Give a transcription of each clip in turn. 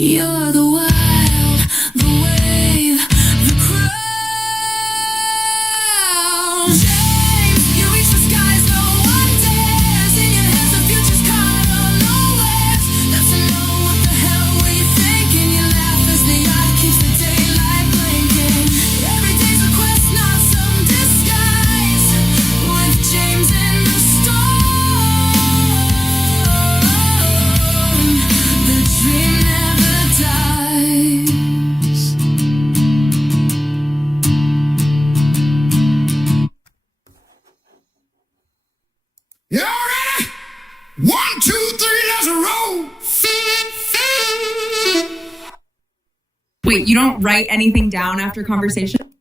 You're the wild, the wave, the crown. James, you reach the skies, no one dares. In your hands, the future's caught unawares. That's to know what the hell were you thinking. You laugh as the eye keeps the daylight blinking. Every day's a quest, not some disguise. With James in the storm, the dream never dies. You ready? 1, 2, 3, let's roll. Wait, you don't write anything down after conversation?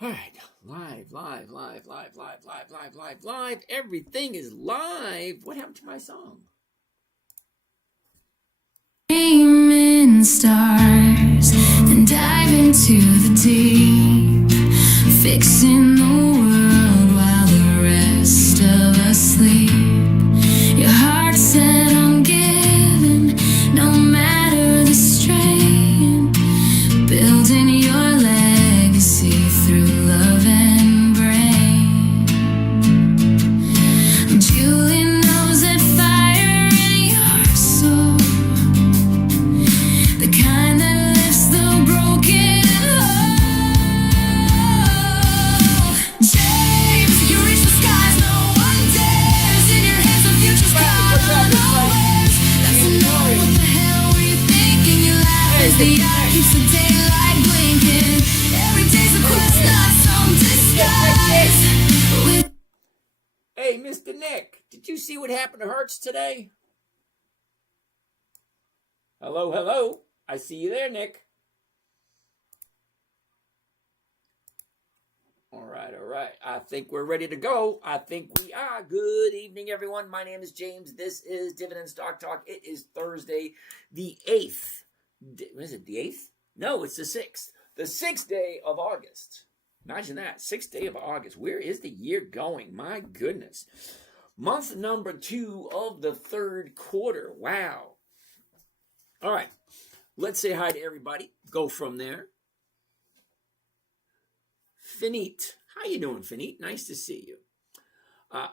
All right, live. Everything is live. What happened to my song? Aiming stars and dive into the deep, fixing the world while the rest of us sleep. Your heart set on giving, no matter the strain, building your legacy through love and brain. Julie knows that fire in your soul, the kind that lifts the broken whole. James, you reach the skies, no one dares. In your hands, the future's caught unawares. That's to know what the hell were you thinking. You laugh as the eye keeps the daylight blinking. Every day's a quest, not some disguise. With Hey, Mr. Nick, did you see what happened to Hertz today? Hello. I see you there, Nick. All right. I think we're ready to go. I think we are. Good evening, everyone. My name is James. This is Dividend Stock Talk. It is Thursday, the 8th. Is it the 8th? No, it's the 6th. The 6th day of August. Imagine that. 6th day of August. Where is the year going? My goodness. Month number 2 of the 3rd quarter. Wow. All right. Let's say hi to everybody. Go from there. Finite. How you doing, Finite? Nice to see you.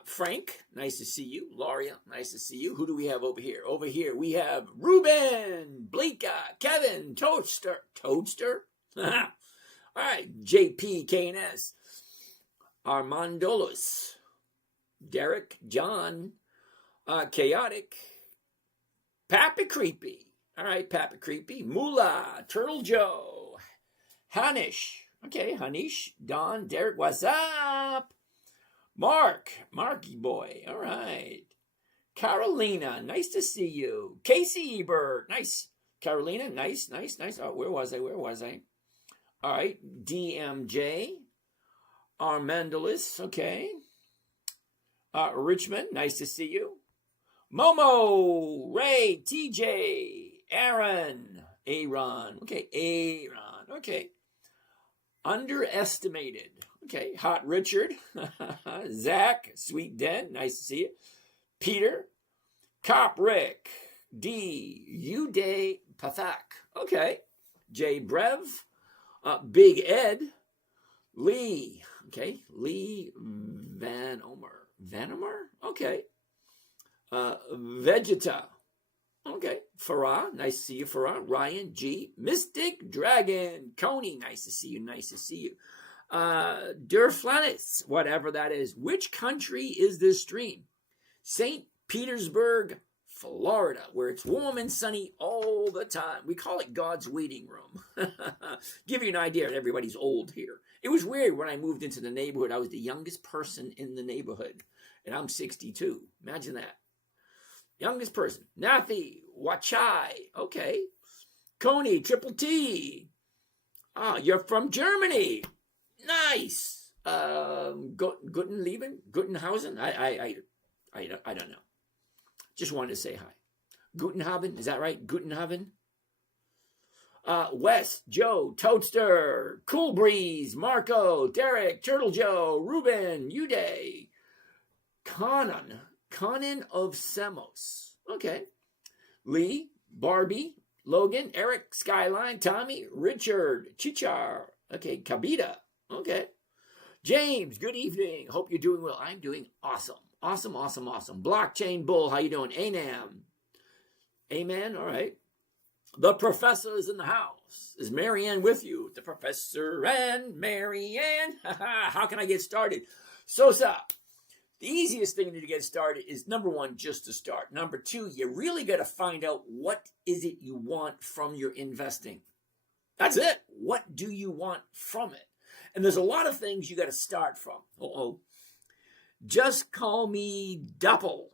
Frank, nice to see you. Lauria, nice to see you. Who do we have over here? Over here we have Ruben, Blika, Kevin, Toadster. All right, JP, KNS, Armandolos, Derek, John, Chaotic, Pappy Creepy. All right, Pappy Creepy, Moolah, Turtle Joe, Hanish. Okay, Hanish, Don, Derek, what's up? Marky boy, all right. Carolina, nice to see you. Casey Ebert, nice. Carolina, nice. Oh, where was I? All right, DMJ, Armandolis, okay. Richmond, nice to see you. Momo, Ray, TJ, Aaron, okay. Underestimated. Okay, Hot Richard, Zach, Sweet Den, nice to see you. Peter, Cop Rick, D, Uday Pathak, okay. J Brev, Big Ed, Lee, okay. Lee Vanomer, okay. Vegeta, okay. Farah, nice to see you, Farah. Ryan G, Mystic Dragon, Coney, nice to see you. Durflanis, whatever that is. Which country is this stream? St. Petersburg, Florida, where it's warm and sunny all the time. We call it God's waiting room. Give you an idea, everybody's old here. It was weird when I moved into the neighborhood. I was the youngest person in the neighborhood, and I'm 62. Imagine that. Youngest person. Nathi, Wachai, okay. Coney, Triple T. Ah, you're from Germany. Nice. Guten Leben? Gutenhausen? I don't know. Just wanted to say hi. Gutenhaben, is that right? Gutenhaben? Wes, Joe, Toadster, Cool Breeze, Marco, Derek, Turtle Joe, Ruben, Uday, Conan of Semos. Okay. Lee, Barbie, Logan, Eric, Skyline, Tommy, Richard, Chichar. Okay, Kabita. Okay. James, good evening. Hope you're doing well. I'm doing awesome. Awesome. Blockchain Bull, how you doing? Anam. Amen. All right. The professor is in the house. Is Marianne with you? The professor and Marianne. How can I get started? Sosa. The easiest thing to get started is, number one, just to start. Number two, you really got to find out what is it you want from your investing. That's it. What do you want from it? And there's a lot of things you got to start from. Just call me Doppel.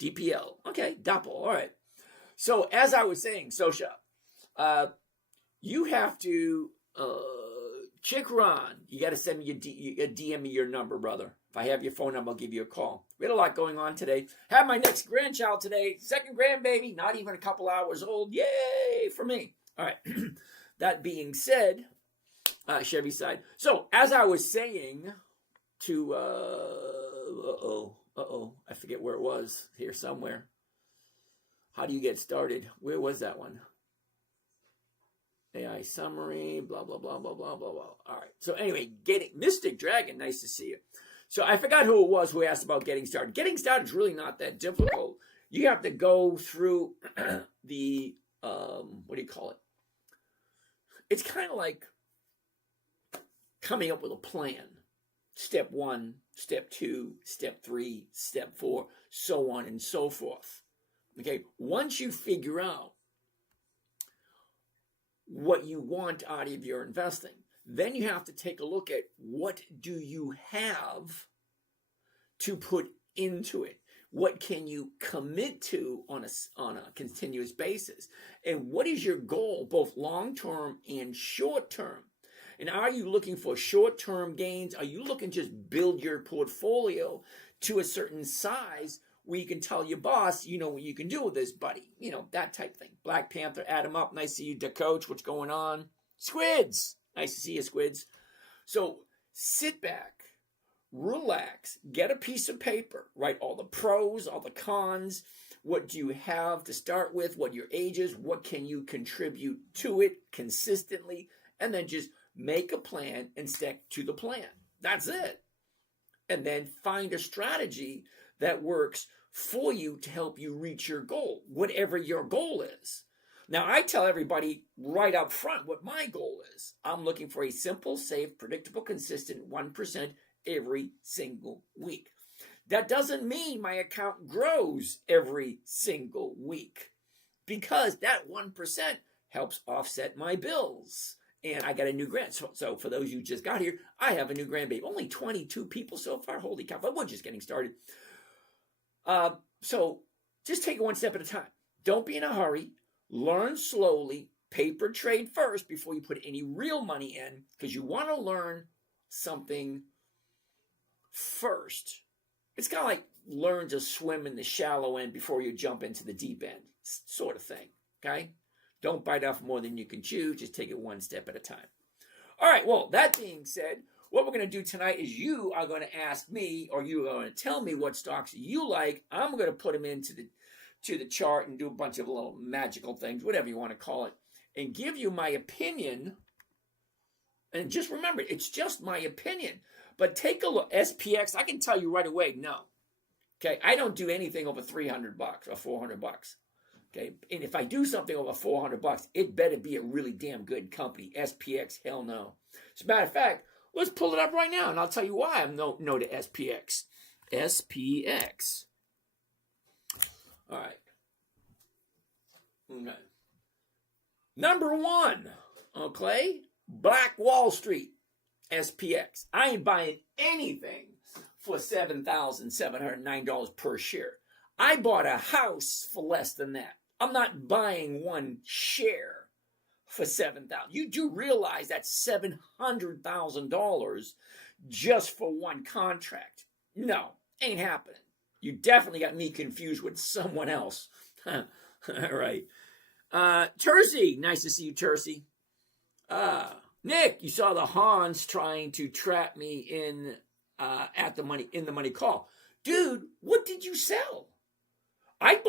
DPL. Okay, Doppel. All right. So as I was saying, Sosha, you have to, Chick Ron, you got to send me a DM me your number, brother. If I have your phone number, I'll give you a call. We had a lot going on today. Have my next grandchild today. Second grandbaby, not even a couple hours old. Yay for me. All right. That being said, Chevy side. So as I was saying to, I forget where it was, here somewhere. How do you get started? Where was that one? AI summary, blah, blah, blah, blah, blah, blah, blah. All right. So anyway, Mystic Dragon, nice to see you. So I forgot who it was who asked about getting started. Getting started is really not that difficult. You have to go through the, what do you call it? It's kind of like coming up with a plan. Step 1, step 2, step 3, step 4, so on and so forth. Okay, once you figure out what you want out of your investing, then you have to take a look at what do you have to put into it. What can you commit to on a continuous basis? And what is your goal, both long-term and short-term? And are you looking for short-term gains? Are you looking to just build your portfolio to a certain size where you can tell your boss, you know what you can do with this, buddy? You know, that type of thing. Black Panther, add him up. Nice to see you, Coach. What's going on? Squids. Nice to see you, Squids. So sit back, relax, get a piece of paper, write all the pros, all the cons. What do you have to start with? What your age is? What can you contribute to it consistently? And then just make a plan and stick to the plan. That's it. And then find a strategy that works for you to help you reach your goal, whatever your goal is. Now, I tell everybody right up front what my goal is. I'm looking for a simple, safe, predictable, consistent 1% every single week. That doesn't mean my account grows every single week, because that 1% helps offset my bills. And I got a new grand. So for those who just got here, I have a new grandbaby. Only 22 people so far. Holy cow. But we're just getting started. So just take it one step at a time. Don't be in a hurry. Learn slowly. Paper trade first before you put any real money in, because you want to learn something first. It's kind of like learn to swim in the shallow end before you jump into the deep end, sort of thing. Okay? Don't bite off more than you can chew. Just take it one step at a time. All right. Well, that being said, what we're going to do tonight is you are going to ask me, or you are going to tell me what stocks you like. I'm going to put them into the chart and do a bunch of little magical things, whatever you want to call it, and give you my opinion. And just remember, it's just my opinion. But take a look. SPX, I can tell you right away, no. Okay, I don't do anything over $300 or $400. Okay, and if I do something over $400, it better be a really damn good company. SPX, hell no. As a matter of fact, let's pull it up right now, and I'll tell you why I'm no to SPX. SPX. All right. Okay. Number 1, okay, Black Wall Street, SPX. I ain't buying anything for $7,709 per share. I bought a house for less than that. I'm not buying one share for $7,000. You do realize that's $700,000 just for one contract. No, ain't happening. You definitely got me confused with someone else. All right. Tercy, nice to see you, Tercy. Nick, you saw the Hans trying to trap me in the money call. Dude, what did you sell? I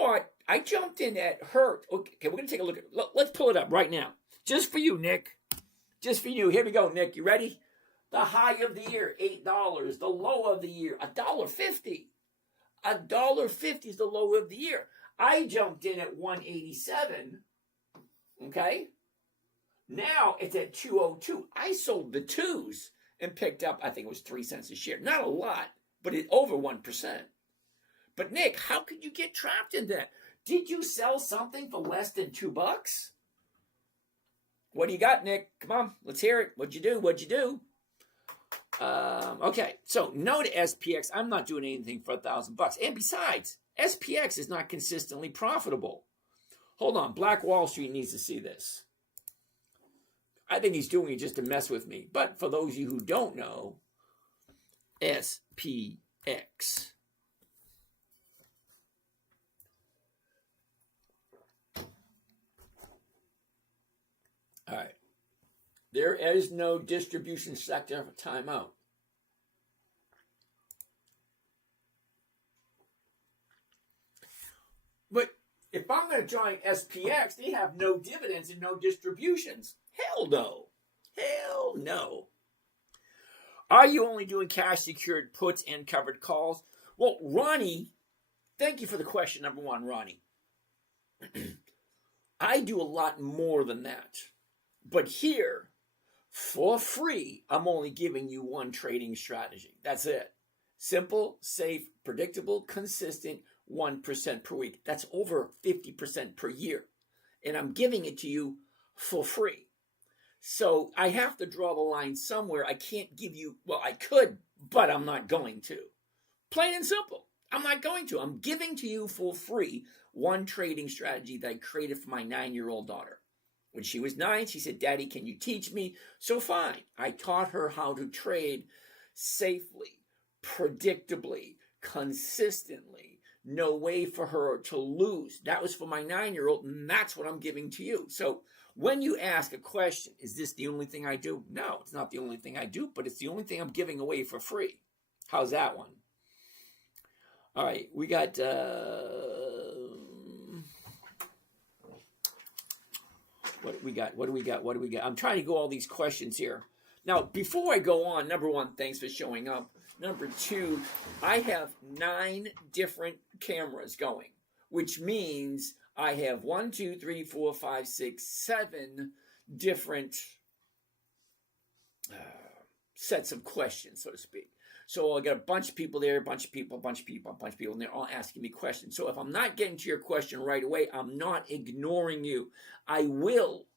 jumped in at Hurt. Okay, we're going to take a look at it. Let's pull it up right now. Just for you, Nick. Just for you. Here we go, Nick. You ready? The high of the year, $8. The low of the year, $1.50. $1.50 is the low of the year. I jumped in at 187. Okay? Now it's at 202. I sold the twos and picked up, I think it was 3 cents a share. Not a lot, but it over 1%. But Nick, how could you get trapped in that? Did you sell something for less than $2? What do you got, Nick? Come on, let's hear it. What'd you do? Okay, so no to SPX. I'm not doing anything for $1,000. And besides, SPX is not consistently profitable. Hold on, Black Wall Street needs to see this. I think he's doing it just to mess with me. But for those of you who don't know, SPX. All right. There is no distribution sector timeout. But if I'm going to join SPX, they have no dividends and no distributions. Hell no. Hell no. Are you only doing cash secured puts and covered calls? Well, Ronnie, thank you for the question, number one, Ronnie. I do a lot more than that. But here, for free, I'm only giving you one trading strategy. That's it. Simple, safe, predictable, consistent, 1% per week. That's over 50% per year. And I'm giving it to you for free. So I have to draw the line somewhere. I can't give you, well, I could, but I'm not going to. Plain and simple. I'm not going to. I'm giving to you for free one trading strategy that I created for my 9-year-old daughter. When she was 9, she said, Daddy, can you teach me? So fine. I taught her how to trade safely, predictably, consistently. No way for her to lose. That was for my 9-year-old, and that's what I'm giving to you. So when you ask a question, is this the only thing I do? No, it's not the only thing I do, but it's the only thing I'm giving away for free. How's that one? All right, we got... What do we got? I'm trying to go all these questions here. Now, before I go on, number one, thanks for showing up. Number two, I have 9 different cameras going, which means I have 1, 2, 3, 4, 5, 6, 7 different sets of questions, so to speak. So I got a bunch of people there, a bunch of people, and they're all asking me questions. So if I'm not getting to your question right away, I'm not ignoring you. I will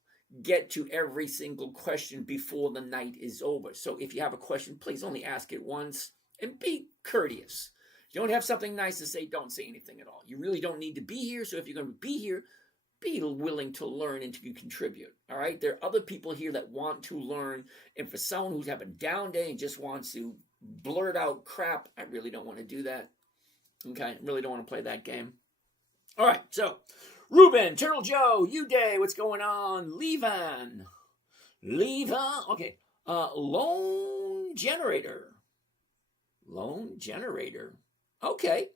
get to every single question before the night is over. So if you have a question, please only ask it once and be courteous. If you don't have something nice to say, don't say anything at all. You really don't need to be here. So if you're going to be here, be willing to learn and to contribute. All right. There are other people here that want to learn. And for someone who's having a down day and just wants to blurt out crap, I really don't want to do that. Okay. I really don't want to play that game. All right. So Ruben, Turtle Joe, Uday, what's going on? Levan. Okay. Loan generator. Okay.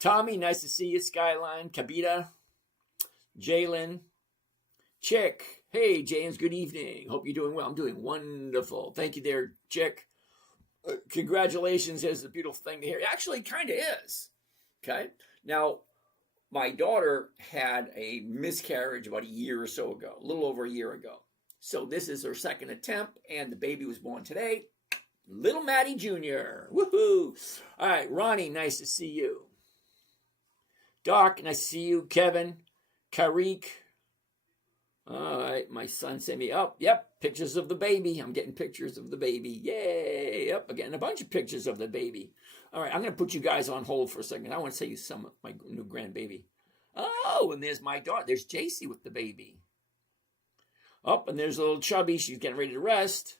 Tommy, nice to see you. Skyline, Kabita, Jalen, Chick. Hey, James, good evening. Hope you're doing well. I'm doing wonderful. Thank you there, Chick. Congratulations is a beautiful thing to hear. It actually kind of is. Okay. Now, my daughter had a miscarriage about a year or so ago, a little over a year ago. So this is her second attempt, and the baby was born today. Little Maddie Jr. Woohoo! All right, Ronnie, nice to see you. Doc, nice to see you. Kevin, Karik. All right, my son sent me up. Yep, pictures of the baby. I'm getting pictures of the baby. Yay! Yep, I'm getting a bunch of pictures of the baby. All right, I'm going to put you guys on hold for a second. I want to tell you some of my new grandbaby. Oh, and there's my daughter. There's JC with the baby. Oh, and there's a little Chubby. She's getting ready to rest.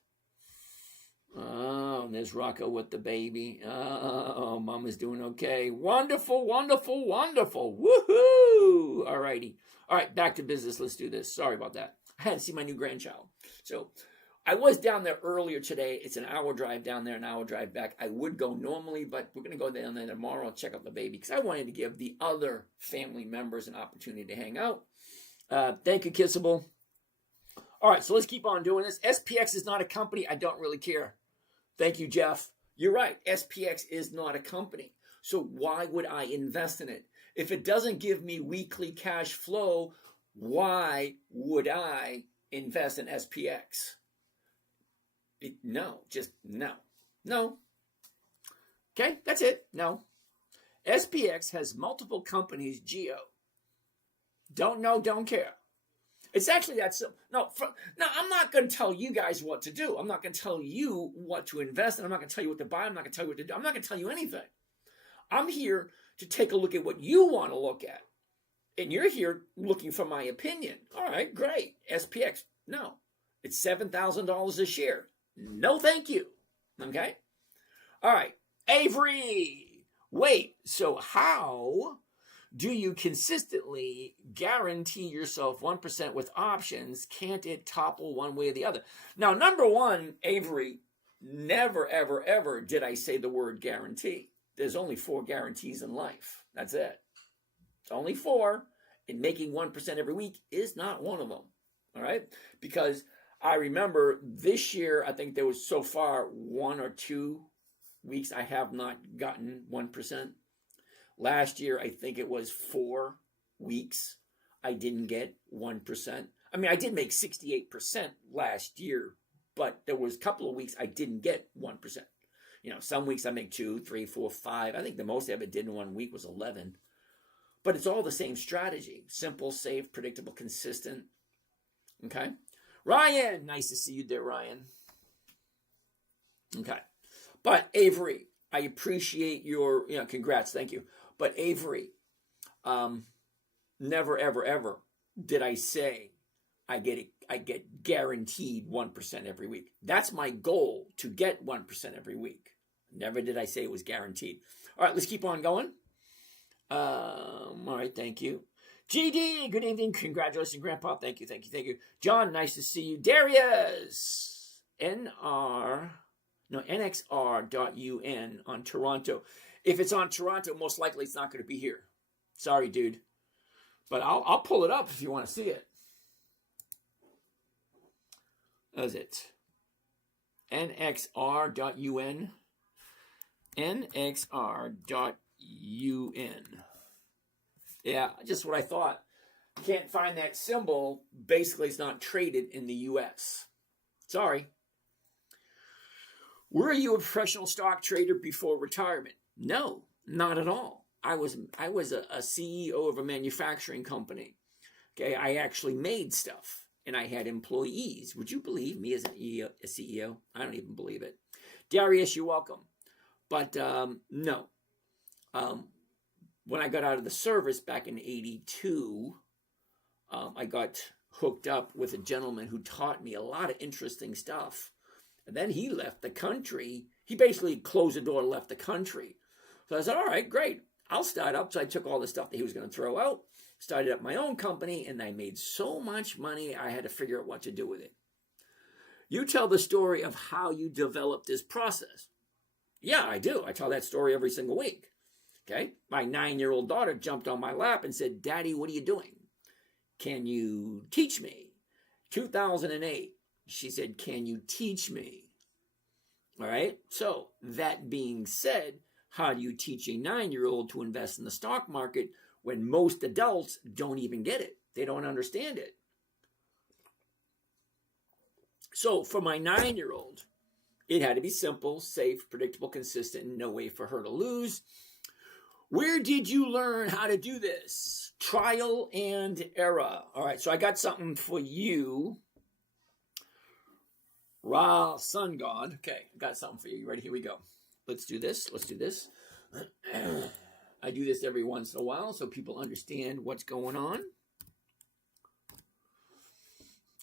Oh, and there's Rocco with the baby. Oh, Mama's doing okay. Wonderful, wonderful, wonderful. Woohoo! All righty. All right, back to business. Let's do this. Sorry about that. I had to see my new grandchild. So I was down there earlier today. It's an hour drive down there, an hour drive back. I would go normally, but we're going to go down there tomorrow and check out the baby because I wanted to give the other family members an opportunity to hang out. Thank you, Kissable. All right, so let's keep on doing this. SPX is not a company. I don't really care. Thank you, Jeff. You're right. SPX is not a company. So why would I invest in it? If it doesn't give me weekly cash flow, why would I invest in SPX? No, just no. No. Okay, that's it. No. SPX has multiple companies, Geo. Don't know, don't care. It's actually that simple. No, I'm not going to tell you guys what to do. I'm not going to tell you what to invest in. I'm not going to tell you what to buy. I'm not going to tell you what to do. I'm not going to tell you anything. I'm here to take a look at what you want to look at. And you're here looking for my opinion. All right, great. SPX, no. It's $7,000 a share. No, thank you. Okay? All right. Avery, wait. So how do you consistently guarantee yourself 1% with options? Can't it topple one way or the other? Now, number one, Avery, never, ever, ever did I say the word guarantee. There's only 4 guarantees in life. That's it. It's only 4. And making 1% every week is not one of them. All right? Because I remember this year, I think there was so far 1 or 2 weeks I have not gotten 1%. Last year, I think it was 4 weeks I didn't get 1%. I mean, I did make 68% last year, but there was a couple of weeks I didn't get 1%. You know, some weeks I make 2, 3, 4, 5. I think the most I ever did in 1 week was 11. But it's all the same strategy. Simple, safe, predictable, consistent. Okay? Ryan, nice to see you there, Ryan. Okay. But Avery, I appreciate your, congrats, thank you. But Avery, never, ever, ever did I say I get guaranteed 1% every week. That's my goal, to get 1% every week. Never did I say it was guaranteed. All right, let's keep on going. All right, thank you. GD, good evening. Congratulations, Grandpa. Thank you, thank you, thank you. John, nice to see you. Darius, NXR.UN on Toronto. If it's on Toronto, most likely it's not going to be here. Sorry, dude. But I'll pull it up if you want to see it. That's it. NXR.UN. NXR.UN. Yeah, just what I thought. Can't find that symbol. Basically, it's not traded in the U.S. Sorry. Were you a professional stock trader before retirement? No, not at all. I was a CEO of a manufacturing company. Okay, I actually made stuff, and I had employees. Would you believe me as a CEO? I don't even believe it. Darius, you're welcome. But no. When I got out of the service back in 82, I got hooked up with a gentleman who taught me a lot of interesting stuff. And then he left the country. He basically closed the door and left the country. So I said, all right, great. I'll start up. So I took all the stuff that he was going to throw out, started up my own company, and I made so much money, I had to figure out what to do with it. You tell the story of how you developed this process. Yeah, I do. I tell that story every single week. Okay? My 9-year-old daughter jumped on my lap and said, Daddy, what are you doing? Can you teach me? 2008. She said, can you teach me? All right? So, that being said, how do you teach a 9-year-old to invest in the stock market when most adults don't even get it? They don't understand it. So, for my 9-year-old, it had to be simple, safe, predictable, consistent, and no way for her to lose. Where did you learn how to do this? Trial and error. All right, so I got something for you. Ra, sun god. Okay, I got something for you. You ready? Here we go. Let's do this. Let's do this. I do this every once in a while so people understand what's going on.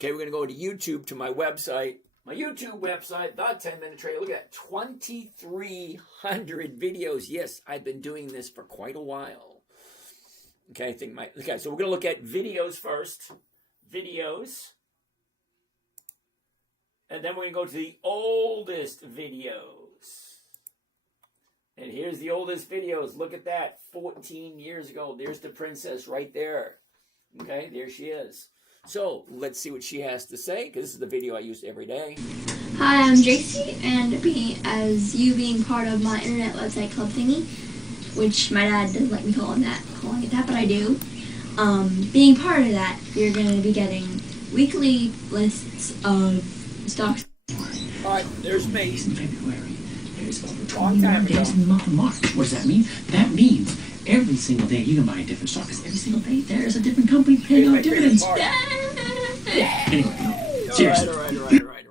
Okay, we're going to go to YouTube, to my website. My YouTube website, The 10-Minute Trader. Look at that, 2,300 videos. Yes, I've been doing this for quite a while. Okay, so we're going to look at videos first. Videos. And then we're going to go to the oldest videos. And here's the oldest videos. Look at that, 14 years ago. There's the princess right there. Okay, there she is. So let's see what she has to say, because this is the video I use every day. Hi, I'm JC, and being part of my internet website club thingy, which my dad doesn't like me calling it that, but I do. Being part of that, you're going to be getting weekly lists of stocks. All right, there's me. In February, there's over Long time 21 days ago. in the month of March. What does that mean? That means every single day you can buy a different stock, because every single day there's a different company paying Here's my out dividends. favorite Anyway, seriously. All right.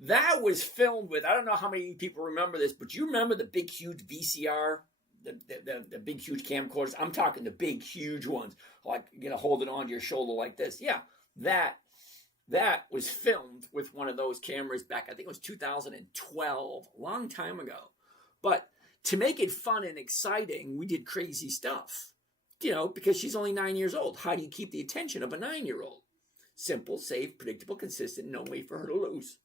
That was filmed with, I don't know how many people remember this, but you remember the big, huge VCR, the big, huge camcorders? I'm talking the big, huge ones, like, hold it onto your shoulder like this. Yeah, that was filmed with one of those cameras back, I think it was 2012, a long time ago. But to make it fun and exciting, we did crazy stuff, because she's only 9 years old. How do you keep the attention of a 9-year-old? Simple, safe, predictable, consistent, no way for her to lose.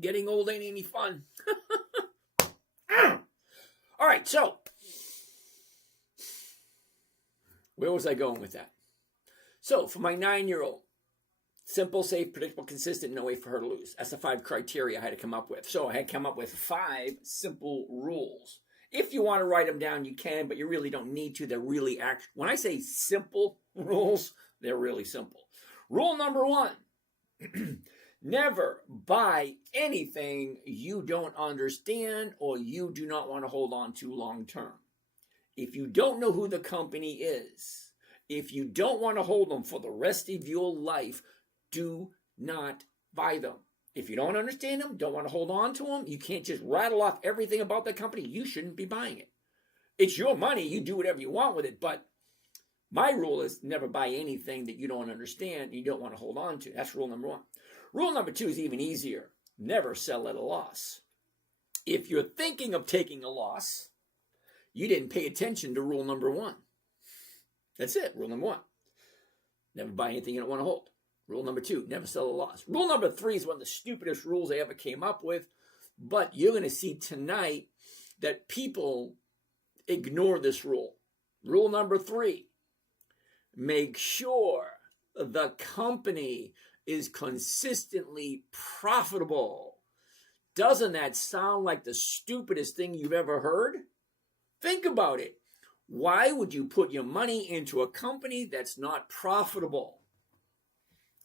Getting old ain't any fun. All right, so where was I going with that? So for my 9-year-old, simple, safe, predictable, consistent, no way for her to lose. That's the 5 criteria I had to come up with. So I had come up with 5 simple rules. If you want to write them down, you can, but you really don't need to. They're really when I say simple rules, they're really simple. Rule number 1, never buy anything you don't understand or you do not want to hold on to long term. If you don't know who the company is, if you don't want to hold them for the rest of your life, do not buy them. If you don't understand them, don't want to hold on to them, you can't just rattle off everything about the company, you shouldn't be buying it. It's your money, you do whatever you want with it, but my rule is never buy anything that you don't understand and you don't want to hold on to. That's rule number 1. Rule number 2 is even easier. Never sell at a loss. If you're thinking of taking a loss, you didn't pay attention to rule number 1. That's it, rule number 1. Never buy anything you don't want to hold. Rule number 2, never sell a loss. Rule number 3 is one of the stupidest rules I ever came up with, but you're going to see tonight that people ignore this rule. Rule number 3, make sure the company is consistently profitable. Doesn't that sound like the stupidest thing you've ever heard? Think about it. Why would you put your money into a company that's not profitable?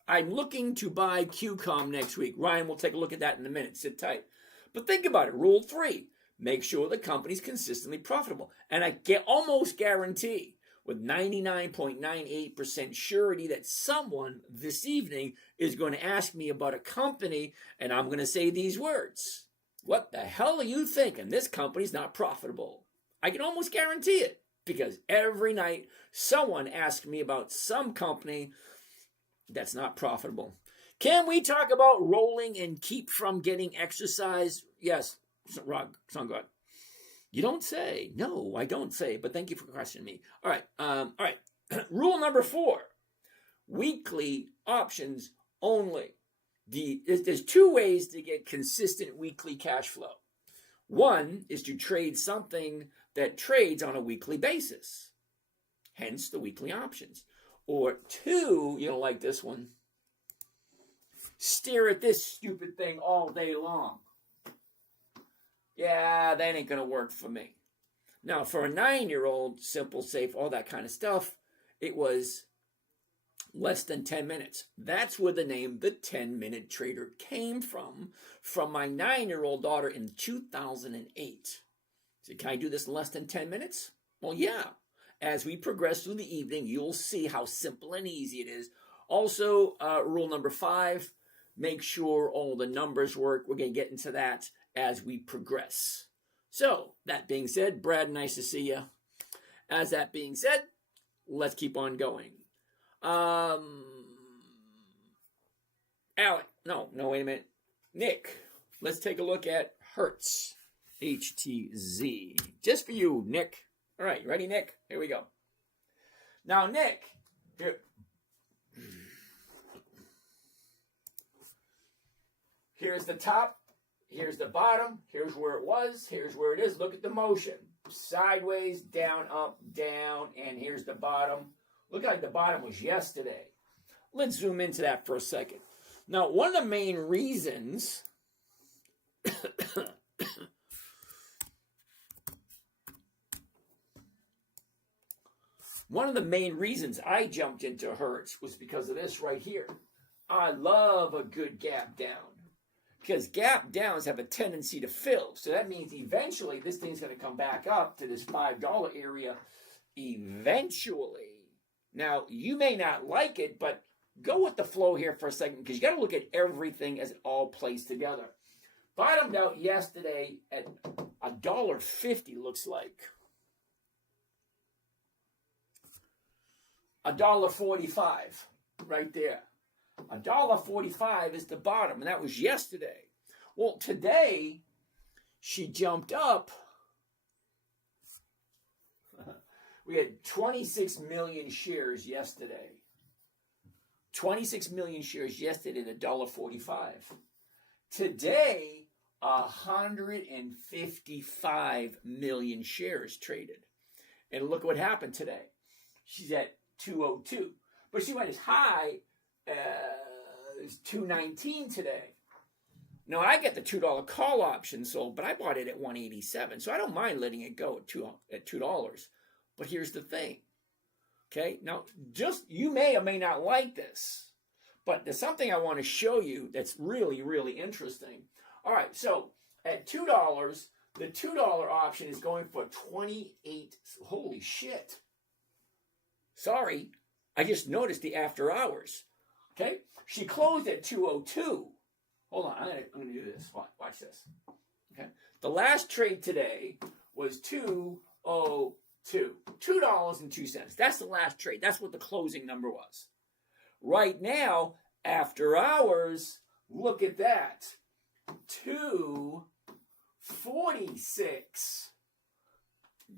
I'm looking to buy QCOM next week. Ryan will take a look at that in a minute. Sit tight. But think about it. Rule 3, make sure the company's consistently profitable. And I almost guarantee with 99.98% surety that someone this evening is going to ask me about a company, and I'm going to say these words. What the hell are you thinking? This company's not profitable. I can almost guarantee it, because every night someone asks me about some company that's not profitable. Can we talk about rolling and keep from getting exercise? Yes, Rod, sound good. You don't say. No, I don't say, but thank you for questioning me. All right. Rule number 4, weekly options only. There's 2 ways to get consistent weekly cash flow. One is to trade something that trades on a weekly basis, hence the weekly options. Or 2, you don't like this one, stare at this stupid thing all day long. Yeah, that ain't going to work for me. Now, for a 9-year-old, simple, safe, all that kind of stuff, it was less than 10 minutes. That's where the name The 10-Minute Trader came from my 9-year-old daughter in 2008. So can I do this in less than 10 minutes? Well, yeah. As we progress through the evening, you'll see how simple and easy it is. Also, rule number 5, make sure all the numbers work. We're going to get into that. as we progress. So, that being said, Brad, nice to see you. As that being said, let's keep on going. Alec, no, wait a minute. Nick, let's take a look at Hertz, HTZ. Just for you, Nick. All right, ready, Nick? Here we go. Now, Nick, here's the top, here's the bottom, here's where it was, here's where it is. Look at the motion. Sideways, down, up, down, and here's the bottom. Look like the bottom was yesterday. Let's zoom into that for a second. Now, one of the main reasons I jumped into Hertz was because of this right here. I love a good gap down because gap downs have a tendency to fill. So that means eventually this thing's going to come back up to this $5 area eventually. Now, you may not like it, but go with the flow here for a second because you got to look at everything as it all plays together. Bottomed out yesterday at $1.50 looks like. $1.45 right there. $1.45 is the bottom, and that was yesterday. Well, today she jumped up. We had 26 million shares yesterday. 26 million shares yesterday at $1.45. Today, 155 million shares traded. And look what happened today. She's at 202. But she went as high as 219 today. Now, I get the $2 call option sold, but I bought it at 187. So I don't mind letting it go at $2. But here's the thing. Okay, now you may or may not like this, but there's something I want to show you that's really, really interesting. All right, so at $2, the $2 option is going for 28. Holy shit. Sorry, I just noticed the after hours. Okay, she closed at 202. Hold on, I'm gonna do this. Watch this. Okay, the last trade today was 202. $2.02. That's the last trade. That's what the closing number was. Right now, after hours, look at that. 246.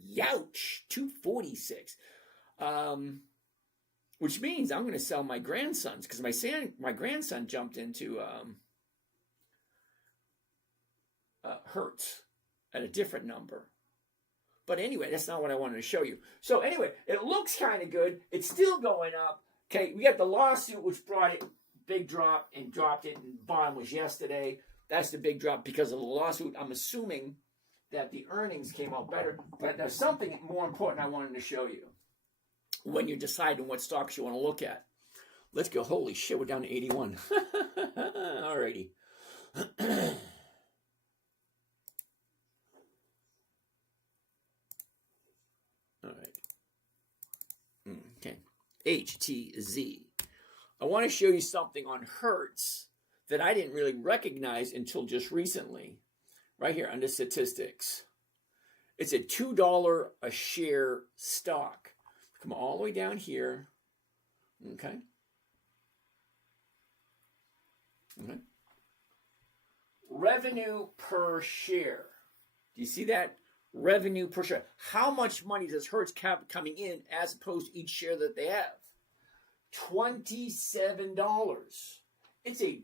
Youch. 246. Which means I'm going to sell my grandsons because my grandson jumped into Hertz at a different number. But anyway, that's not what I wanted to show you. So anyway, it looks kind of good. It's still going up. Okay, we got the lawsuit, which brought it big drop and dropped it, and bottom was yesterday. That's the big drop because of the lawsuit. I'm assuming that the earnings came out better. But there's something more important I wanted to show you when you're deciding what stocks you want to look at. Let's go. Holy shit, we're down to 81. Alrighty. All right. Okay. HTZ. I want to show you something on Hertz that I didn't really recognize until just recently. Right here under statistics. It's a $2 a share stock. Come all the way down here. Okay. Okay. Revenue per share. Do you see that? Revenue per share. How much money does Hertz have coming in as opposed to each share that they have? $27. It's a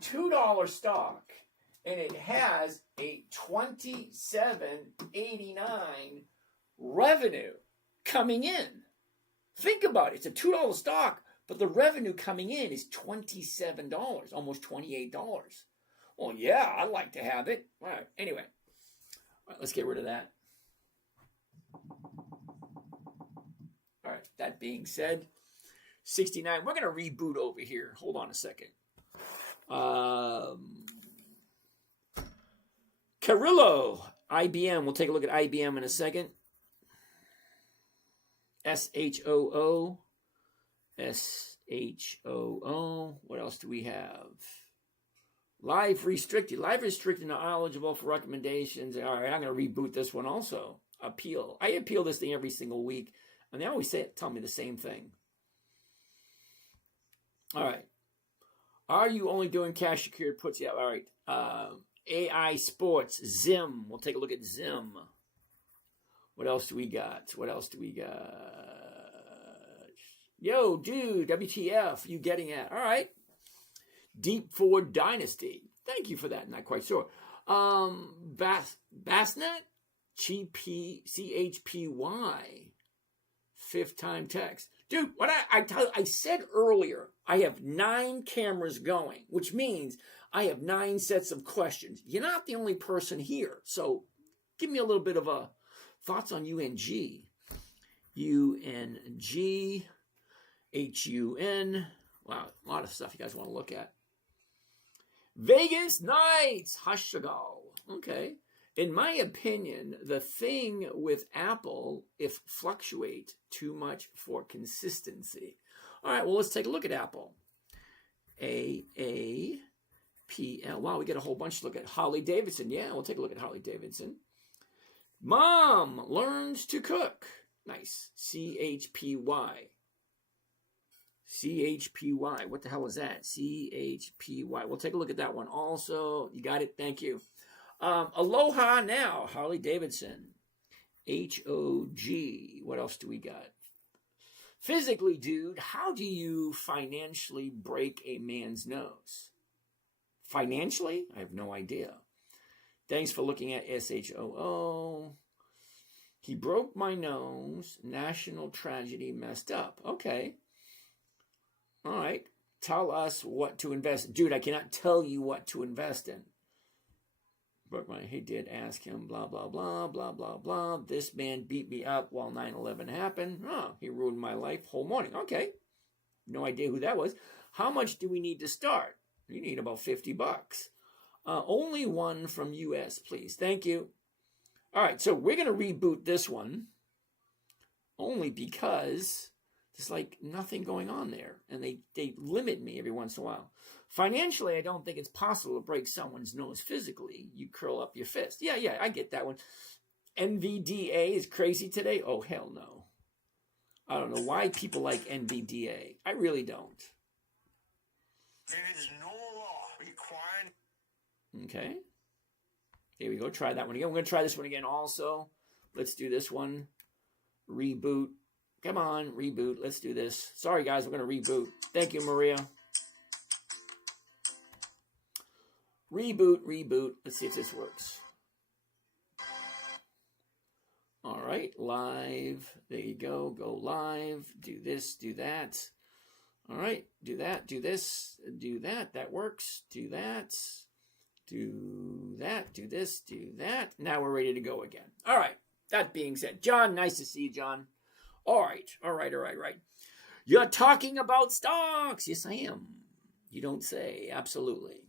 $2 stock, and it has a $27.89 revenue coming in. Think about it. It's a $2 stock, but the revenue coming in is $27, almost $28. Well, yeah, I'd like to have it. All right. Anyway. All right, let's get rid of that. All right, that being said, 69. We're going to reboot over here. Hold on a second. Carrillo, IBM. We'll take a look at IBM in a second. SHOO. SHOO. What else do we have? Live restricted. Live restricted not eligible for recommendations. All right, I'm going to reboot this one also. Appeal. I appeal this thing every single week, and they always tell me the same thing. All right. Are you only doing cash secured puts? Yeah, all right. AI Sports, Zim. We'll take a look at Zim. What else do we got? Yo, dude, WTF, you getting at? All right. Deep Ford Dynasty. Thank you for that. Not quite sure. Bassnet? CHPY. Fifth time text. Dude, what I said earlier, I have 9 cameras going, which means I have 9 sets of questions. You're not the only person here. So give me a little bit of a thoughts on UNG. UNG, HUN. Wow, a lot of stuff you guys want to look at. Vegas Knights, Hashagal. Okay. In my opinion, the thing with Apple, if fluctuate too much for consistency. All right, well, let's take a look at Apple. AAPL. Wow, we get a whole bunch to look at. Harley Davidson. Yeah, we'll take a look at Harley Davidson. Mom learns to cook. Nice. CHPY. CHPY. What the hell is that? CHPY. We'll take a look at that one also. You got it? Thank you. Aloha Now. Harley Davidson. HOG. What else do we got? Physically, dude, how do you financially break a man's nose? Financially? I have no idea. Thanks for looking at SHOO. He broke my nose. National tragedy messed up. Okay. All right. Tell us what to invest. Dude, I cannot tell you what to invest in. Broke my, he did ask him, blah, blah, blah, blah, blah, blah. This man beat me up while 9/11 happened. Oh, he ruined my life whole morning. Okay. No idea who that was. How much do we need to start? You need about $50. Only one from US, please. Thank you. All right, so we're going to reboot this one only because there's like nothing going on there, and they limit me every once in a while. Financially, I don't think it's possible to break someone's nose physically. You curl up your fist. Yeah, I get that one. NVDA is crazy today? Oh, hell no. I don't know why people like NVDA. I really don't. There is no law requiring. Okay. Here we go. Try that one again. We're going to try this one again also. Let's do this one. Reboot. Come on, reboot. Let's do this. Sorry, guys. We're going to reboot. Thank you, Maria. Reboot. Let's see if this works. All right. Live. There you go. Go live. Do this. Do that. All right. Do that. Do this. Do that. That works. Do that. Do that, do this, do that. Now we're ready to go again. All right. That being said, John, nice to see you, John. All right. You're talking about stocks. Yes, I am. You don't say. Absolutely.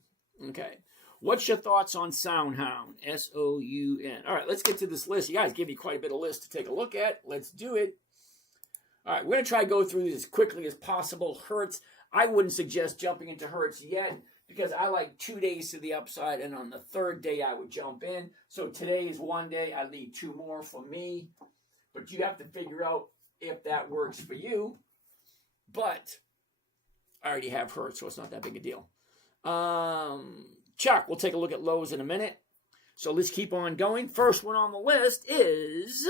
Okay. What's your thoughts on SoundHound? SOUN. All right, let's get to this list. You guys give me quite a bit of list to take a look at. Let's do it. All right, we're going to try to go through this as quickly as possible. Hertz. I wouldn't suggest jumping into Hertz yet, because I like 2 days to the upside, and on the third day I would jump in. So today is one day. I leave 2 more for me. But you have to figure out if that works for you. But I already have Hertz, so it's not that big a deal. Chuck, we'll take a look at Lowe's in a minute. So let's keep on going. First one on the list is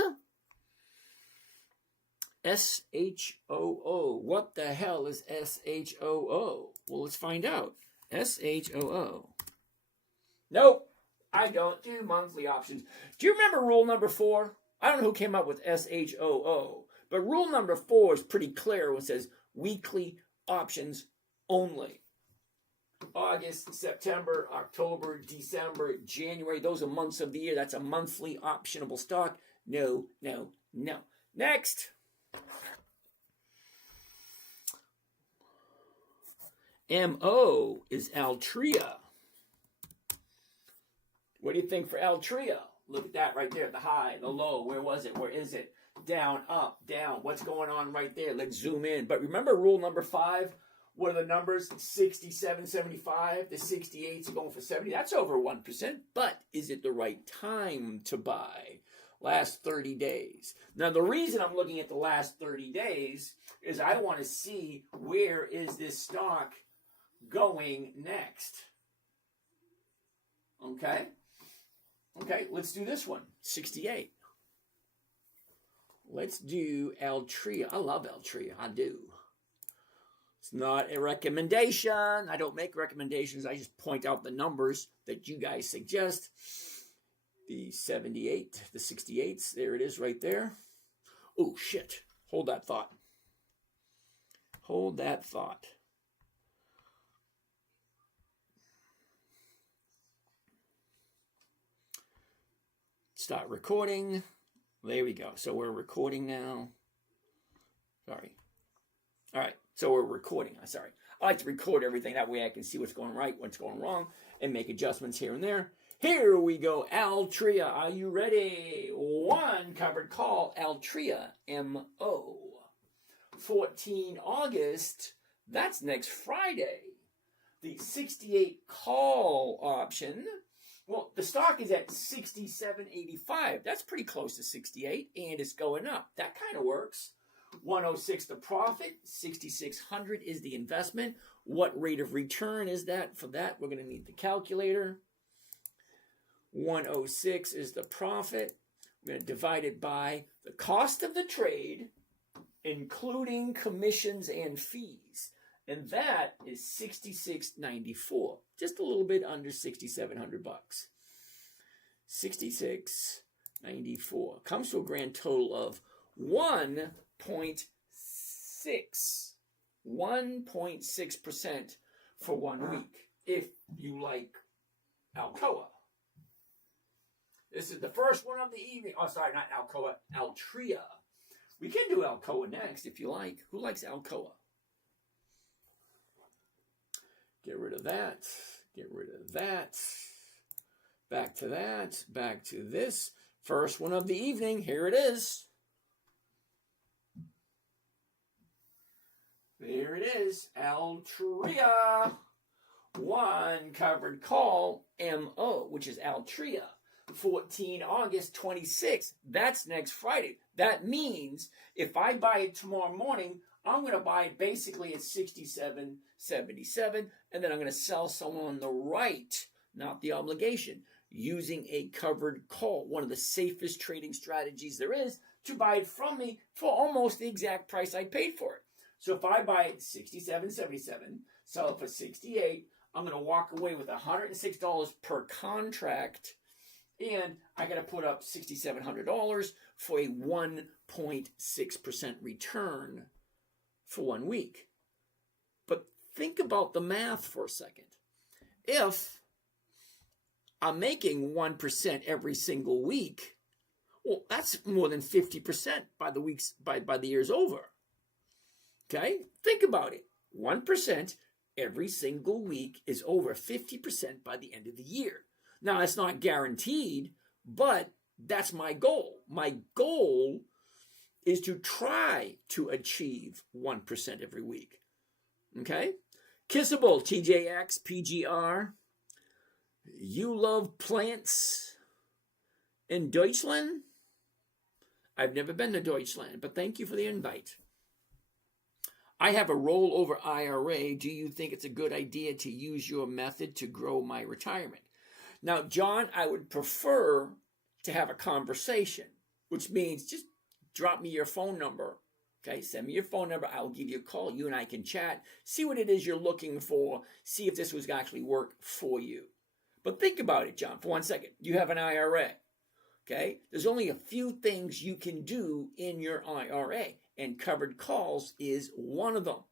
SHOO. What the hell is SHOO? Well, let's find out. SHOO. Nope, I don't do monthly options. Do you remember rule number 4? I don't know who came up with SHOO, but rule number 4 is pretty clear when it says weekly options only. August, September, October, December, January, those are months of the year. That's a monthly optionable stock. No. Next. MO is Altria. What do you think for Altria? Look at that right there, the high, the low. Where was it? Where is it? Down, up, down. What's going on right there? Let's zoom in. But remember rule number 5? What are the numbers? 67, 75. The 68s are going for 70. That's over 1%. But is it the right time to buy? Last 30 days. Now, the reason I'm looking at the last 30 days is I want to see where is this stock going next. Okay? Okay, let's do this one. 68. Let's do Altria. I love Altria. I do. It's not a recommendation. I don't make recommendations. I just point out the numbers that you guys suggest. The 78, the 68s. There it is right there. Oh, shit. Hold that thought. Hold that thought. Start recording. There we go. So we're recording now. Sorry. All right. So we're recording. Sorry. I like to record everything. That way I can see what's going right, what's going wrong, and make adjustments here and there. Here we go. Altria. Are you ready? One covered call. Altria. MO. 14 August. That's next Friday. The 68 call option. Well, the stock is at 67.85. That's pretty close to 68, and it's going up. That kind of works. 106 the profit, 6,600 is the investment. What rate of return is that? For that, we're going to need the calculator. 106 is the profit. We're going to divide it by the cost of the trade, including commissions and fees. And that is $66.94. Just a little bit under $6,700 bucks. $66.94 comes to a grand total of 1.6. 1.6% for 1 week. If you like Alcoa. This is the first one of the evening. Oh, sorry, not Alcoa. Altria. We can do Alcoa next if you like. Who likes Alcoa? Get rid of that. Get rid of that. Back to that. Back to this. First one of the evening. Here it is. There it is. Altria. One covered call. MO, which is Altria. 14 August 26. That's next Friday. That means if I buy it tomorrow morning, I'm going to buy it basically at 67.77, and then I'm going to sell someone on the right, not the obligation, using a covered call, one of the safest trading strategies there is, to buy it from me for almost the exact price I paid for it. So if I buy it 67.77, sell it for 68, I'm going to walk away with $106 per contract, and I got to put up $6,700 for a 1.6% return for 1 week. But think about the math for a second. If I'm making 1% every single week, well, that's more than 50% by the year's over. Okay? Think about it. 1% every single week is over 50% by the end of the year. Now, that's not guaranteed, but that's my goal. My goal is to try to achieve 1% every week. Okay? Kissable, TJX, PGR. You love plants in Deutschland? I've never been to Deutschland, but thank you for the invite. I have a rollover IRA. Do you think it's a good idea to use your method to grow my retirement? Now, John, I would prefer to have a conversation, which means just drop me your phone number. Okay, send me your phone number. I'll give you a call. You and I can chat, see what it is you're looking for, see if this was actually work for you. But think about it, John, for 1 second. You have an IRA. Okay, there's only a few things you can do in your IRA, and covered calls is one of them.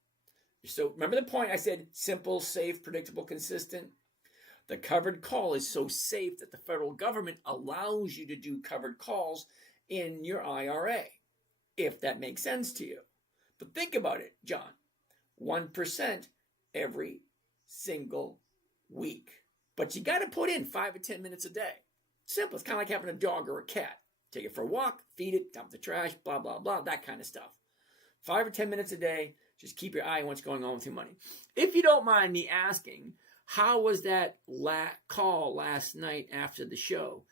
So remember the point I said, simple, safe, predictable, consistent? The covered call is so safe that the federal government allows you to do covered calls in your IRA, if that makes sense to you. But think about it, John. 1% every single week. But you got to put in 5 or 10 minutes a day. Simple. It's kind of like having a dog or a cat. Take it for a walk, feed it, dump the trash, blah, blah, blah, that kind of stuff. 5 or 10 minutes a day, Just keep your eye on what's going on with your money. If you don't mind me asking, how was that call last night after the show?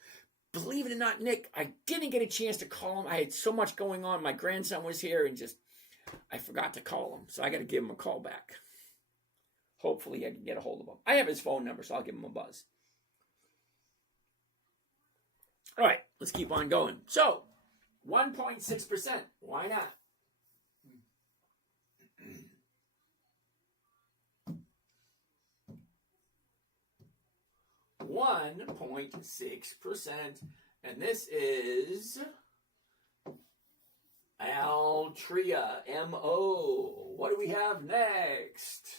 Believe it or not, Nick, I didn't get a chance to call him. I had so much going on. My grandson was here and I forgot to call him. So I got to give him a call back. Hopefully I can get a hold of him. I have his phone number, so I'll give him a buzz. All right, let's keep on going. So, 1.6%. Why not? 1.6%. And this is Altria, M-O. What do we have next?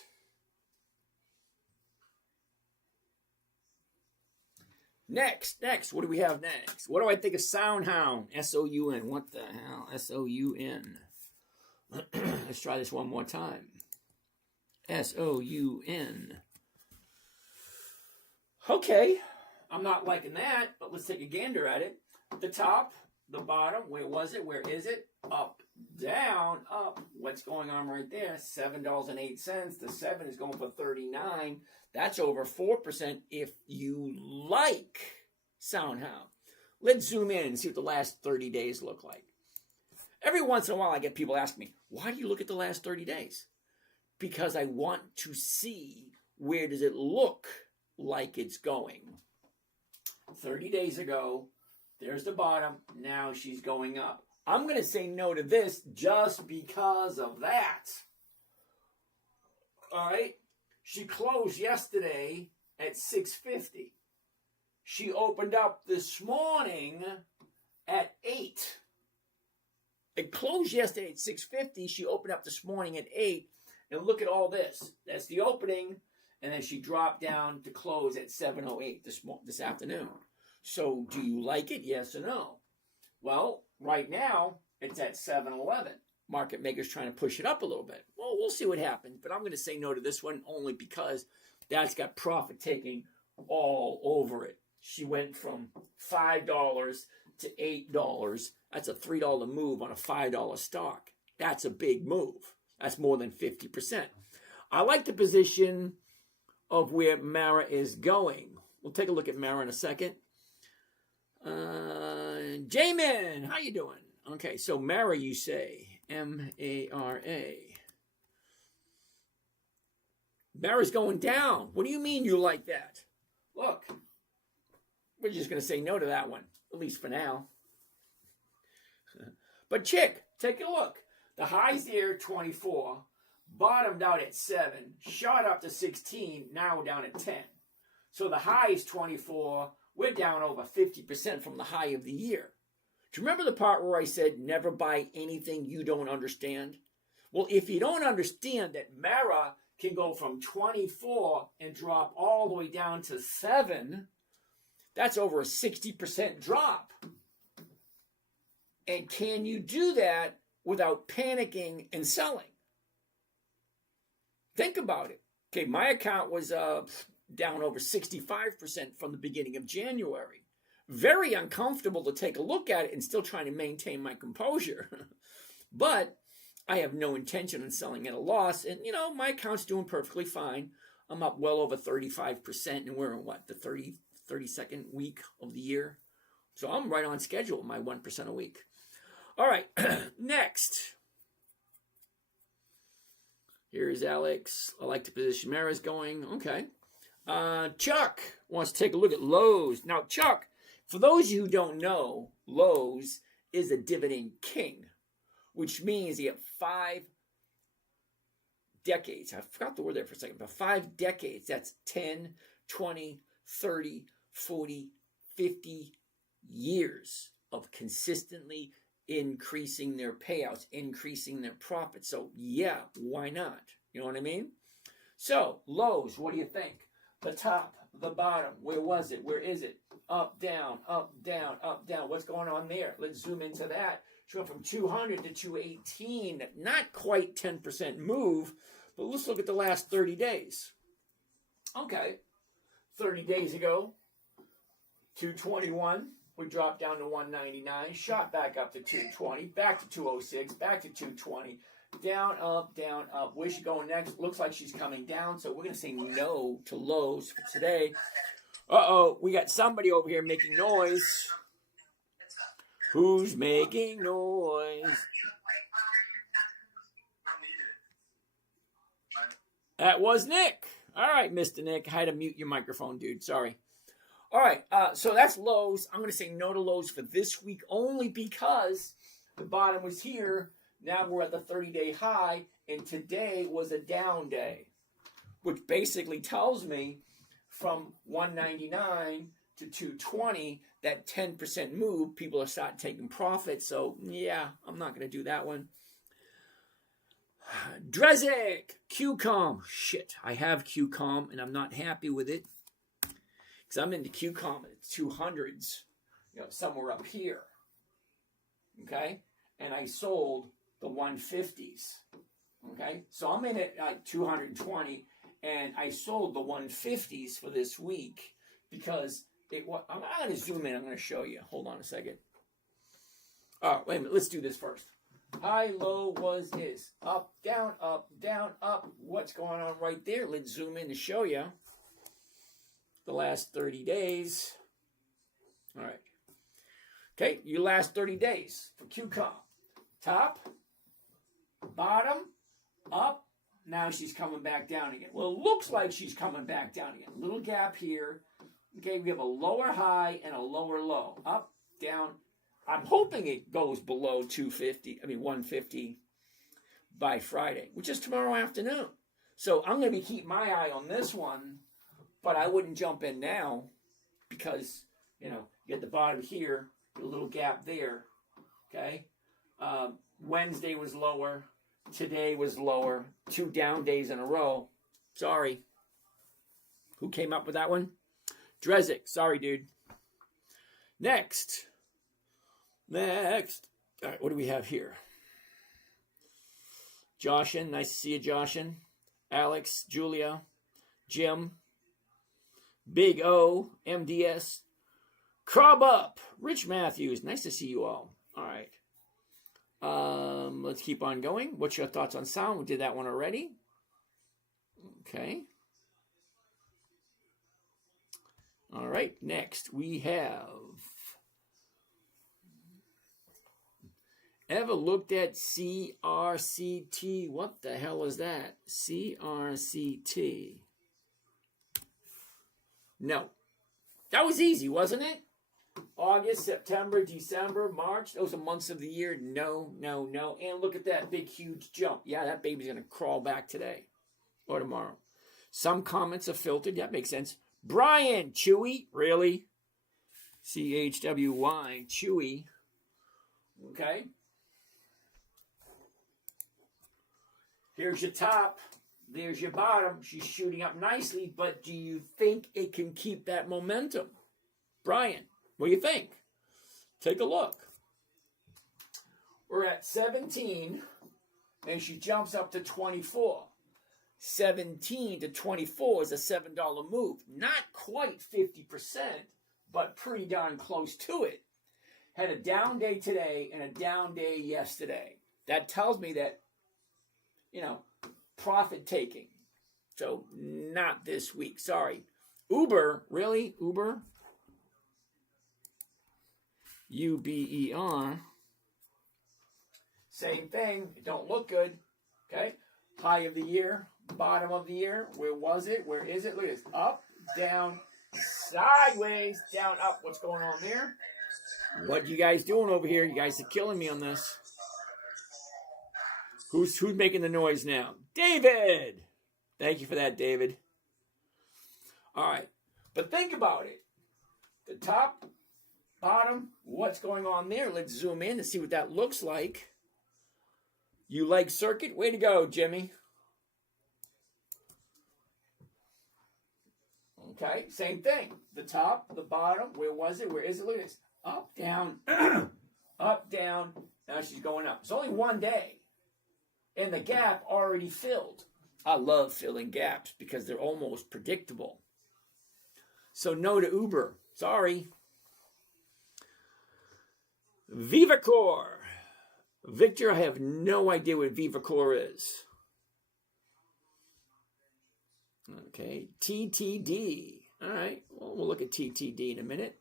Next, what do we have next? What do I think of Soundhound? S-O-U-N. What the hell? S-O-U-N. Let's try this one more time. S-O-U-N. Okay, I'm not liking that, but let's take a gander at it. The top, the bottom, where was it? Where is it? Up, down, up. What's going on right there? $7.08. The 7 is going for 39. That's over 4% if you like Soundhound. Let's zoom in and see what the last 30 days look like. Every once in a while I get people asking me, why do you look at the last 30 days? Because I want to see where does it look like it's going. 30 days ago, there's the bottom. Now she's going up. I'm going to say no to this just because of that. All right? She closed yesterday at 650. She opened up this morning at 8. It closed yesterday at 650. She opened up this morning at 8. And look at all this. That's the opening. And then she dropped down to close at 7:08 this afternoon. So do you like it? Yes or no? Well, right now, it's at 7:11. Market makers trying to push it up a little bit. Well, we'll see what happens. But I'm going to say no to this one only because that's got profit taking all over it. She went from $5 to $8. That's a $3 move on a $5 stock. That's a big move. That's more than 50%. I like the position of where Mara is going. We'll take a look at Mara in a second. Jamin, how you doing? Okay, so Mara, you say. M-A-R-A. Mara's going down. What do you mean you like that? Look, we're just going to say no to that one, at least for now. But Chick, take a look. The high's there, 24. Bottomed out at 7. Shot up to 16. Now we're down at 10. So the high is 24. We're down over 50% from the high of the year. Do you remember the part where I said never buy anything you don't understand? Well, if you don't understand that Mara can go from 24 and drop all the way down to 7, that's over a 60% drop. And can you do that without panicking and selling? Think about it. Okay, my account was down over 65% from the beginning of January. Very uncomfortable to take a look at it and still trying to maintain my composure. But I have no intention of selling at a loss. And, my account's doing perfectly fine. I'm up well over 35%. And we're in the 32nd week of the year. So I'm right on schedule, my 1% a week. All right, next. Here's Alex. I like the position Mara's going. Okay. Chuck wants to take a look at Lowe's. Now, Chuck, for those of you who don't know, Lowe's is a dividend king, which means you have 5 decades. I forgot the word there for a second, but 5 decades. That's 10, 20, 30, 40, 50 years of consistently increasing their payouts, increasing their profits. So, yeah, why not? You know what I mean? So, Lowe's, what do you think? The top, the bottom, where was it? Where is it? Up, down, up, down, up, down. What's going on there? Let's zoom into that. She went from 200 to 218. Not quite 10% move, but let's look at the last 30 days. Okay. 30 days ago, 221. We dropped down to 199. Shot back up to 220. Back to 206. Back to 220. Down, up, down, up. Where's she going next? Looks like she's coming down, so we're going to say no to lows for today. Uh-oh, we got somebody over here making noise. Who's making noise? That was Nick. All right, Mr. Nick. I had to mute your microphone, dude. Sorry. All right, so that's lows. I'm going to say no to lows for this week only because the bottom was here. Now we're at the 30-day high, and today was a down day, which basically tells me from 199 to 220, that 10% move, people are starting taking profits. So, yeah, I'm not going to do that one. Drezik, QCOM. Shit, I have QCOM, and I'm not happy with it because I'm into QCOM at 200s, somewhere up here. Okay? And I sold the 150s. Okay? So I'm in it like 220, and I sold the 150s for this week because I'm going to zoom in. I'm going to show you. Hold on a second. Oh, wait a minute. Let's do this first. High, low was is. Up, down, up, down, up. What's going on right there? Let's zoom in to show you the last 30 days. All right. Okay, your last 30 days for QCOM. Top, bottom, up. Now she's coming back down again. Well, it looks like she's coming back down again. Little gap here. Okay, we have a lower high and a lower low. Up, down. I'm hoping it goes below 150 by Friday, which is tomorrow afternoon. So I'm going to be keeping my eye on this one, but I wouldn't jump in now because, you get the bottom here, a little gap there, okay? Wednesday was lower. Today was lower. 2 down days in a row. Sorry. Who came up with that one? Drezik. Sorry, dude. Next. All right, what do we have here? Joshin. Nice to see you, Joshin. Alex, Julia, Jim, Big O, MDS, Crab Up, Rich Matthews. Nice to see you all. All right. Let's keep on going. What's your thoughts on sound? We did that one already. Okay. All right. Next, we have. Ever looked at CRCT? What the hell is that? CRCT. No. That was easy, wasn't it? August, September, December, March. Those are months of the year. No. And look at that big, huge jump. Yeah, that baby's going to crawl back today or tomorrow. Some comments are filtered. That makes sense. Brian, Chewy. Really? CHWY, Chewy. Okay. Here's your top. There's your bottom. She's shooting up nicely, but do you think it can keep that momentum? Brian, what do you think? Take a look. We're at 17, and she jumps up to 24. 17 to 24 is a $7 move. Not quite 50%, but pretty darn close to it. Had a down day today and a down day yesterday. That tells me that, profit taking. So not this week. Sorry. Uber, really? Uber? UBER. Same thing. It don't look good. Okay. High of the year, bottom of the year. Where was it? Where is it? Look at this. Up, down, sideways, down, up. What's going on there? What you guys doing over here? You guys are killing me on this. Who's making the noise now? David! Thank you for that, David. All right. But think about it. The top, bottom, what's going on there? Let's zoom in and see what that looks like. You like circuit? Way to go, Jimmy. Okay, same thing. The top, the bottom, where was it? Where is it? Look at this. Up, down, up, down. Now she's going up. It's only one day. And the gap already filled. I love filling gaps because they're almost predictable. So no to Uber. Sorry. Vivacor. Victor, I have no idea what VivaCore is. Okay, TTD. All right, well, we'll look at TTD in a minute.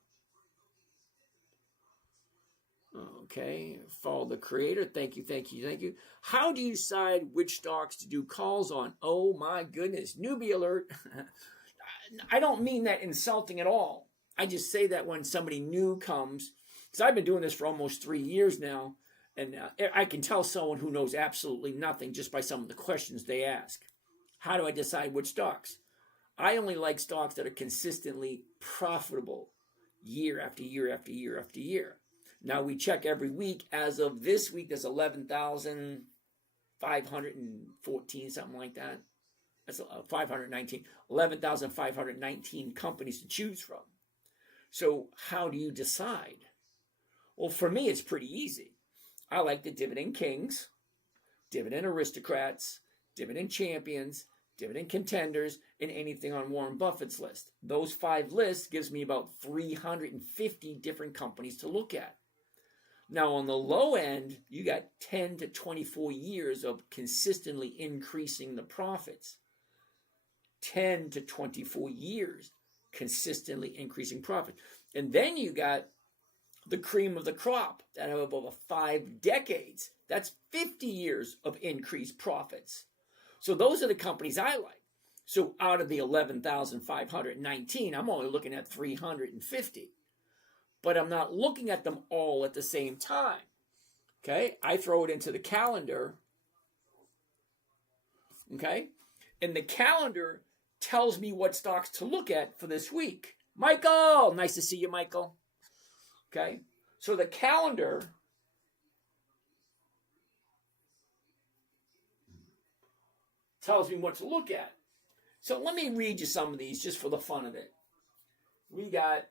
Okay, follow the creator. Thank you, thank you, thank you. How do you decide which stocks to do calls on? Oh my goodness, newbie alert. I don't mean that insulting at all. I just say that when somebody new comes, because I've been doing this for almost 3 years now, and I can tell someone who knows absolutely nothing just by some of the questions they ask. How do I decide which stocks? I only like stocks that are consistently profitable year after year after year after year. Now we check every week. As of this week, there's 11,514, something like that. That's 519, 11,519 companies to choose from. So how do you decide? Well, for me, it's pretty easy. I like the Dividend Kings, Dividend Aristocrats, Dividend Champions, Dividend Contenders, and anything on Warren Buffett's list. Those 5 lists gives me about 350 different companies to look at. Now, on the low end, you got 10 to 24 years of consistently increasing the profits. 10 to 24 years consistently increasing profits. And then you got the cream of the crop that have over 5 decades. That's 50 years of increased profits. So those are the companies I like. So out of the 11,519, I'm only looking at 350. But I'm not looking at them all at the same time. Okay? I throw it into the calendar. Okay? And the calendar tells me what stocks to look at for this week. Michael! Nice to see you, Michael. Okay? So the calendar tells me what to look at. So let me read you some of these just for the fun of it. We got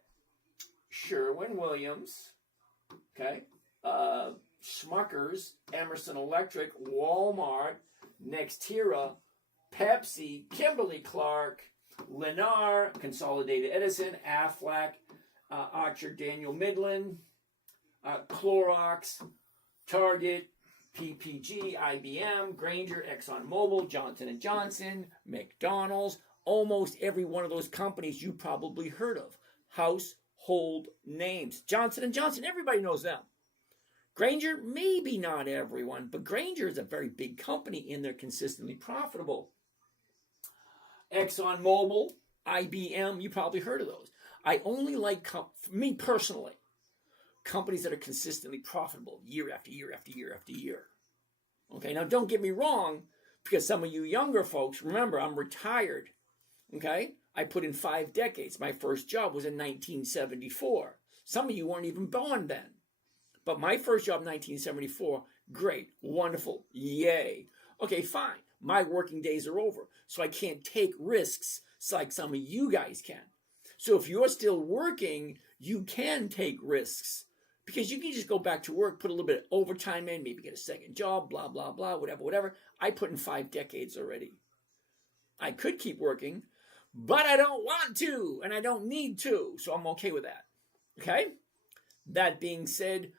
Sherwin-Williams, okay, Smuckers, Emerson Electric, Walmart, Nextera, Pepsi, Kimberly-Clark, Lennar, Consolidated Edison, Aflac, Archer Daniel Midland, Clorox, Target, PPG, IBM, Grainger, ExxonMobil, Johnson & Johnson, McDonald's, almost every one of those companies you probably heard of. Household names. Johnson & Johnson, everybody knows them. Grainger, maybe not everyone, but Grainger is a very big company and they're consistently profitable. ExxonMobil, IBM, you probably heard of those. I only like, me personally, companies that are consistently profitable year after year after year after year. Okay, now don't get me wrong, because some of you younger folks, remember, I'm retired. Okay, I put in 5 decades. My first job was in 1974. Some of you weren't even born then. But my first job in 1974, great, wonderful, yay. Okay, fine. My working days are over, so I can't take risks like some of you guys can. So if you're still working, you can take risks because you can just go back to work, put a little bit of overtime in, maybe get a second job, blah, blah, blah, whatever. I put in 5 decades already. I could keep working, but I don't want to, and I don't need to, so I'm okay with that. Okay? That being said,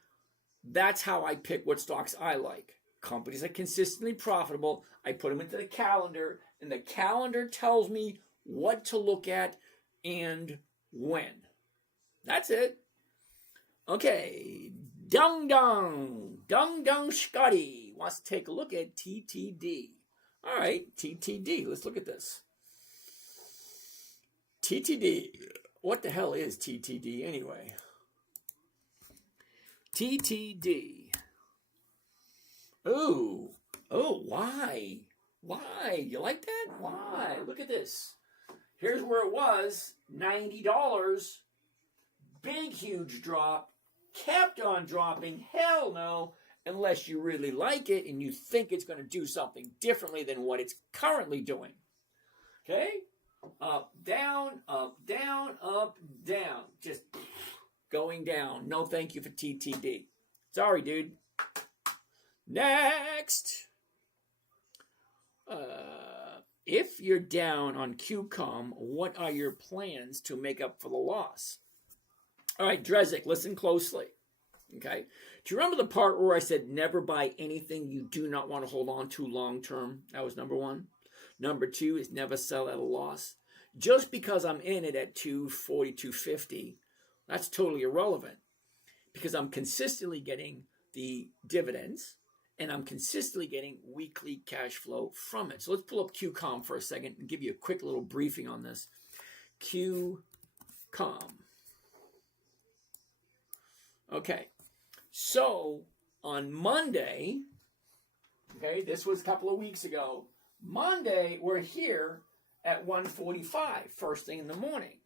that's how I pick what stocks I like. Companies that are consistently profitable, I put them into the calendar, and the calendar tells me what to look at and when. That's it. Okay, Dung Scotty wants to take a look at TTD. All right, TTD, let's look at this. TTD, what the hell is TTD anyway? TTD. Oh, why? Why? You like that? Why? Look at this. Here's where it was, $90. Big, huge drop. Kept on dropping. Hell no. Unless you really like it and you think it's going to do something differently than what it's currently doing. Okay? Up, down, up, down, up, down. Just going down. No thank you for TTD. Sorry, dude. Next. If you're down on QCOM, what are your plans to make up for the loss? All right, Drezek, listen closely. Okay? Do you remember the part where I said never buy anything you do not want to hold on to long term? That was number one. Number two is never sell at a loss. Just because I'm in it at 240, 250, that's totally irrelevant because I'm consistently getting the dividends and I'm consistently getting weekly cash flow from it. So let's pull up QCOM for a second and give you a quick little briefing on this. QCOM. Okay, so on Monday, okay, this was a couple of weeks ago. Monday, we're here at 145, first thing in the morning.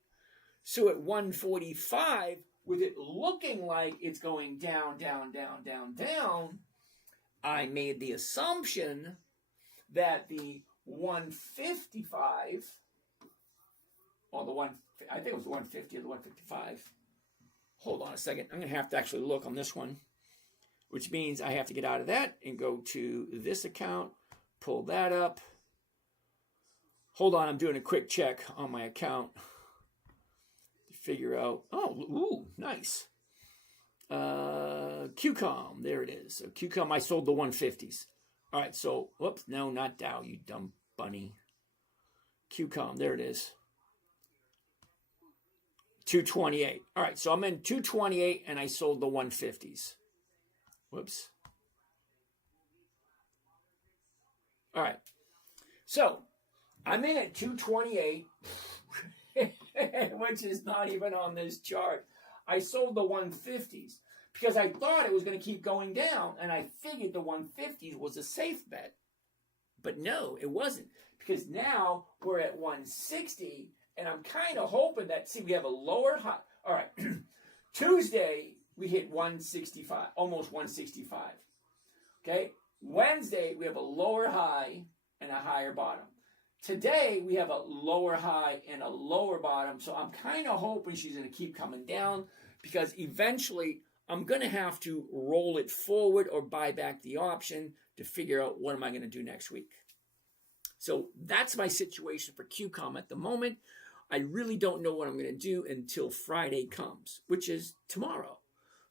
So at 145, with it looking like it's going down, down, down, down, down, I made the assumption that the 155, or the one, I think it was the 150 or the 155. Hold on a second. I'm going to have to actually look on this one, which means I have to get out of that and go to this account, pull that up. Hold on, I'm doing a quick check on my account to figure out. Oh, ooh, nice. QCOM, there it is. So QCOM, I sold the 150s. All right, so, whoops, no, not Dow, you dumb bunny. QCOM, there it is. 228. All right, so I'm in 228 and I sold the 150s. Whoops. All right. So I'm in at 228, which is not even on this chart. I sold the 150s because I thought it was going to keep going down and I figured the 150s was a safe bet. But no, it wasn't because now we're at 160. And I'm kind of hoping that, see, we have a lower high. All right. Tuesday, we hit 165, almost 165. Okay. Wednesday, we have a lower high and a higher bottom. Today, we have a lower high and a lower bottom. So I'm kind of hoping she's going to keep coming down because eventually I'm going to have to roll it forward or buy back the option to figure out what am I going to do next week. So that's my situation for QCOM at the moment. I really don't know what I'm going to do until Friday comes, which is tomorrow.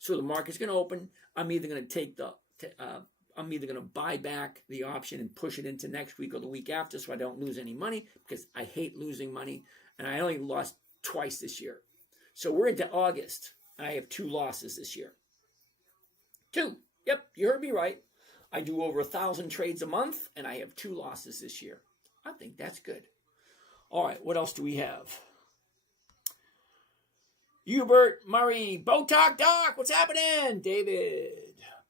So the market's going to open. I'm either going to buy back the option and push it into next week or the week after so I don't lose any money because I hate losing money. And I only lost twice this year. So we're into August and I have 2 losses this year. 2. Yep, you heard me right. I do over 1,000 trades a month and I have 2 losses this year. I think that's good. All right, what else do we have? Hubert, Murray, Botox Doc, what's happening? David,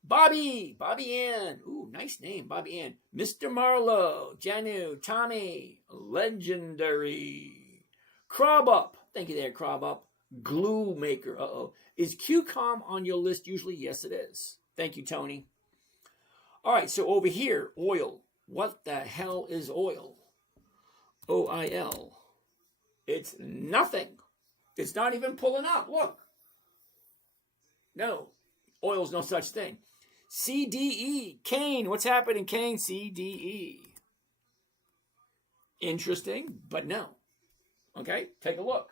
Bobby Ann. Ooh, nice name, Bobby Ann. Mr. Marlowe, Janu, Tommy, Legendary. Crab Up, thank you there, Crab Up. Glue Maker, Is QCOM on your list usually? Yes, it is. Thank you, Tony. All right, so over here, oil. What the hell is oil? OIL. It's nothing. It's not even pulling up. Look. No. Oil's no such thing. CDE. Kane. What's happening, Kane? CDE. Interesting, but no. Okay, take a look.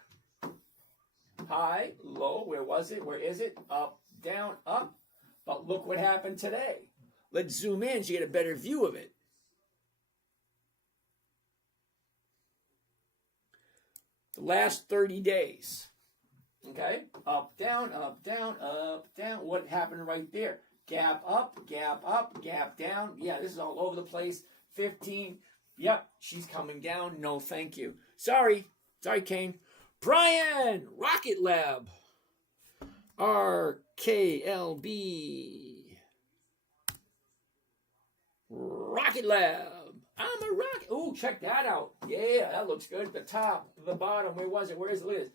High, low. Where was it? Where is it? Up, down, up. But look what happened today. Let's zoom in so you get a better view of it. The last 30 days. Okay? Up, down, up, down, up, down. What happened right there? Gap up, gap down. Yeah, this is all over the place. 15. Yep, she's coming down. No, thank you. Sorry, Kane. Brian, Rocket Lab. RKLB. Rocket Lab. I'm a rocket. Oh, check that out. Yeah, that looks good. The top, the bottom. Where was it? Where is it? Look at this.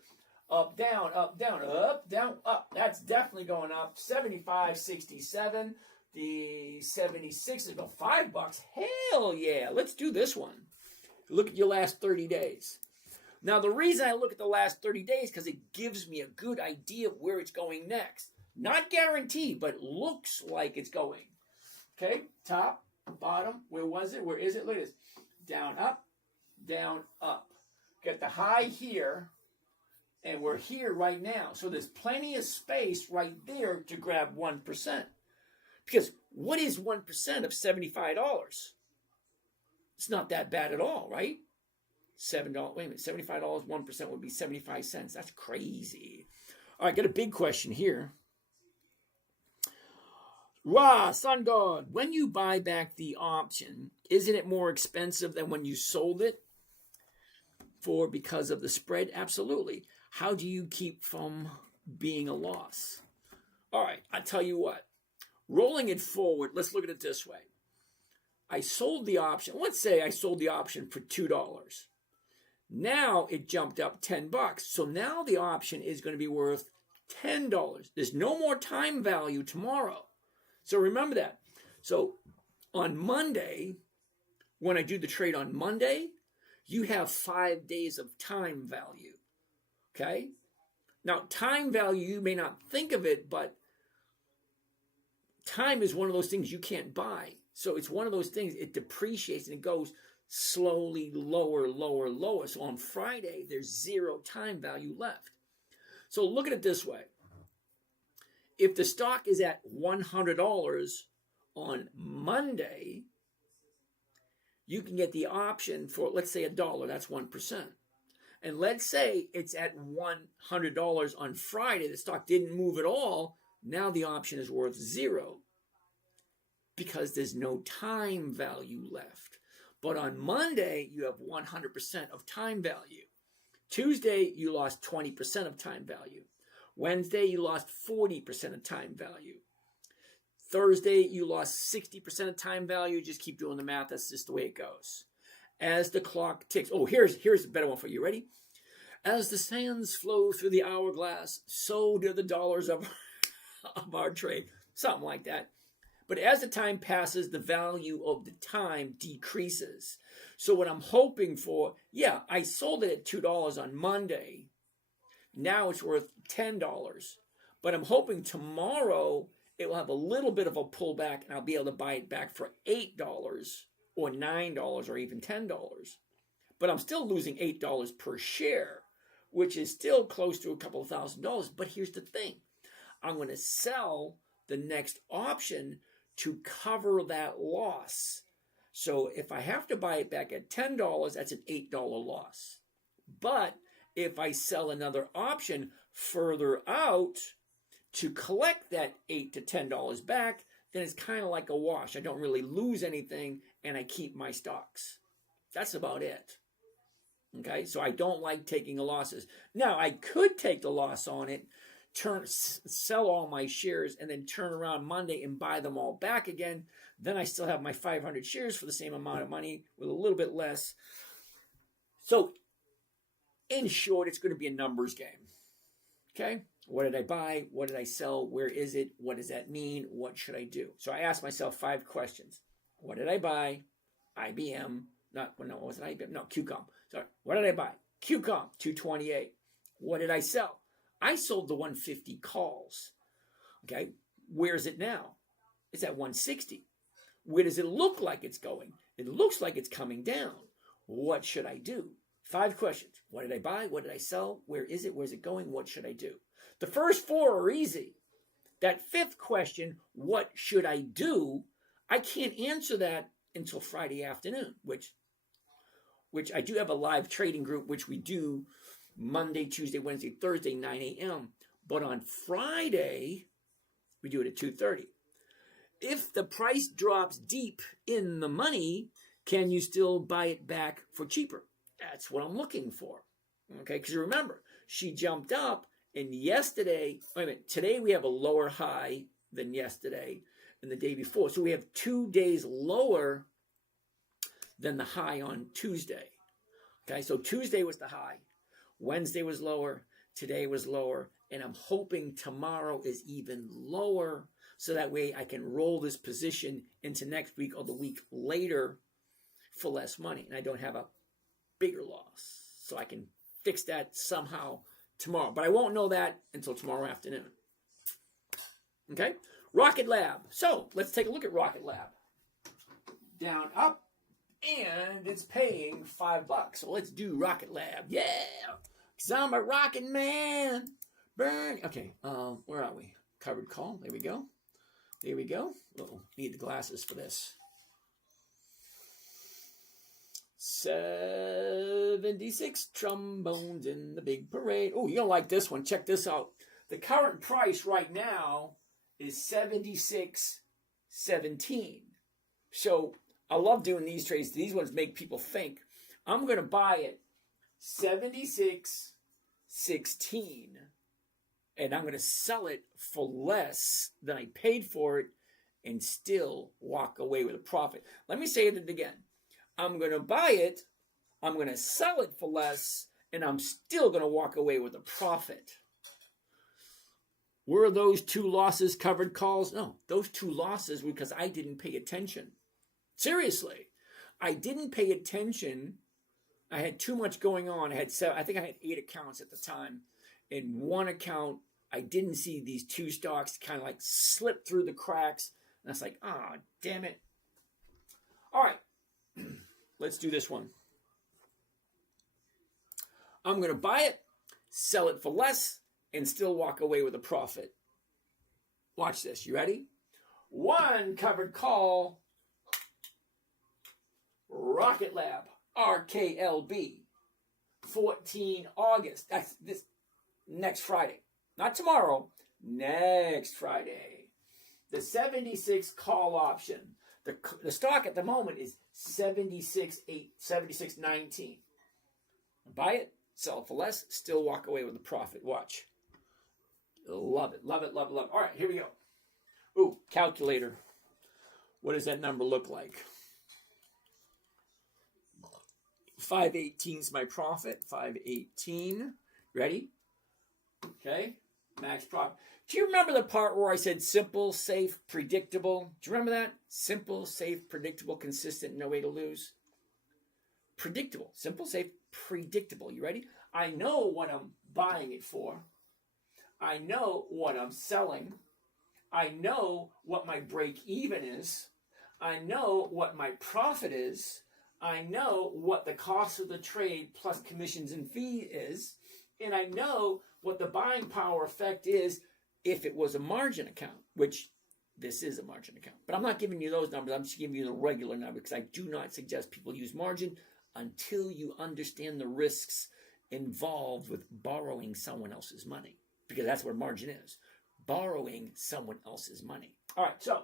Up, down, up, down, up, down, up. That's definitely going up. 75.67. The 76 is about $5. Hell yeah. Let's do this one. Look at your last 30 days. Now, the reason I look at the last 30 days because it gives me a good idea of where it's going next. Not guaranteed, but looks like it's going. Okay, top, bottom. Where was it? Where is it? Look at this. Down, up, down, up. Got the high here, and we're here right now. So there's plenty of space right there to grab 1%. Because what is 1% of $75? It's not that bad at all, right? $7. Wait a minute, $75. 1% would be 75 cents. That's crazy. All right, got a big question here. Sun God, when you buy back the option, isn't it more expensive than when you sold it because of the spread? Absolutely. How do you keep from being a loss? All right, I tell you what. Rolling it forward, let's look at it this way. I sold the option. Let's say I sold the option for $2. Now it jumped up $10. So now the option is going to be worth $10. There's no more time value tomorrow. So remember that. So on Monday, when I do the trade on Monday, you have 5 days of time value. Okay? Now, time value, you may not think of it, but time is one of those things you can't buy. So it's one of those things, it depreciates and it goes slowly lower, lower, lower. So on Friday, there's 0 time value left. So look at it this way. If the stock is at $100 on Monday, you can get the option for, let's say, $1. That's 1%. And let's say it's at $100 on Friday. The stock didn't move at all. Now the option is worth 0 because there's no time value left. But on Monday, you have 100% of time value. Tuesday, you lost 20% of time value. Wednesday, you lost 40% of time value. Thursday, you lost 60% of time value. Just keep doing the math. That's just the way it goes. As the clock ticks. Oh, here's a better one for you. Ready? As the sands flow through the hourglass, so do the dollars of our trade. Something like that. But as the time passes, the value of the time decreases. So what I'm hoping for, I sold it at $2 on Monday. Now it's worth $10. But I'm hoping tomorrow it will have a little bit of a pullback and I'll be able to buy it back for $8 or $9 or even $10. But I'm still losing $8 per share, which is still close to a couple of $1,000. But here's the thing. I'm going to sell the next option to cover that loss. So if I have to buy it back at $10, that's an $8 loss. But if I sell another option further out to collect that $8 to $10 back, then it's kind of like a wash. I don't really lose anything and I keep my stocks. That's about it. Okay, so I don't like taking the losses. Now, I could take the loss on it, sell all my shares, and then turn around Monday and buy them all back again. Then I still have my 500 shares for the same amount of money with a little bit less. So, in short, it's going to be a numbers game. Okay? What did I buy? What did I sell? Where is it? What does that mean? What should I do? So I asked myself 5 questions. What did I buy? IBM. What was it? IBM? No, QCOM. Sorry. What did I buy? QCOM, 228. What did I sell? I sold the 150 calls. Okay? Where is it now? It's at 160. Where does it look like it's going? It looks like it's coming down. What should I do? 5 questions. What did I buy? What did I sell? Where is it? Where's it going? What should I do? The first 4 are easy. That 5th question, what should I do? I can't answer that until Friday afternoon, which I do have a live trading group, which we do Monday, Tuesday, Wednesday, Thursday, 9 a.m. But on Friday, we do it at 2:30. If the price drops deep in the money, can you still buy it back for cheaper? That's what I'm looking for. Okay, because remember, she jumped up, and today we have a lower high than yesterday and the day before. So we have 2 days lower than the high on Tuesday. Okay, so Tuesday was the high. Wednesday was lower. Today was lower. And I'm hoping tomorrow is even lower so that way I can roll this position into next week or the week later for less money. And I don't have a bigger loss. So I can fix that somehow tomorrow. But I won't know that until tomorrow afternoon. Okay? Rocket Lab. So let's take a look at Rocket Lab. Down, up, and it's paying $5. So let's do Rocket Lab. Yeah! Because I'm a rocket man. Burn. Okay, where are we? Covered call. There we go. Here we go. Oh, need the glasses for this. 76 trombones in the big parade. Oh, you're going to like this one. Check this out. The current price right now is 76.17. So I love doing these trades. These ones make people think. I'm going to buy it 76.16, and I'm going to sell it for less than I paid for it and still walk away with a profit. Let me say it again. I'm going to buy it, I'm going to sell it for less, and I'm still going to walk away with a profit. Were those 2 losses covered calls? No, those 2 losses were because I didn't pay attention. Seriously, I didn't pay attention. I had too much going on. I think I had 8 accounts at the time. In one account, I didn't see these 2 stocks kind of like slip through the cracks. And I was like, ah, oh, damn it. All right, let's do this one. I'm going to buy it, sell it for less, and still walk away with a profit. Watch this. You ready? 1 covered call, Rocket Lab, RKLB, 14 August. That's this next Friday. Not tomorrow, next Friday. The 76 call option. The stock at the moment is 76.19. Buy it, sell it for less, still walk away with a profit. Watch. Love it, love it, love it, love it. All right, here we go. Ooh, calculator. What does that number look like? 518 is my profit. 518. Ready? Okay. Max profit. Do you remember the part where I said simple, safe, predictable? Do you remember that? Simple, safe, predictable, consistent, no way to lose. Predictable. Simple, safe, predictable. You ready? I know what I'm buying it for. I know what I'm selling. I know what my break even is. I know what my profit is. I know what the cost of the trade plus commissions and fee is. And I know what the buying power effect is if it was a margin account, which this is a margin account. But I'm not giving you those numbers. I'm just giving you the regular number because I do not suggest people use margin until you understand the risks involved with borrowing someone else's money, because that's what margin is. Borrowing someone else's money. All right, so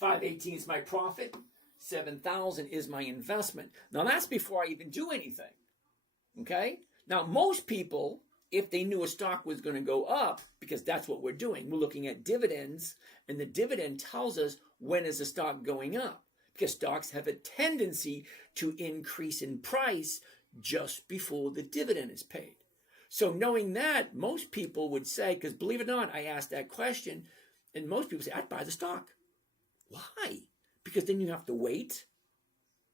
518 is my profit. 7,000 is my investment. Now that's before I even do anything. Okay? Now most people, if they knew a stock was going to go up, because that's what we're doing, we're looking at dividends, and the dividend tells us when is the stock going up, because stocks have a tendency to increase in price just before the dividend is paid. So knowing that, most people would say, because believe it or not, I asked that question, and most people say, I'd buy the stock. Why? Because then you have to wait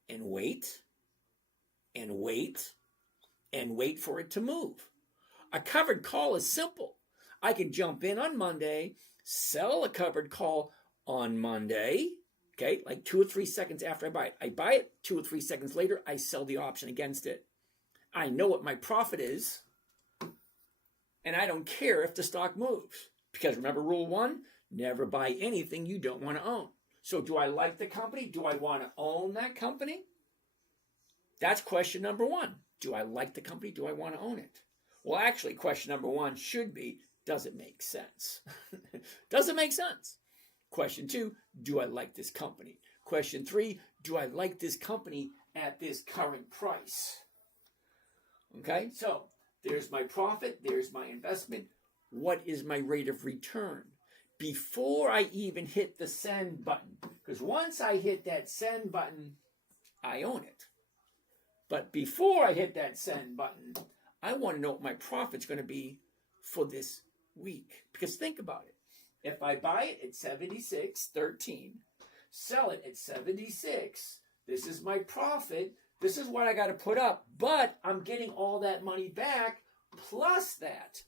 and wait and wait and wait for it to move. A covered call is simple. I can jump in on Monday, sell a covered call on Monday, okay, like 2 or 3 seconds after I buy it. I buy it, 2 or 3 seconds later, I sell the option against it. I know what my profit is, and I don't care if the stock moves. Because remember rule 1, never buy anything you don't want to own. So do I like the company? Do I want to own that company? That's question number 1. Do I like the company? Do I want to own it? Well, actually, question number 1 should be, does it make sense? Does it make sense? Question 2, do I like this company? Question 3, do I like this company at this current price? Okay, so there's my profit, there's my investment. What is my rate of return? Before I even hit the send button, because once I hit that send button, I own it. But before I hit that send button, I want to know what my profit's going to be for this week. Because think about it. If I buy it at 76.13, sell it at 76, this is my profit. This is what I got to put up. But I'm getting all that money back plus that.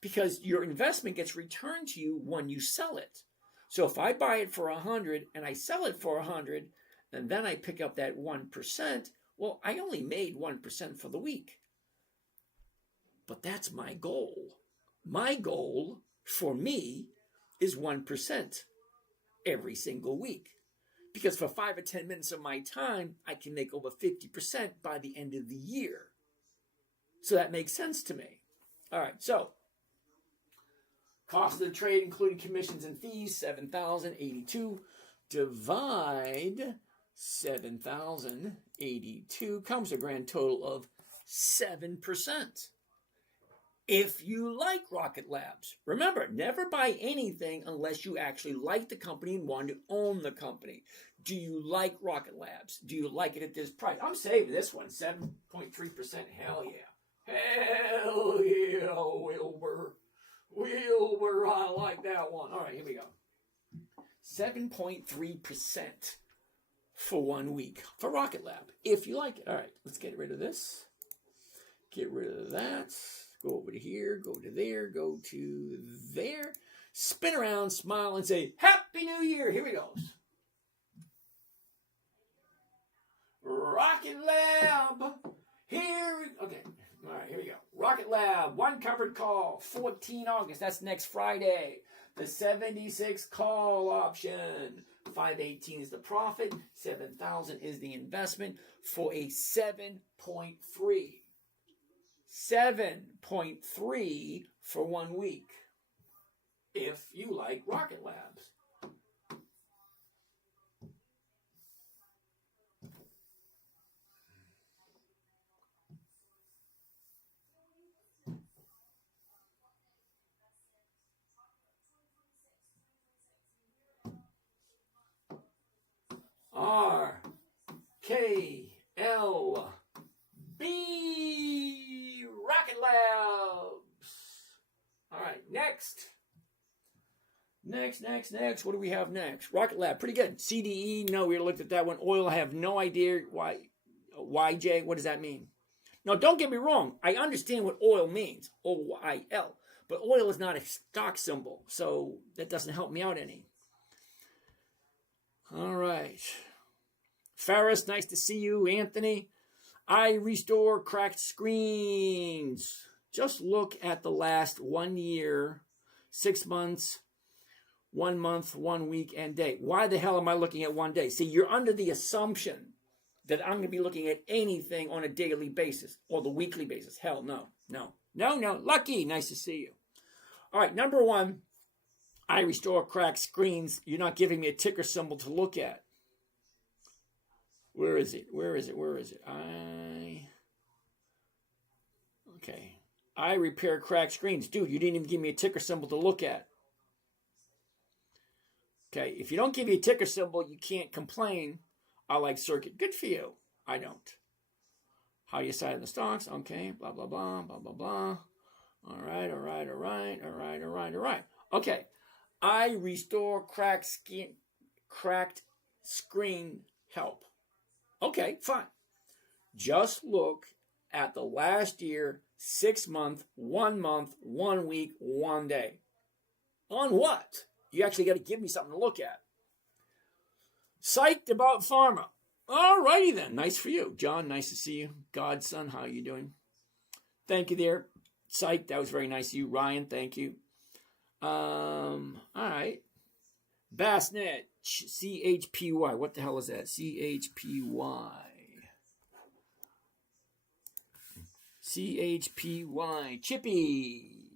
Because your investment gets returned to you when you sell it. So if I buy it for 100 and I sell it for 100, and then I pick up that 1%, well, I only made 1% for the week. But that's my goal. My goal for me is 1% every single week. Because for 5 or 10 minutes of my time, I can make over 50% by the end of the year. So that makes sense to me. All right, so cost of the trade, including commissions and fees, $7,082. Divide 7,082 comes a grand total of 7%. If you like Rocket Labs, remember, never buy anything unless you actually like the company and want to own the company. Do you like Rocket Labs? Do you like it at this price? I'm saving this one, 7.3%. Hell yeah. Hell yeah, Wilbur. Wilbur, I like that one. All right, here we go. 7.3% for 1 week for Rocket Lab, if you like it. All right, let's get rid of this. Get rid of that. Go over to here, go to there, go to there. Spin around, smile, and say, Happy New Year. Here we go. Rocket Lab. Okay. All right, here we go. Rocket Lab, one covered call, 14 August. That's next Friday. The 76 call option. 518 is the profit. 7,000 is the investment for a 7.3. 7.3 for 1 week. If you like Rocket Labs. RKLB Rocket Labs. All right, next. Next. What do we have next? Rocket Lab, pretty good. CDE, no, we looked at that one. Oil, I have no idea why. YJ, what does that mean? Now, don't get me wrong. I understand what oil means, OYL. But oil is not a stock symbol, so that doesn't help me out any. All right. Ferris, nice to see you. Anthony, I restore cracked screens. Just look at the last 1 year, 6 months, 1 month, 1 week, and day. Why the hell am I looking at 1 day? See, you're under the assumption that I'm going to be looking at anything on a daily basis or the weekly basis. Hell no. Lucky, nice to see you. All right, number one, I restore cracked screens. You're not giving me a ticker symbol to look at. Where is it? I repair cracked screens. Dude, you didn't even give me a ticker symbol to look at. Okay, if you don't give me a ticker symbol, you can't complain. I like circuit. Good for you. I don't. How do you decide on the stocks? Okay, blah, blah, blah, blah, blah, blah. All right. Okay, I restore cracked screen help. Okay, fine. Just look at the last year, 6 month, 1 week, 1 day. On what? You actually got to give me something to look at. Psyched about pharma. All righty then. Nice for you. John, nice to see you. Godson, how are you doing? Thank you there. Psyched, that was very nice of you. Ryan, thank you. All right. Bassnet, CHPY. What the hell is that? CHPY. Chippy.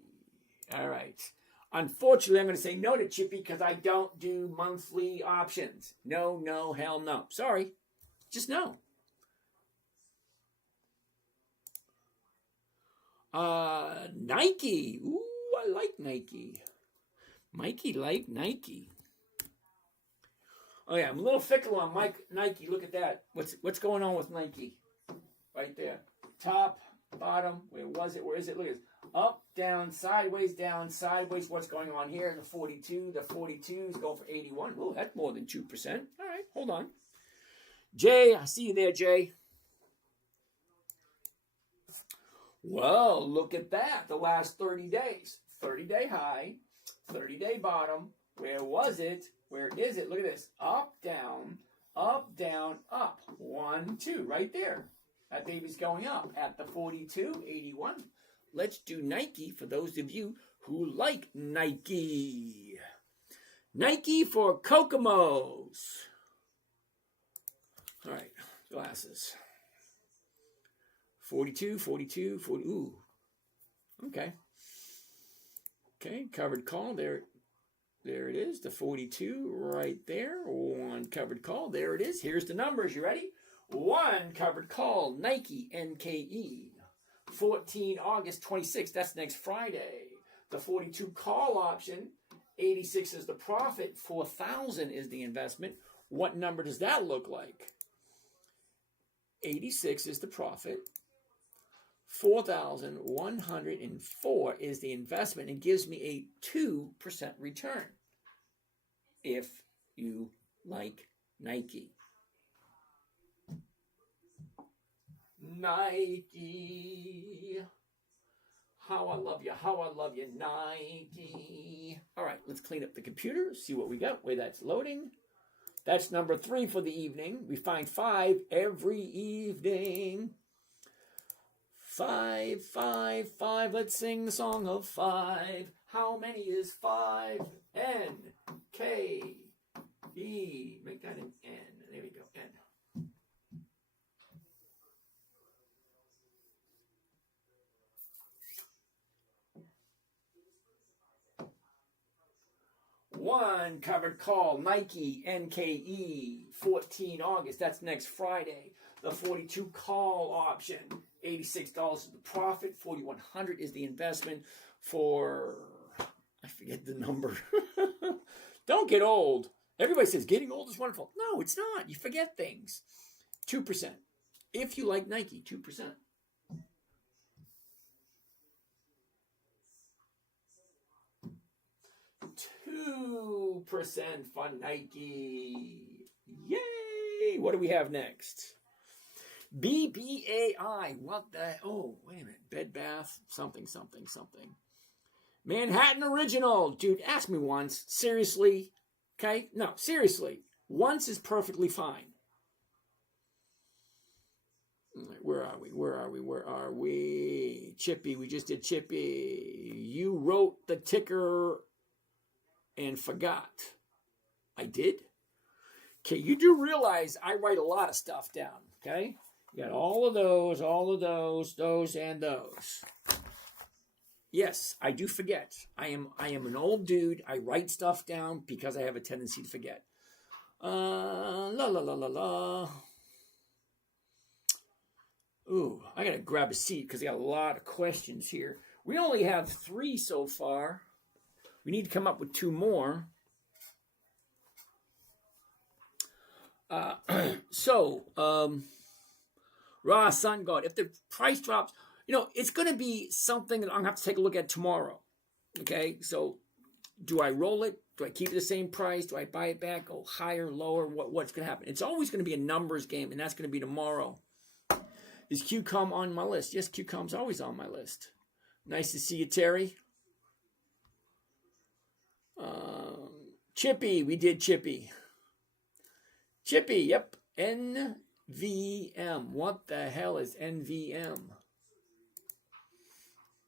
All right. Unfortunately, I'm going to say no to Chippy because I don't do monthly options. No, hell no. Sorry. Just no. Nike. Ooh, I like Nike. Mikey like Nike. Oh yeah, I'm a little fickle on Nike. Look at that. What's going on with Nike? Right there. Top, bottom. Where was it? Where is it? Look at this. Up, down, sideways, what's going on here? The 42 is going for 81. Oh, that's more than 2%. All right, hold on. Jay, I see you there, Jay. Well, look at that. The last 30 days. 30-day high, 30-day bottom. Where was it? Where is it? Look at this. Up, down, up. 1, 2, right there. That baby's going up at the 42, 81. Let's do Nike for those of you who like Nike. Nike for Kokomos. All right, glasses. 42, 42, 40. Ooh. Okay. Okay, covered call. There it is. The 42 right there. One covered call. There it is. Here's the numbers. You ready? One covered call. Nike NKE. 14 August 26. That's next Friday. The 42 call option. 86 is the profit. 4,000 is the investment. What number does that look like? 86 is the profit. 4,104 is the investment and gives me a 2% return if you like Nike. Nike. How I love you, Nike. All right, let's clean up the computer, see what we got, where that's loading. That's number 3 for the evening. We find 5 every evening. 5, 5, 5. Let's sing the song of 5. How many is 5? N, K, E. Make that an N. There we go, N. One covered call, Nike, NKE, 14 August. That's next Friday. The 42 call option, $86 is the profit, 4,100 is the investment for, I forget the number. Don't get old. Everybody says getting old is wonderful. No, it's not. You forget things. 2%. If you like Nike, 2%. 2% for Nike. Yay! What do we have next? BBAI. What the? Oh, wait a minute. Bed Bath. Something. Manhattan Original. Dude, ask me once. Seriously? Okay? No, seriously. Once is perfectly fine. Where are we? Chippy. We just did Chippy. You wrote the ticker and forgot. I did? Okay, you do realize I write a lot of stuff down, okay? You got all of those, those, and those. Yes, I do forget. I am an old dude. I write stuff down because I have a tendency to forget. Ooh, I gotta grab a seat because I got a lot of questions here. We only have 3 so far. We need to come up with 2 more. Raw Sun God, if the price drops, it's going to be something that I'm going to have to take a look at tomorrow. Okay, so do I roll it? Do I keep it the same price? Do I buy it back? Go higher, lower? What's going to happen? It's always going to be a numbers game, and that's going to be tomorrow. Is QCOM on my list? Yes, QCOM's always on my list. Nice to see you, Terry. Chippy, we did Chippy. Chippy, yep. NVM. What the hell is NVM?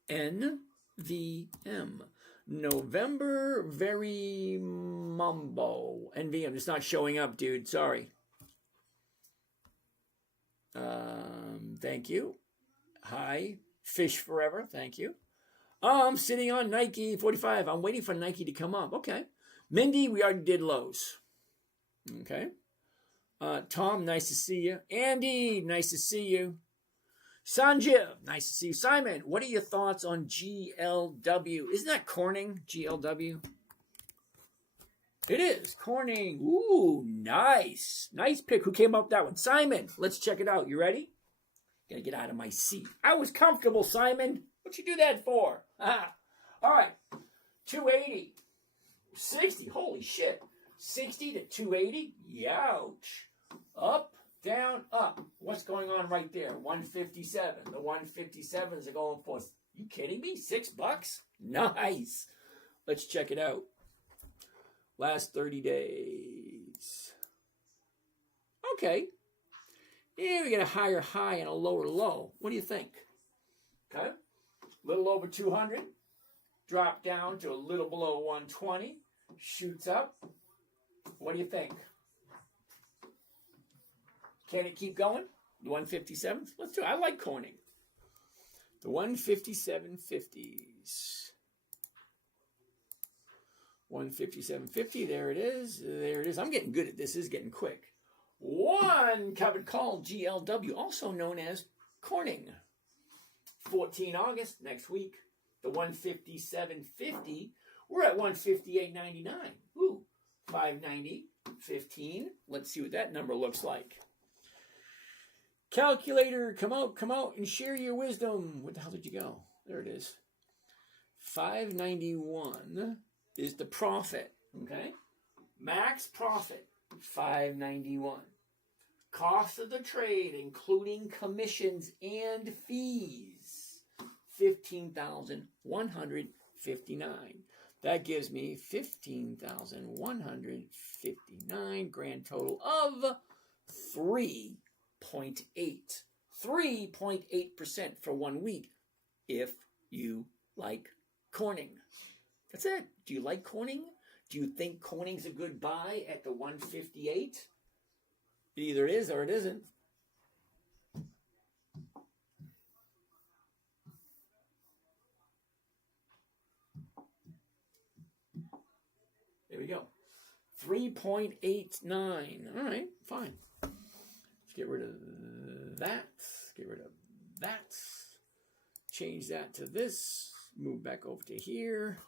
NVM. November Very Mumbo. NVM. It's not showing up, dude. Sorry. Thank you. Hi. Fish Forever. Thank you. I'm sitting on Nike 45. I'm waiting for Nike to come up. Okay. Mindy, we already did Lowe's. Okay. Tom, nice to see you. Andy, nice to see you. Sanjiv, nice to see you. Simon, what are your thoughts on GLW? Isn't that Corning, GLW? It is. Corning. Ooh, nice. Nice pick. Who came up with that one? Simon, let's check it out. You ready? Gotta get out of my seat. I was comfortable, Simon. What'd you do that for? Ah. All right. 280. 60. Holy shit. 60 to 280. Youch. Up, down, up. What's going on right there? 157. The 157s are going for, you kidding me? $6? Nice. Let's check it out. Last 30 days. Okay. Yeah, we get a higher high and a lower low. What do you think? Okay. A little over 200. Drop down to a little below 120. shoots up. What do you think? Can it keep going? The 157s? Let's do it. I like Corning. The 157.50s. 157.50. There it is. There it is. I'm getting good at this. This is getting quick. One covered call, GLW, also known as Corning. 14 August, next week. The 157.50. We're at 158.99. Ooh, 590.15. Let's see what that number looks like. Calculator, come out and share your wisdom. What the hell did you go? There it is. 591 is the profit, okay? Max profit, 591. Cost of the trade, including commissions and fees, 15,159. That gives me 15,159, grand total of 3.8. 3.8% for 1 week if you like Corning. That's it. Do you like Corning? Do you think Corning's a good buy at the 158? It either is or it isn't. There we go. 3.89. All right, fine. Let's get rid of that. Get rid of that. Change that to this. Move back over to here.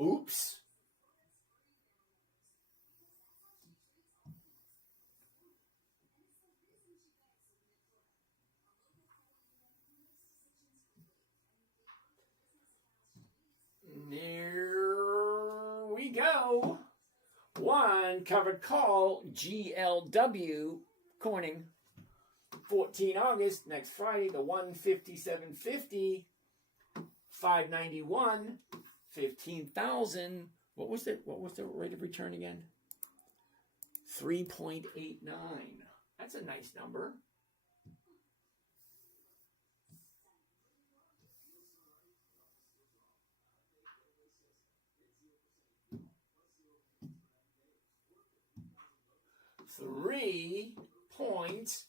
Oops. There we go. One covered call, GLW, Corning. 14 August, next Friday, the 157.50, 591, 15,000. What was the rate of return again? 3.89. That's a nice number. $3.8,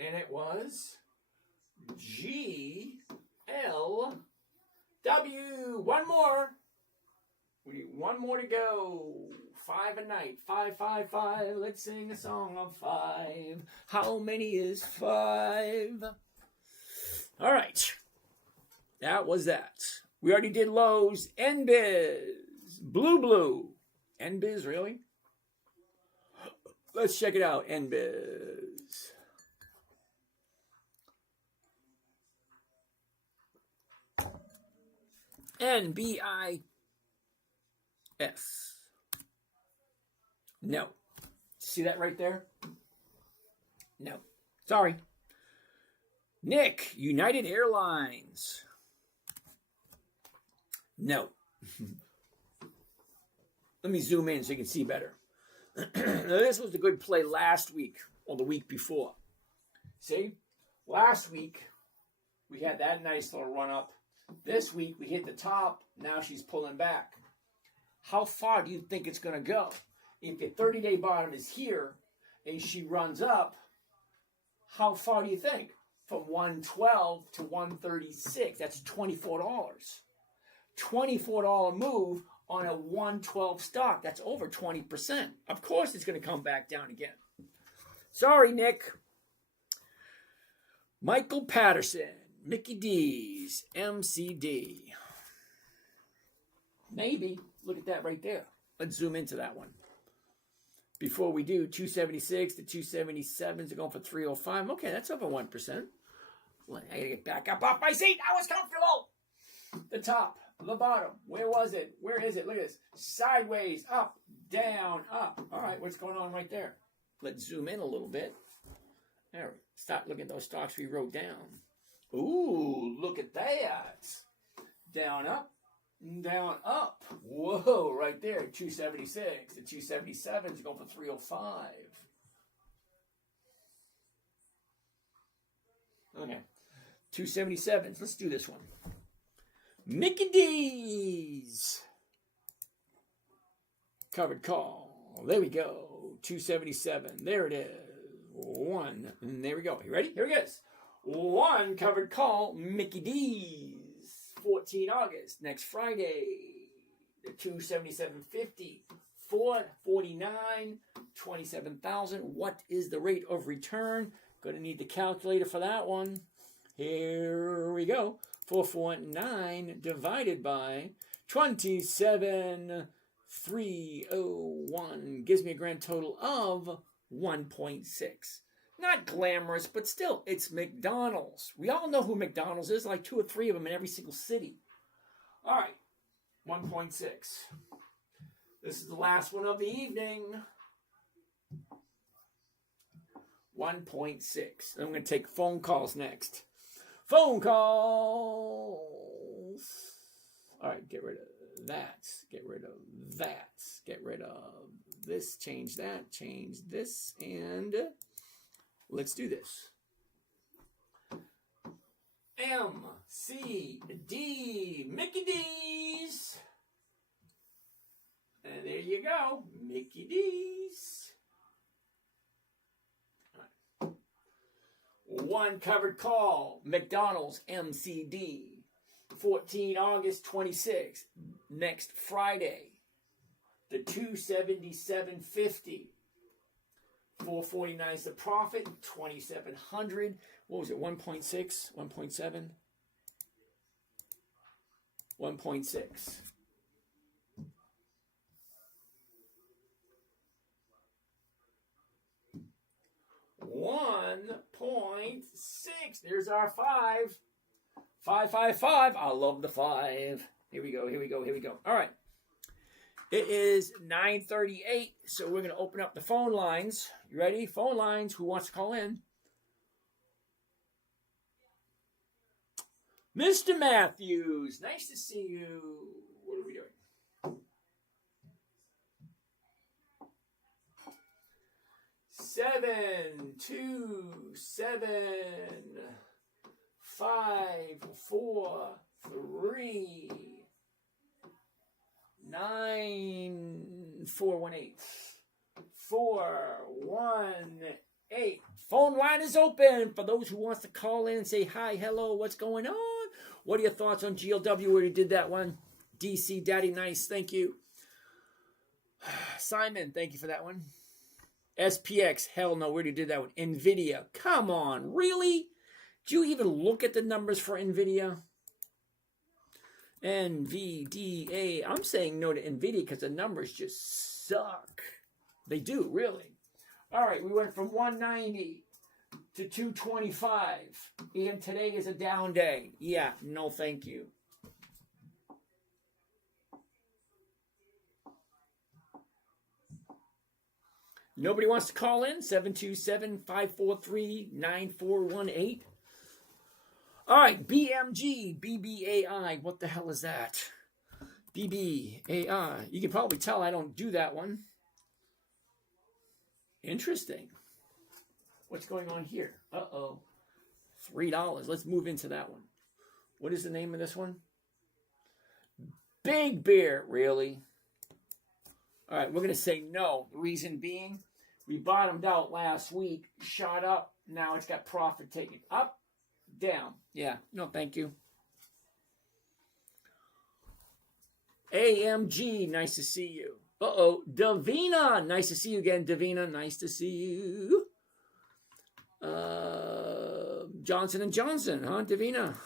and it was GLW. One more. We need one more to go. 5 a night. 5, 5, 5. Let's sing a song of 5. How many is 5? All right. That was that. We already did Lowe's. NBiz. Blue. NBiz, really? Let's check it out. NBiz. NBIS. No. See that right there? No. Sorry. Nick, United Airlines. No. Let me zoom in so you can see better. Now, this was a good play last week or the week before. See? Last week, we had that nice little run up. This week, we hit the top. Now she's pulling back. How far do you think it's going to go? If the 30-day bottom is here and she runs up, how far do you think? From 112 to 136. That's $24. $24 move on a 112 stock. That's over 20%. Of course it's going to come back down again. Sorry, Nick. Michael Patterson, Mickey D's, MCD. Maybe. Look at that right there. Let's zoom into that one. Before we do, 276 to 277s are going for 305. Okay, that's over 1%. Well, I got to get back up off my seat. I was comfortable. The top, the bottom. Where was it? Where is it? Look at this. Sideways, up, down, up. All right, what's going on right there? Let's zoom in a little bit. There, start looking at those stocks we wrote down. Ooh, look at that. Down, up, down, up. Whoa, right there, 276. The 277 is going for 305. Okay, 277s. Let's do this one. Mickey D's. Covered call. There we go. 277. There it is. One. And there we go. You ready? Here it goes. One covered call. Mickey D's. 14 August. Next Friday. The 277.50. 449. 27,000. What is the rate of return? Going to need the calculator for that one. Here we go. 449 divided by 27,301 gives me a grand total of 1.6. Not glamorous, but still, it's McDonald's. We all know who McDonald's is, like 2 or 3 of them in every single city. All right, 1.6. This is the last one of the evening. 1.6. I'm going to take phone calls next. Phone calls. All right, get rid of that. Get rid of that. Get rid of this. Change that. Change this. And let's do this. M, C, D, Mickey D's. And there you go. Mickey D's. One covered call, McDonald's MCD, 14 August 26, next Friday, the 277.50, 449 is the profit, 2,700, what was it, 1.6, 1.7, 1.6. $1.6. There's our 5. 555. I love the 5. Here we go. Here we go. Here we go. All right. It is 9:38, so we're going to open up the phone lines. You ready? Phone lines. Who wants to call in? Mr. Matthews. Nice to see you. What are we doing? 7275439418418. 418. Phone line is open for those who wants to call in and say hi, hello, what's going on? What are your thoughts on GLW? We already did that one. DC Daddy Nice, thank you. Simon, thank you for that one. SPX, hell no, we already did that one. NVIDIA, come on, really? Do you even look at the numbers for NVIDIA? NVDA, I'm saying no to NVIDIA because the numbers just suck. They do, really. All right, we went from 190 to 225, and today is a down day. Yeah, no thank you. Nobody wants to call in? 727-543-9418. All right, BMG, BBAI. What the hell is that? BBAI. You can probably tell I don't do that one. Interesting. What's going on here? Uh-oh. $3. Let's move into that one. What is the name of this one? Big Bear. Really? All right, we're going to say no. The reason being, we bottomed out last week, shot up, now it's got profit taken. Up, down. Yeah, no thank you. AMG, nice to see you. Uh-oh, Davina, nice to see you again. Davina, nice to see you. Johnson & Johnson, huh, Davina?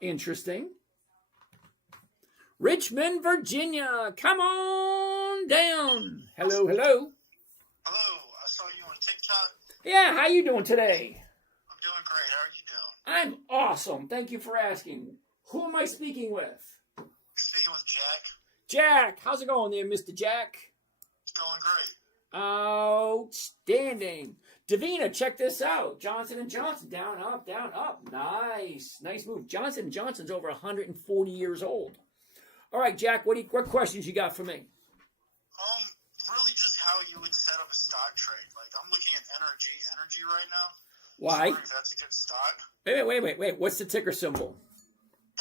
Interesting. Richmond, Virginia. Come on down. Hello, hello. Hello, I saw you on TikTok. Yeah, how you doing today? I'm doing great. How are you doing? I'm awesome. Thank you for asking. Who am I speaking with? Speaking with Jack. Jack. How's it going there, Mr. Jack? It's going great. Outstanding. Davina, check this out. Johnson & Johnson, down, up, down, up. Nice. Nice move. Johnson & Johnson's over 140 years old. All right, Jack, what questions you got for me? Really just how you would set up a stock trade. Like, I'm looking at energy right now. Why? If that's a good stock. Wait. What's the ticker symbol?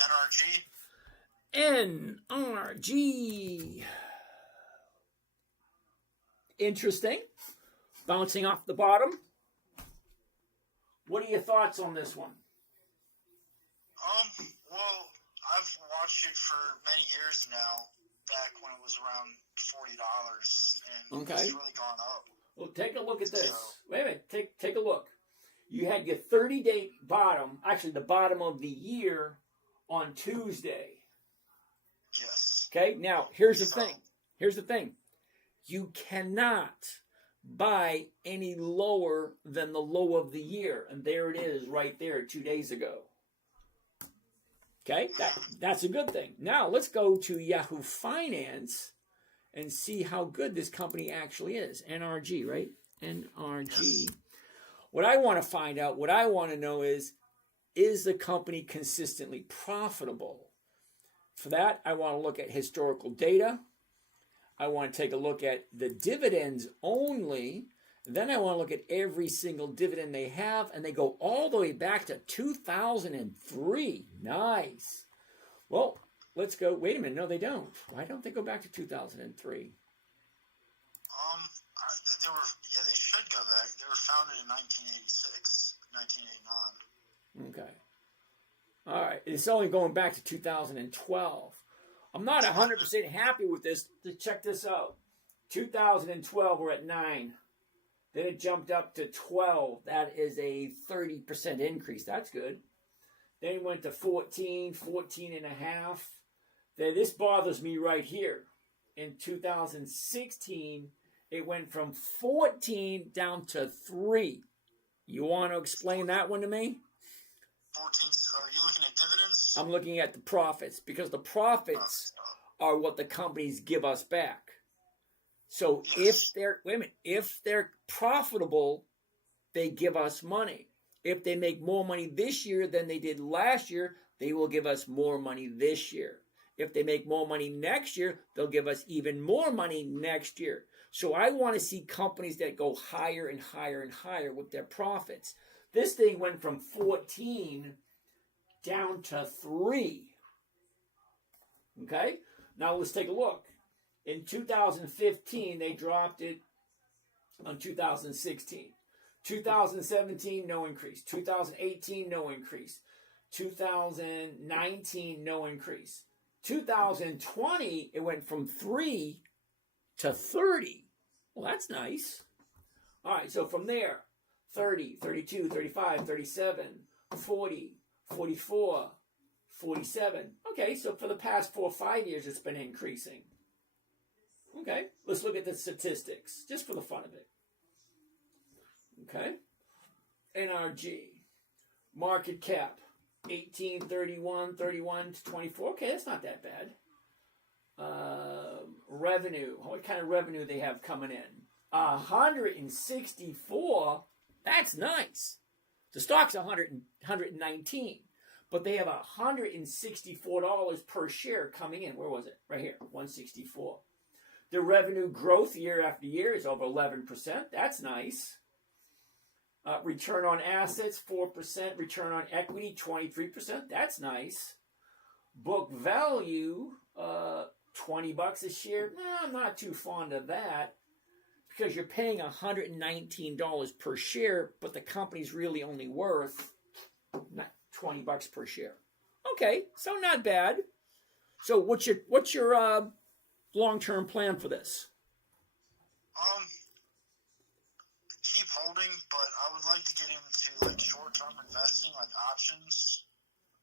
NRG. NRG. Interesting. Bouncing off the bottom. What are your thoughts on this one? Well, I've watched it for many years now, back when it was around $40, and Okay. it's really gone up. Well, take a look at this. So- Wait a minute. Take a look. You had your 30-day bottom, actually the bottom of the year, on Tuesday. Yes. Okay? Now, here's the thing. Here's the thing. You cannot buy any lower than the low of the year. And there it is right there 2 days ago. Okay? That's a good thing. Now, let's go to Yahoo Finance and see how good this company actually is. NRG, right? NRG. Yes. What I want to find out, what I want to know is the company consistently profitable? For that, I want to look at historical data. I want to take a look at the dividends only. Then I want to look at every single dividend they have, and they go all the way back to 2003. Nice. Well, let's go. Wait a minute. No, they don't. Why don't they go back to 2003? They should go back. They were founded in 1986, 1989. Okay. All right. It's only going back to 2012. I'm not 100% happy with this. Check this out. 2012, we're at 9. Then it jumped up to 12. That is a 30% increase. That's good. Then it went to 14, 14 and a half. Then this bothers me right here. In 2016, it went from 14 down to 3. You want to explain that one to me? 14. Are you looking at dividends? I'm looking at the profits, because the profits are what the companies give us back. So Yes. if they're profitable, they give us money. If they make more money this year than they did last year, they will give us more money this year. If they make more money next year, they'll give us even more money next year. So I want to see companies that go higher and higher and higher with their profits. This thing went from 14 down to 3. Okay? Now let's take a look. In 2015, they dropped it on 2016. 2017, no increase. 2018, no increase. 2019, no increase. 2020, it went from 3 to 30. Well, that's nice. All right, so from there, 30, 32, 35, 37, 40, 44, 47. Okay, so for the past 4 or 5 years, it's been increasing. Okay, let's look at the statistics, just for the fun of it. Okay, NRG, market cap, 18, 31, 31 to 24. Okay, that's not that bad. Revenue, what kind of revenue they have coming in? 164, that's nice. The stock's 119, but they have $164 per share coming in. Where was it? Right here, 164. The revenue growth year after year is over 11%. That's nice. Return on assets, 4%. Return on equity, 23%. That's nice. Book value, $20 a share. No, I'm not too fond of that, because you're paying $119 per share, but the company's really only worth $20 per share. Okay, so not bad. So what's your long-term plan for this? Keep holding, but I would like to get into like short-term investing, like options.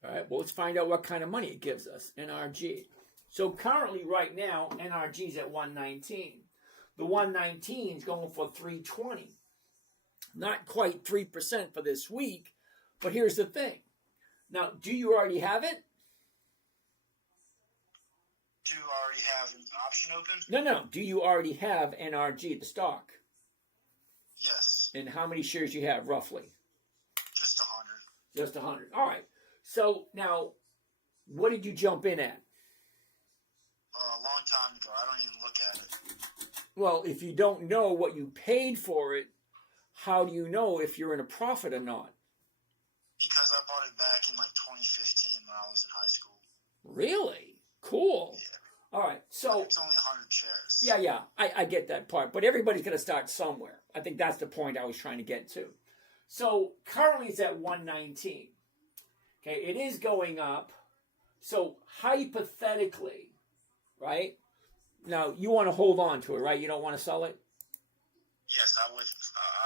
All right, well, let's find out what kind of money it gives us. NRG. So currently, right now, NRG is at 119. The 119 is going for 320. Not quite 3% for this week, but here's the thing. Now, do you already have it? Do you already have an option open? No. Do you already have NRG, the stock? Yes. And how many shares you have, roughly? Just 100. Just 100. All right. So now, what did you jump in at? A long time ago. I don't even look at it. Well, if you don't know what you paid for it, how do you know if you're in a profit or not? Because I bought it back in like 2015 when I was in high school. Really? Cool. Yeah. All right. So It's only 100 shares. yeah. I get that part, but everybody's going to start somewhere. I think that's the point I was trying to get to. So currently it's at 119. Okay, it is going up. So hypothetically, right? Now you want to hold on to it, right? You don't want to sell it? Yes, I would.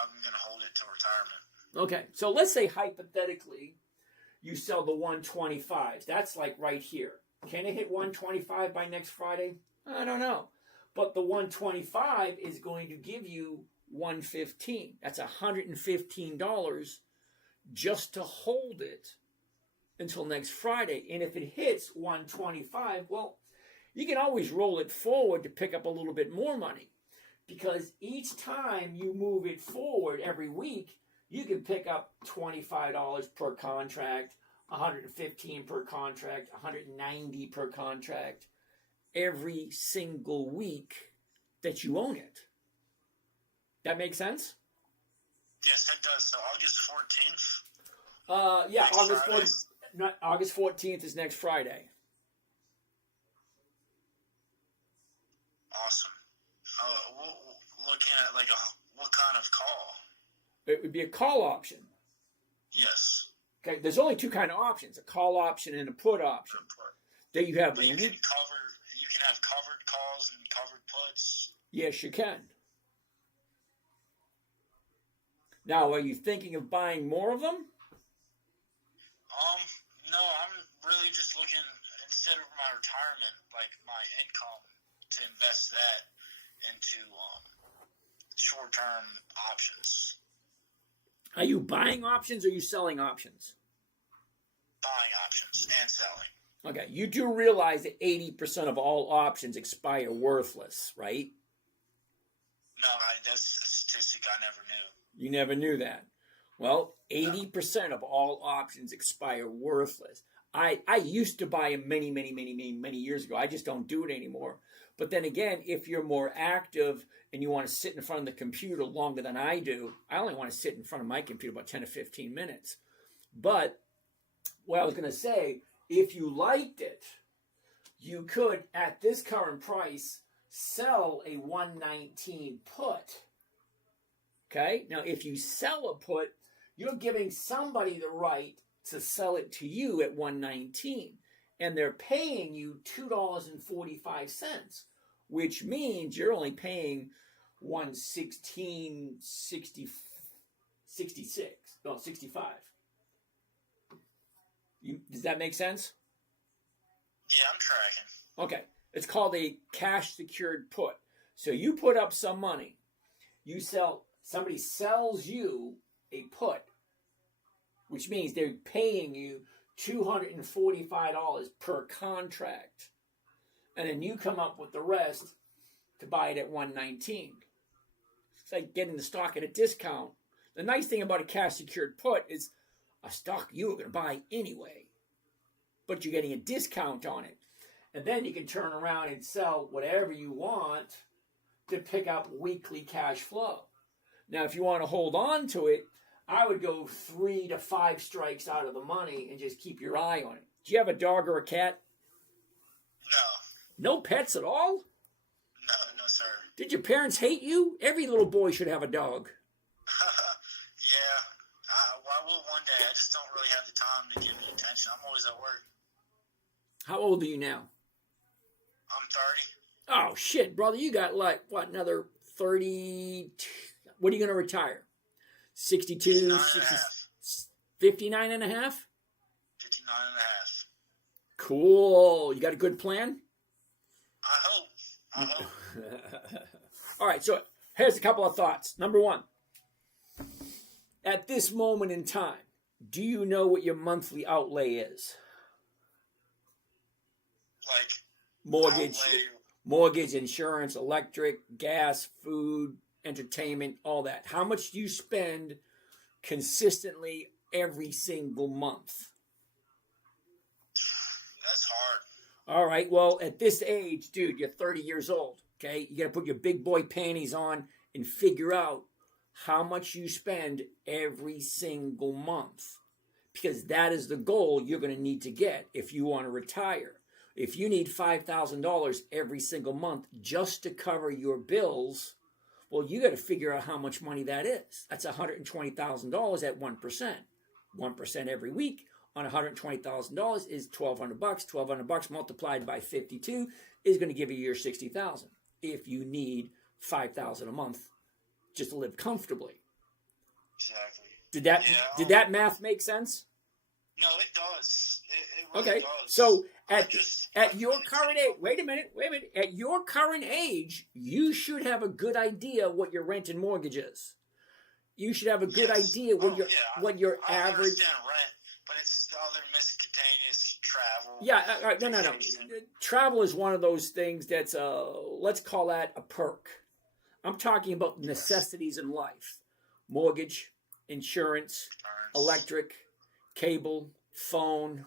I'm going to hold it till retirement. Okay, so let's say hypothetically you sell the 125s. That's like right here. Can it hit 125 by next Friday? I don't know. But the 125 is going to give you 115. That's $115 just to hold it until next Friday. And if it hits 125, well, you can always roll it forward to pick up a little bit more money. Because each time you move it forward every week, you can pick up $25 per contract, $115 per contract, $190 per contract every single week that you own it. That make sense? Yes, that does. So August 14th. Yeah, Next August Friday? 14th. Not August 14th is next Friday. Awesome. Looking at like what kind of call? It would be a call option. Yes. Okay, there's only two kind of options: a call option and a put option. Then you have But you can have covered calls and covered puts. Yes, you can. Now, are you thinking of buying more of them? No, I'm really just looking, instead of my retirement, like my income, to invest that into short-term options. Are you buying options or are you selling options? Buying options and selling. Okay, you do realize that 80% of all options expire worthless, right? No, that's a statistic I never knew. You never knew that. Well, 80% of all options expire worthless. I used to buy them many years ago. I just don't do it anymore. But then again, if you're more active and you want to sit in front of the computer longer than I do, I only want to sit in front of my computer about 10 to 15 minutes. But what I was going to say, if you liked it, you could, at this current price, sell a 119 put. Okay? Now, if you sell a put, you're giving somebody the right to sell it to you at 119. And they're paying you $2.45, which means you're only paying 116.66. No, 65. Does that make sense? Yeah, I'm tracking. Okay. It's called a cash secured put. So you put up some money. Somebody sells you a put, which means they're paying you $245 per contract. And then you come up with the rest to buy it at 119. It's like getting the stock at a discount. The nice thing about a cash secured put is a stock you were going to buy anyway, but you're getting a discount on it. And then you can turn around and sell whatever you want to pick up weekly cash flow. Now, if you want to hold on to it, I would go 3 to 5 strikes out of the money and just keep your eye on it. Do you have a dog or a cat? No. No pets at all? No, sir. Did your parents hate you? Every little boy should have a dog. Yeah. I will one day. I just don't really have the time to give it attention. I'm always at work. How old are you now? I'm 30. Oh, shit, brother. You got like, what, another 30... What are you going to retire? 62, 59 and a half? 59 and a half. Cool. You got a good plan? I hope. All right, so here's a couple of thoughts. Number one, at this moment in time, do you know what your monthly outlay is? Like Mortgage, insurance, electric, gas, food, entertainment, all that. How much do you spend consistently every single month? That's hard. All right, well, at this age, dude, you're 30 years old, okay? You got to put your big boy panties on and figure out how much you spend every single month, because that is the goal you're going to need to get if you want to retire. If you need $5,000 every single month just to cover your bills, well, you got to figure out how much money that is. That's $120,000 at 1%. 1% every week on $120,000 is $1,200. $1,200 multiplied by 52 is going to give you your $60,000 if you need $5,000 a month just to live comfortably. Exactly. Did that math make sense? No, it does. It really Okay, does. so I at your current age, wait a minute. At your current age, you should have a good idea what your rent and mortgage is. You should have a good idea what your I average. understand rent, but it's the other miscellaneous travel. Yeah, no. Travel is one of those things that's let's call that a perk. I'm talking about necessities in life: mortgage, insurance, electric, cable, phone,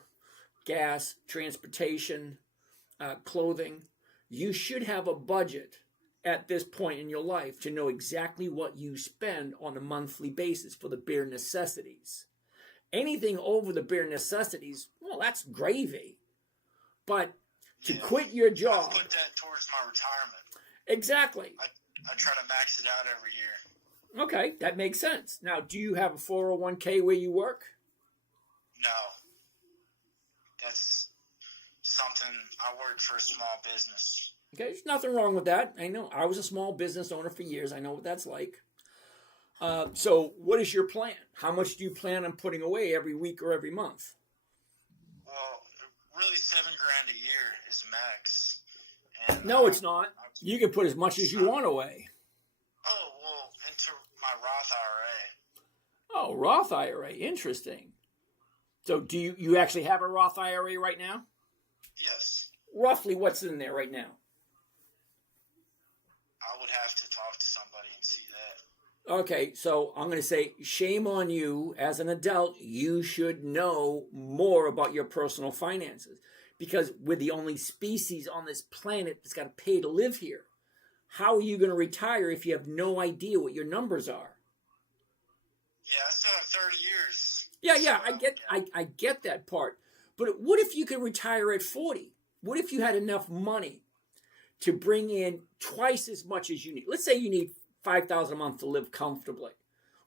gas, transportation, clothing. You should have a budget at this point in your life to know exactly what you spend on a monthly basis for the bare necessities. Anything over the bare necessities, well, that's gravy. But to quit your job... I put that towards my retirement. Exactly. I try to max it out every year. Okay, that makes sense. Now, do you have a 401k where you work? No. That's something, I work for a small business. Okay, there's nothing wrong with that. I know. I was a small business owner for years. I know what that's like. So what is your plan? How much do you plan on putting away every week or every month? Well, really $7,000 a year is max. And, No, it's not. You can put as much as you want away. Oh, well, into my Roth IRA. Oh, Roth IRA. Interesting. So do you actually have a Roth IRA right now? Yes. Roughly what's in there right now? I would have to talk to somebody and see that. Okay, so I'm going to say shame on you. As an adult, you should know more about your personal finances because we're the only species on this planet that's got to pay to live here. How are you going to retire if you have no idea what your numbers are? Yeah, I still have 30 years. Yeah, I get that part. But what if you could retire at 40? What if you had enough money to bring in twice as much as you need? Let's say you need $5,000 a month to live comfortably.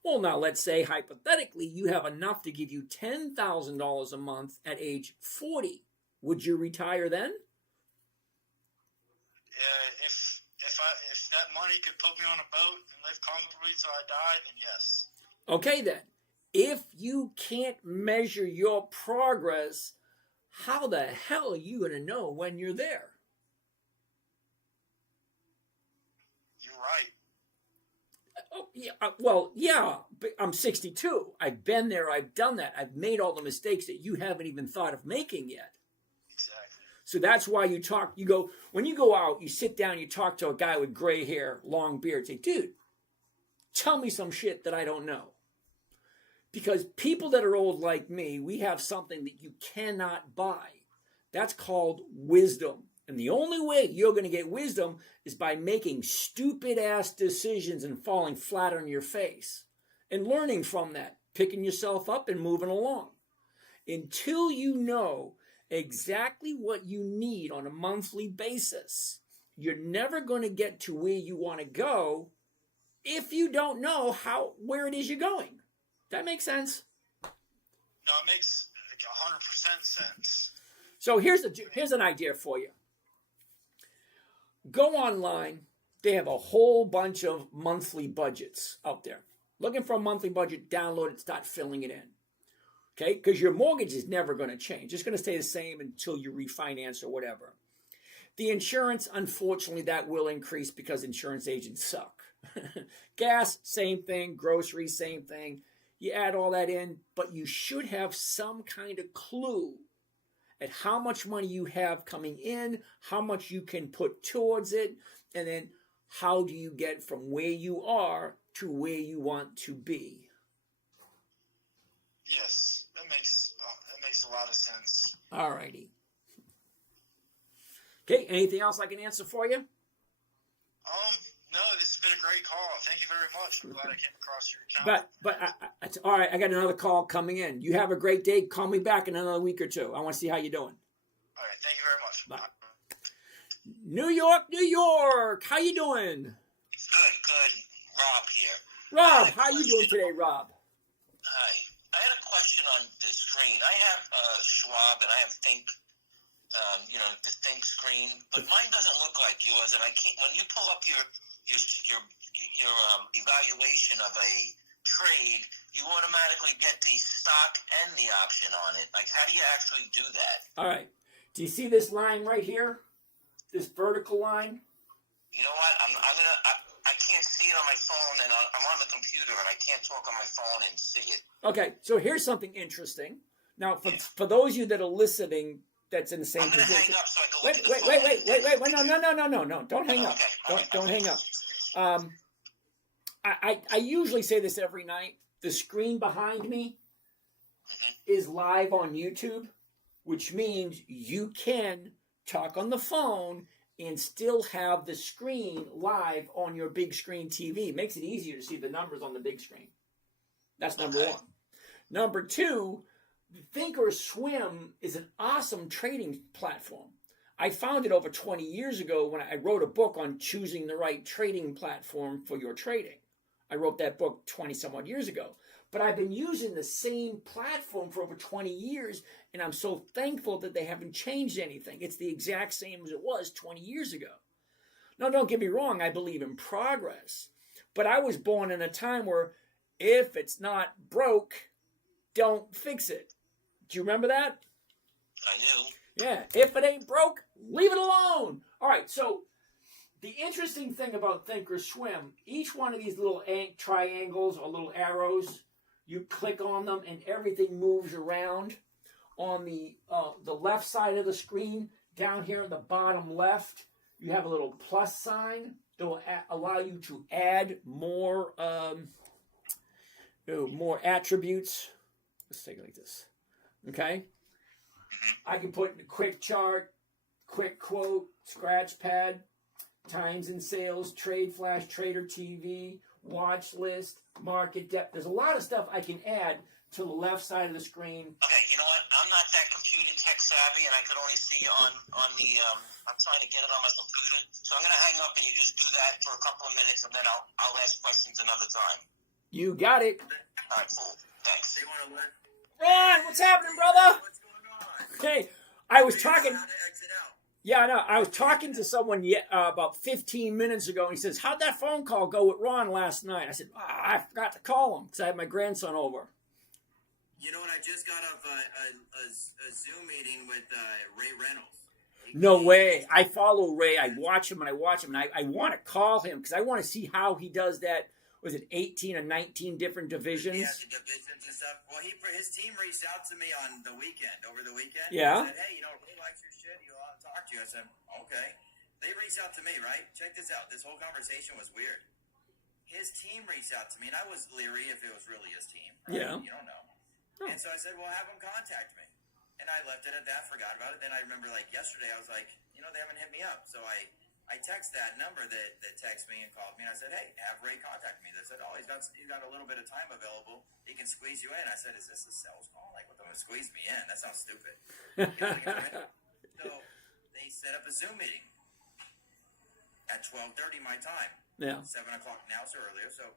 Well, now let's say hypothetically you have enough to give you $10,000 a month at age 40. Would you retire then? If that money could put me on a boat and live comfortably till I die, then yes. Okay then. If you can't measure your progress, how the hell are you going to know when you're there? You're right. Oh, yeah, but I'm 62. I've been there. I've done that. I've made all the mistakes that you haven't even thought of making yet. Exactly. So that's why when you go out, you sit down, you talk to a guy with gray hair, long beard, say, dude, tell me some shit that I don't know. Because people that are old like me, we have something that you cannot buy. That's called wisdom. And the only way you're going to get wisdom is by making stupid-ass decisions and falling flat on your face. And learning from that, picking yourself up and moving along. Until you know exactly what you need on a monthly basis, you're never going to get to where you want to go if you don't know where it is you're going. That makes sense? No, it makes 100% sense. So here's an idea for you. Go online. They have a whole bunch of monthly budgets out there. Looking for a monthly budget, download it, start filling it in. Okay? Because your mortgage is never going to change. It's going to stay the same until you refinance or whatever. The insurance, unfortunately, that will increase because insurance agents suck. Gas, same thing. Groceries, same thing. You add all that in, but you should have some kind of clue at how much money you have coming in, how much you can put towards it, and then how do you get from where you are to where you want to be. Yes, that makes a lot of sense. All righty. Okay, anything else I can answer for you? No, this has been a great call. Thank you very much. I'm glad I came across your account. But all right, I got another call coming in. You have a great day. Call me back in another week or two. I want to see how you're doing. All right, thank you very much. Bye. New York, New York. How you doing? Good. Rob here. Rob, how you doing today, Rob? Hi. I had a question on the screen. I have Schwab and I have Think, the Think screen, but mine doesn't look like yours. And I can't. When you pull up your evaluation of a trade, you automatically get the stock and the option on it. Like, how do you actually do that? All right. Do you see this line right here? This vertical line? You know what? I can't see it on my phone, and I'm on the computer, and I can't talk on my phone and see it. Okay, so here's something interesting. Now, for those of you that are listening, that's in the same I'm going to position. hang up so I can look at the phone. No. Don't hang up. Okay. Don't hang up. I usually say this every night. The screen behind me is live on YouTube, which means you can talk on the phone and still have the screen live on your big screen TV. It makes it easier to see the numbers on the big screen. That's number one. Number two, Thinkorswim is an awesome trading platform. I found it over 20 years ago when I wrote a book on choosing the right trading platform for your trading. I wrote that book 20 some odd years ago. But I've been using the same platform for over 20 years, and I'm so thankful that they haven't changed anything. It's the exact same as it was 20 years ago. Now, don't get me wrong, I believe in progress. But I was born in a time where if it's not broke, don't fix it. Do you remember that? I do. Yeah, if it ain't broke, leave it alone. All right, so the interesting thing about Thinkorswim, each one of these little triangles or little arrows, you click on them and everything moves around. On the left side of the screen, down here in the bottom left, you have a little plus sign that will allow you to add more attributes. Let's take it like this. Okay? I can put in a quick chart, quick quote, scratch pad, times and sales, trade flash, trader TV, watch list, market depth. There's a lot of stuff I can add to the left side of the screen. Okay, you know what? I'm not that computer tech savvy, and I could only see on the. I'm trying to get it on my computer, so I'm going to hang up, and you just do that for a couple of minutes, and then I'll ask questions another time. You got it. All right, cool. Thanks. They want to learn. Ron, what's happening, brother? What's going on? Hey, I was talking. How to exit out? Yeah, I know. I was talking to someone about 15 minutes ago, and he says, "How'd that phone call go with Ron last night?" I said, "I forgot to call him because I had my grandson over." You know what? I just got off a Zoom meeting with Ray Reynolds. No way. I follow Ray. I watch him, and I want to call him because I want to see how he does that. Was it 18 or 19 different divisions? Yeah, the divisions and stuff. Well, his team reached out to me over the weekend. Yeah. Said, hey, Ray likes your shit. He wants to talk to you. I said, okay. They reached out to me, right? Check this out. This whole conversation was weird. His team reached out to me, and I was leery if it was really his team. Right? Yeah. You don't know. Oh. And so I said, well, have them contact me. And I left it at that, forgot about it. Then I remember, yesterday, I was like, they haven't hit me up. So I text that number that texted me and called me, and I said, hey, have Ray contact me. They said, oh, he's got a little bit of time available. He can squeeze you in. I said, is this a sales call? What the squeeze me in? That sounds stupid. So they set up a Zoom meeting at 12:30 my time. Yeah. 7 o'clock now, so earlier. So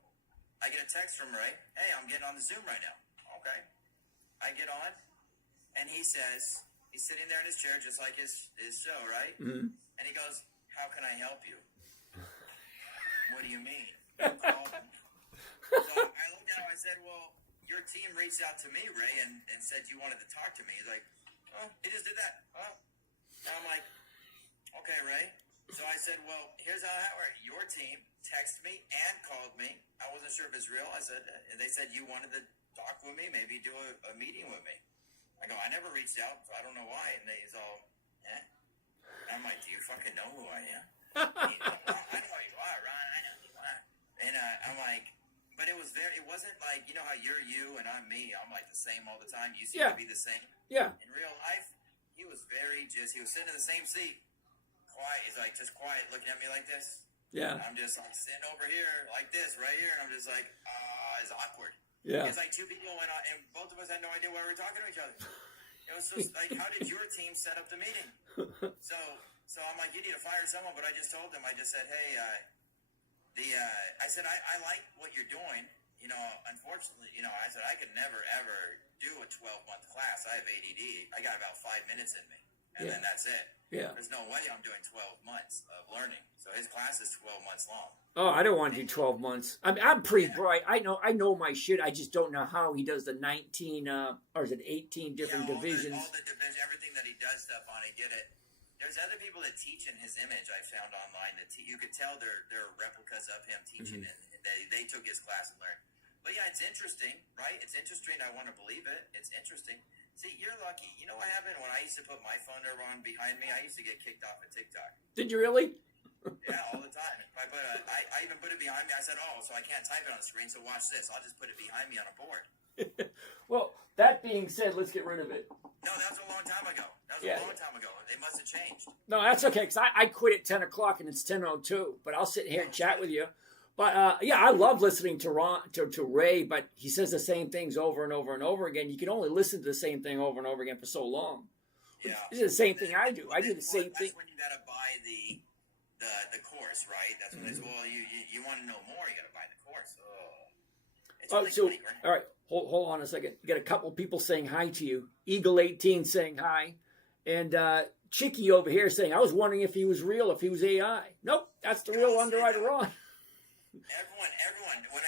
I get a text from Ray, hey, I'm getting on the Zoom right now. Okay. I get on, and he says, he's sitting there in his chair just like his show, right? Mm-hmm. And he goes, how can I help you? What do you mean? You called him. So I looked at him, I said, well, your team reached out to me, Ray, and said you wanted to talk to me. He's like, oh, he just did that. Oh. And I'm like, okay, Ray. So I said, well, here's how that worked. Your team texted me and called me. I wasn't sure if it's real. I said, they said you wanted to talk with me, maybe do a meeting with me. I go, I never reached out, so I don't know why. And he's all, eh? I'm like, do you fucking know who I am? I know who you are, Ron. I know who you are. And I'm like, but it wasn't like, you know how you're you and I'm me. I'm like the same all the time. You seem to be the same. Yeah. In real life, he was he was sitting in the same seat. Quiet. He's like, just quiet, looking at me like this. Yeah. I'm just like sitting over here like this, right here. And I'm just like, it's awkward. Yeah. It's like two people went on, and both of us had no idea why we were talking to each other. It was just like, how did your team set up the meeting? So I'm like, you need to fire someone. But I just told them, I just said, hey, I said, I like what you're doing. You know, unfortunately, you know, I said, I could never, ever do a 12-month class. I have ADD. I got about 5 minutes in me. And then that's it. Yeah. There's no way I'm doing 12 months of learning. So his class is 12 months long. Oh, I don't want to do 12 months. I'm pretty bright. I know my shit. I just don't know how he does the 19 or is it 18 different divisions. All the division, everything that he does stuff on, I get it. There's other people that teach in his image I found online that you could tell they're replicas of him teaching it. They took his class and learned. But yeah, it's interesting, right? It's interesting. I want to believe it. It's interesting. See, you're lucky. You know what happened when I used to put my phone on behind me? I used to get kicked off of TikTok. Did you really? Yeah, all the time. I even put it behind me. I said, oh, so I can't type it on the screen, so watch this. I'll just put it behind me on a board. Well, that being said, let's get rid of it. No, that was a long time ago. A long time ago. They must have changed. No, that's okay, because I quit at 10 o'clock and it's 10:02. But I'll sit here and chat with you. But, yeah, I love listening to Ray, but he says the same things over and over and over again. You can only listen to the same thing over and over again for so long. Yeah. This is the same thing I do. I do the same thing. That's when you got to buy the course, right? That's when it's, well, you want to know more, you got to buy the course. It's Oh, only so, 20 grand. all right, hold on a second. You got a couple people saying hi to you. Eagle18 saying hi. And Chicky over here saying, I was wondering if he was real, if he was AI. Nope, that's the real underwriter Ron. Everyone.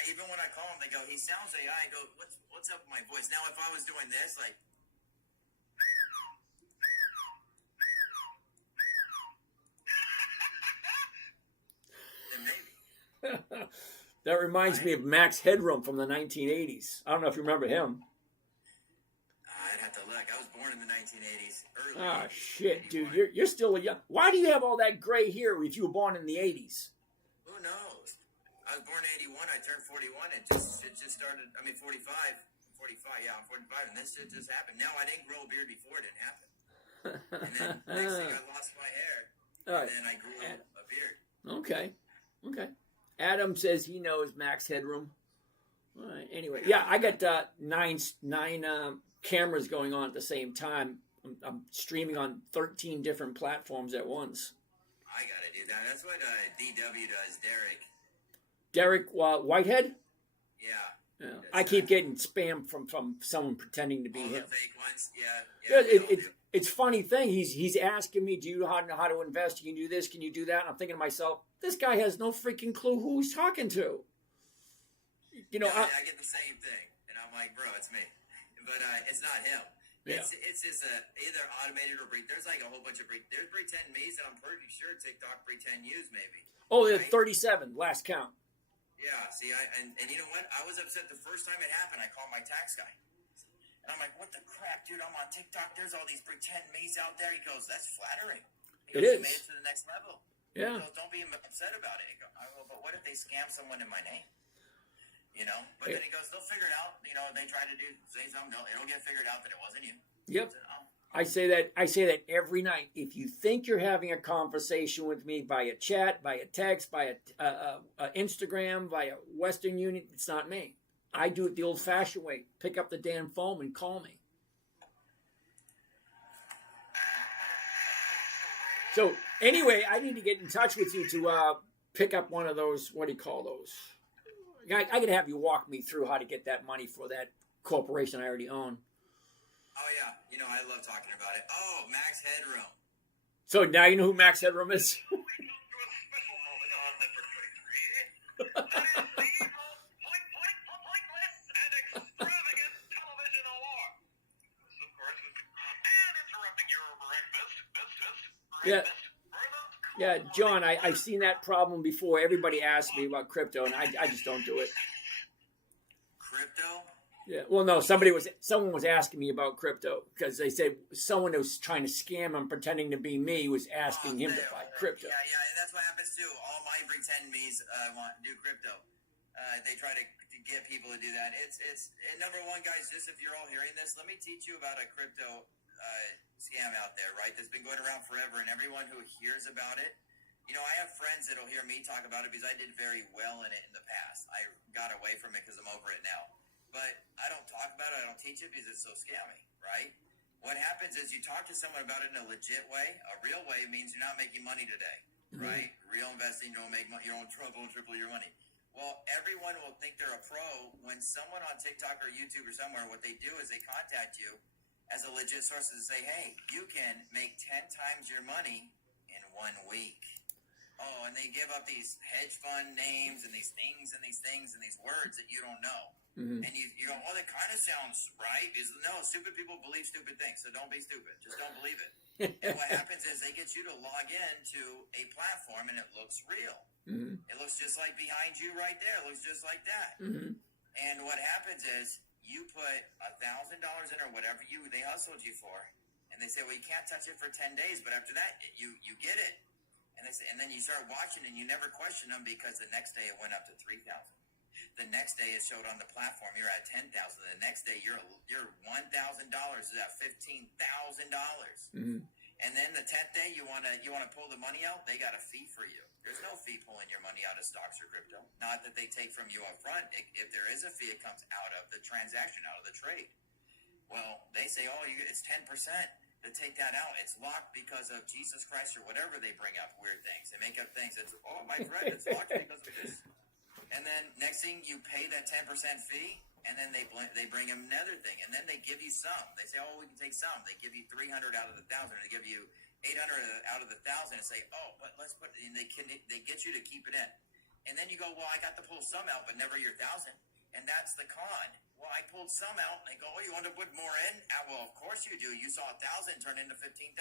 Even when I call him, they go, he sounds AI. I go, what's up with my voice? Now, if I was doing this, like, then maybe. That reminds me of Max Headroom from the 1980s. I don't know if you remember him. I'd have to look. I was born in the 1980s. Early. Ah, 80s, shit, 81. dude. You're still a young. Why do you have all that gray hair if you were born in the 80s? Who knows? I was born in 81. I turned 41. It just started. I mean, 45. 45. Yeah, I'm 45, and this shit just happened. Now, I didn't grow a beard before it didn't happen. And then next thing, I lost my hair, and then I grew a beard. Okay. Adam says he knows Max Headroom. All right. Anyway, yeah, I got nine cameras going on at the same time. I'm streaming on 13 different platforms at once. I gotta do that. That's what DW does, Derek. Derek Whitehead? Yeah. I keep getting spam from someone pretending to be All him. the fake ones. Yeah, it's funny thing. He's asking me, do you know how to invest? Can you do this? Can you do that? And I'm thinking to myself, this guy has no freaking clue who he's talking to. You know, I get the same thing, and I'm like, bro, it's me, but it's not him. Yeah. It's just either automated or there's like a whole bunch of there's pretend me's, and I'm pretty sure TikTok pretend yous maybe. Oh, right? 37 last count. Yeah, see, and you know what? I was upset the first time it happened. I called my tax guy. And I'm like, what the crap, dude? I'm on TikTok. There's all these pretend me's out there. He goes, that's flattering. He goes, It is. You made it to the next level. Yeah. He goes, don't be upset about it. I go, but what if they scam someone in my name? You know? But then he goes, they'll figure it out. You know, they try to say something. It'll get figured out that it wasn't you. Yep. Said, oh. I say that every night. If you think you're having a conversation with me via chat, via text, via Instagram, via Western Union, it's not me. I do it the old-fashioned way. Pick up the damn phone and call me. So anyway, I need to get in touch with you to pick up one of those. What do you call those? I could have you walk me through how to get that money for that corporation I already own. Oh, yeah. You know, I love talking about it. Oh, Max Headroom. So now you know who Max Headroom is? Yeah, John, I've seen that problem before. Everybody asks me about crypto, and I just don't do it. Crypto? Yeah, well, no, someone was asking me about crypto because they said someone who was trying to scam him, pretending to be me, was asking him to buy crypto. Yeah, and that's what happens too. All my pretend me's want to do crypto. They try to get people to do that. It's and number one, guys. Just if you're all hearing this, let me teach you about a crypto scam out there, right? That's been going around forever, and everyone who hears about it, you know, I have friends that'll hear me talk about it because I did very well in it in the past. I got away from it because I'm over it now. But I don't talk about it. I don't teach it because it's so scammy, right? What happens is you talk to someone about it in a legit way. A real way means you're not making money today, right? Real investing, you don't make money, you don't double and triple your money. Well, everyone will think they're a pro when someone on TikTok or YouTube or somewhere, what they do is they contact you as a legit source and say, hey, you can make 10 times your money in 1 week. Oh, and they give up these hedge fund names and these things and these things and these words that you don't know. And you go, oh, that kind of sounds right. No, stupid people believe stupid things, so don't be stupid. Just don't believe it. And what happens is they get you to log in to a platform, and it looks real. It looks just like behind you right there. It looks just like that. And what happens is you put $1,000 in or whatever they hustled you for, and they say, well, you can't touch it for 10 days, but after that, you get it. And they say, and then you start watching, and you never question them because the next day it went up to 3,000. The next day it showed on the platform you're at 10,000. The next day your $1,000 is at $15,000. And then the 10th day you wanna pull the money out, they got a fee for you. There's no fee pulling your money out of stocks or crypto. Not that they take from you up front. If there is a fee, it comes out of the transaction, out of the trade. Well, they say, oh, it's 10%. To take that out, it's locked because of Jesus Christ or whatever they bring up weird things. They make up things. It's, oh, my friend, it's locked because of this. And then next thing you pay that 10% fee, and then they bring them another thing, and then they give you some. They say, oh, we can take some. They give you 300 out of the 1,000. They give you 800 out of the 1,000 and say, oh, but let's put it in. They get you to keep it in. And then you go, well, I got to pull some out, but never your 1,000. And that's the con. Well, I pulled some out, and they go, oh, you want to put more in? Well, of course you do. You saw 1,000 turn into 15,000.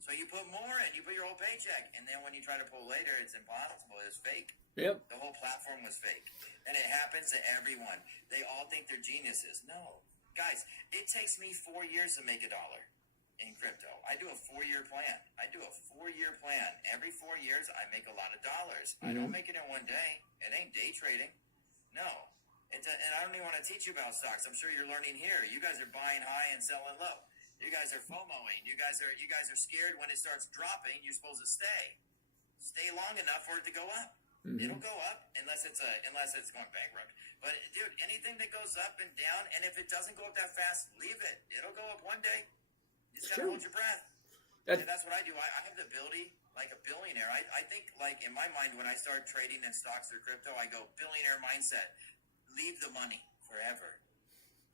So you put more in. You put your whole paycheck. And then when you try to pull later, it's impossible. It's fake. Yep. The whole platform was fake. And it happens to everyone. They all think they're geniuses. No. Guys, it takes me 4 years to make $1 in crypto. I do a 4-year plan. Every 4 years, I make a lot of dollars. I don't make it in one day. It ain't day trading. No. And I don't even want to teach you about stocks. I'm sure you're learning here. You guys are buying high and selling low. You guys are FOMOing. You guys are scared when it starts dropping. You're supposed to stay long enough for it to go up. It'll go up unless it's going bankrupt. But dude, anything that goes up and down, and if it doesn't go up that fast, leave it. It'll go up one day. You just gotta hold your breath. And that's what I do. I have the ability, like a billionaire. I think, like, in my mind, when I start trading in stocks or crypto, I go billionaire mindset. Leave the money forever.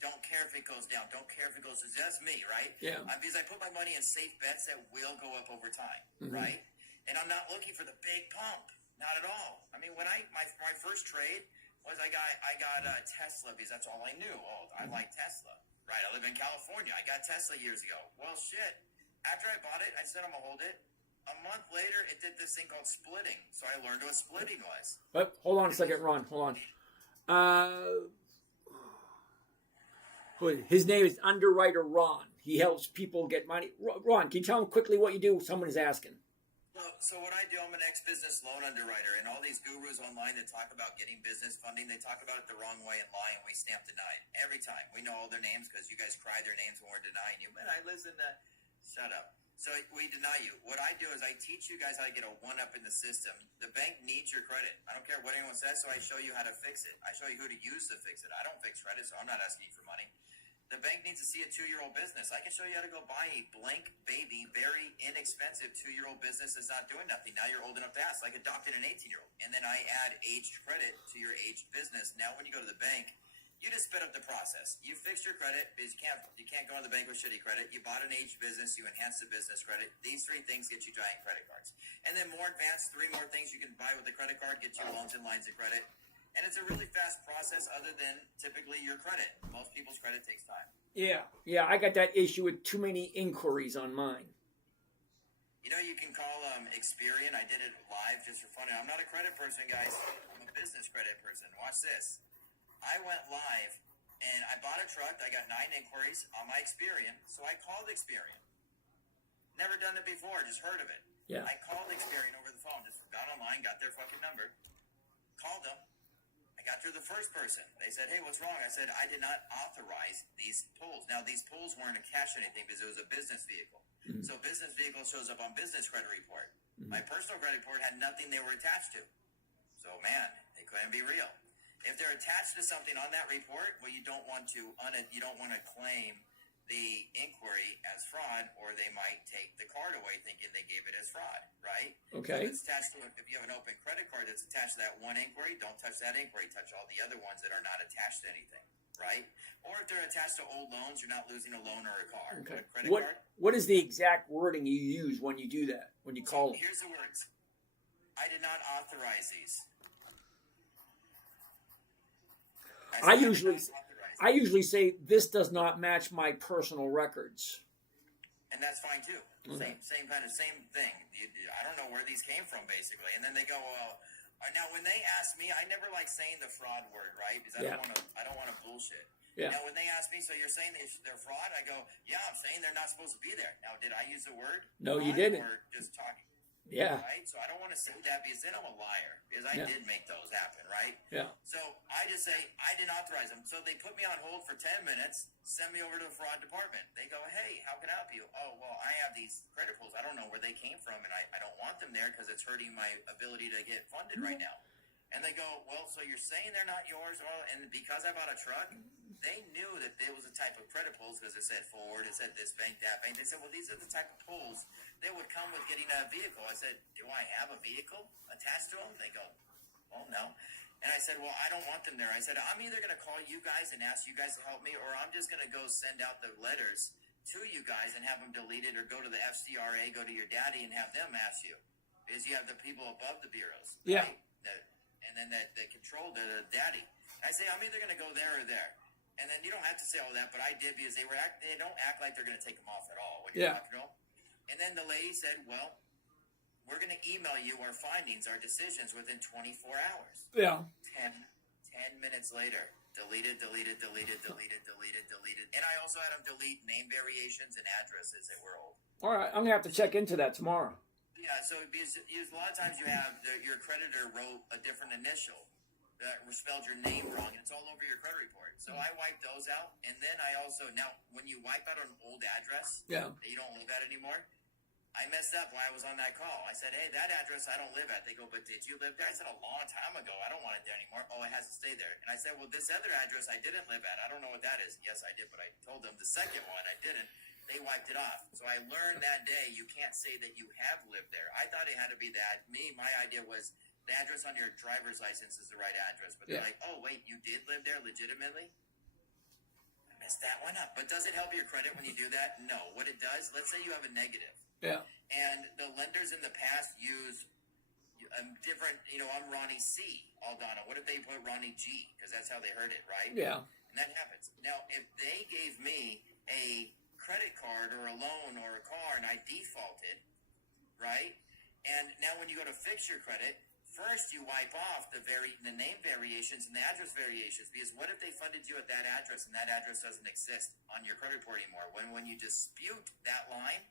Don't care if it goes down. Don't care if it goes. That's me, right? Yeah. Because I put my money in safe bets that will go up over time, right? And I'm not looking for the big pump. Not at all. I mean, when my first trade was I got Tesla because that's all I knew. Oh, I like Tesla, right? I live in California. I got Tesla years ago. Well, shit. After I bought it, I said I'm gonna hold it. A month later, it did this thing called splitting. So I learned what splitting was. But hold on a second, Ron. Hold on. His name is Underwriter Ron. He helps people get money. Ron, can you tell him quickly what you do? Someone is asking. So what I do, I'm an ex-business loan underwriter, and all these gurus online that talk about getting business funding, they talk about it the wrong way and lie, and we stamp denied every time. We know all their names because you guys cry their names when we're denying you. But I listen to, shut up. So we deny you. What I do is I teach you guys how to get a one-up in the system. The bank needs your credit. I don't care what anyone says, so I show you how to fix it. I show you who to use to fix it. I don't fix credit, so I'm not asking you for money. The bank needs to see a 2-year-old business. I can show you how to go buy a blank baby, very inexpensive 2-year-old business that's not doing nothing. Now you're old enough to ask, like adopting an 18-year-old. And then I add aged credit to your aged business. Now when you go to the bank, you just sped up the process. You fixed your credit because you can't go to the bank with shitty credit. You bought an aged business. You enhanced the business credit. These 3 things get you giant credit cards. And then more advanced, 3 more things you can buy with the credit card, get you loans and lines of credit. And it's a really fast process other than typically your credit. Most people's credit takes time. Yeah, I got that issue with too many inquiries on mine. You know, you can call Experian. I did it live just for fun. I'm not a credit person, guys. I'm a business credit person. Watch this. I went live, and I bought a truck. I got 9 inquiries on my Experian, so I called Experian. Never done it before, just heard of it. Yeah. I called Experian over the phone. Just got online, got their fucking number, called them. I got through the first person. They said, hey, what's wrong? I said, I did not authorize these pulls. Now, these pulls weren't a cash or anything because it was a business vehicle. So business vehicle shows up on business credit report. My personal credit report had nothing they were attached to. So, man, they couldn't be real. If they're attached to something on that report, well, you don't want to claim the inquiry as fraud, or they might take the card away thinking they gave it as fraud, right? Okay. So if it's attached to if you have an open credit card that's attached to that one inquiry, don't touch that inquiry. Touch all the other ones that are not attached to anything, right? Or if they're attached to old loans, you're not losing a loan or a car. Okay. A credit What card. What is the exact wording you use when you do that? When you call? Here's the words. I did not authorize these. I said usually did not authorize. I usually say this does not match my personal records. And that's fine too. Okay. Same thing. I don't know where these came from, basically. And then they go, well, now when they ask me, I never like saying the fraud word, right? Because I don't want to bullshit. Yeah. Now when they ask me, so you're saying they're fraud? I go, yeah, I'm saying they're not supposed to be there. Now, did I use the word? No, you fraud, didn't. Or just talking? Yeah. Right? So I don't want to say that because then I'm a liar. Because I did make those happen, right? Yeah. So I just say, I didn't authorize them. So they put me on hold for 10 minutes, send me over to the fraud department. They go, hey, how can I help you? Oh, well, I have these credit pulls. I don't know where they came from, and I don't want them there because it's hurting my ability to get funded right now. And they go, well, so you're saying they're not yours? Well, and because I bought a truck, they knew that there was a type of credit pulls because it said Ford, it said this bank, that bank. They said, well, these are the type of pulls that would come with getting a vehicle. I said, do I have a vehicle attached to them? They go, well, no. And I said, well, I don't want them there. I said, I'm either going to call you guys and ask you guys to help me, or I'm just going to go send out the letters to you guys and have them deleted, or go to the FCRA, go to your daddy and have them ask you. Because you have the people above the bureaus. Yeah. Right? And then that control the daddy. I say, I'm either going to go there or there. And then you don't have to say all that, but I did because they don't act like they're going to take them off at all when you're talking to them. And then the lady said, well, we're going to email you our findings, our decisions within 24 hours. Yeah. 10 minutes later, deleted. And I also had them delete name variations and addresses that were old. All right. I'm gonna have to check into that tomorrow. Yeah, so because a lot of times you have your creditor wrote a different initial that spelled your name wrong, and it's all over your credit report. So I wiped those out, and then I also, now when you wipe out an old address that you don't live at anymore, I messed up while I was on that call. I said, hey, that address I don't live at. They go, but did you live there? I said, a long time ago. I don't want it there anymore. Oh, it has to stay there. And I said, well, this other address I didn't live at. I don't know what that is. Yes, I did, but I told them the second one I didn't. They wiped it off. So I learned that day you can't say that you have lived there. I thought it had to be that. My idea was the address on your driver's license is the right address. But they're like, oh, wait, you did live there legitimately? I messed that one up. But does it help your credit when you do that? No. What it does, let's say you have a negative. Yeah. And the lenders in the past use different, I'm Ronnie C. Aldana. What if they put Ronnie G? Because that's how they heard it, right? Yeah. And that happens. Now, if they gave me a credit card or a loan or a car and I defaulted, right? And now when you go to fix your credit, first you wipe off the name variations and the address variations, because what if they funded you at that address and that address doesn't exist on your credit report anymore? When you dispute that line,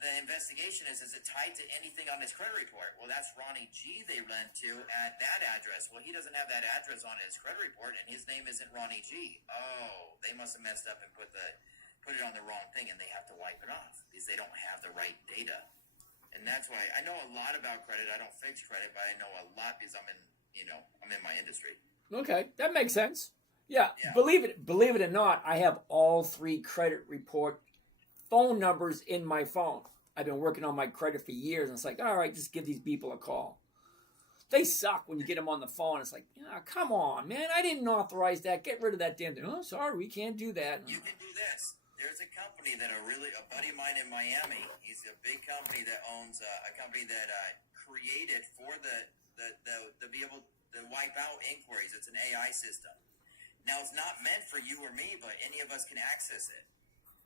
the investigation is it tied to anything on his credit report? Well, that's Ronnie G they lent to at that address. Well, he doesn't have that address on his credit report, and his name isn't Ronnie G. Oh, they must have messed up and put it on the wrong thing, and they have to wipe it off because they don't have the right data. And that's why I know a lot about credit. I don't fix credit, but I know a lot because I'm in my industry. Okay, that makes sense. Yeah. Believe it or not, I have all 3 credit report phone numbers in my phone. I've been working on my credit for years, and it's like, all right, just give these people a call. They suck when you get them on the phone. It's like, come on, man, I didn't authorize that. Get rid of that damn thing. Oh, sorry, we can't do that. You can do this. There's a company that a buddy of mine in Miami, he's a big company that owns a company that created for the be able to wipe out inquiries. It's an AI system. Now, it's not meant for you or me, but any of us can access it.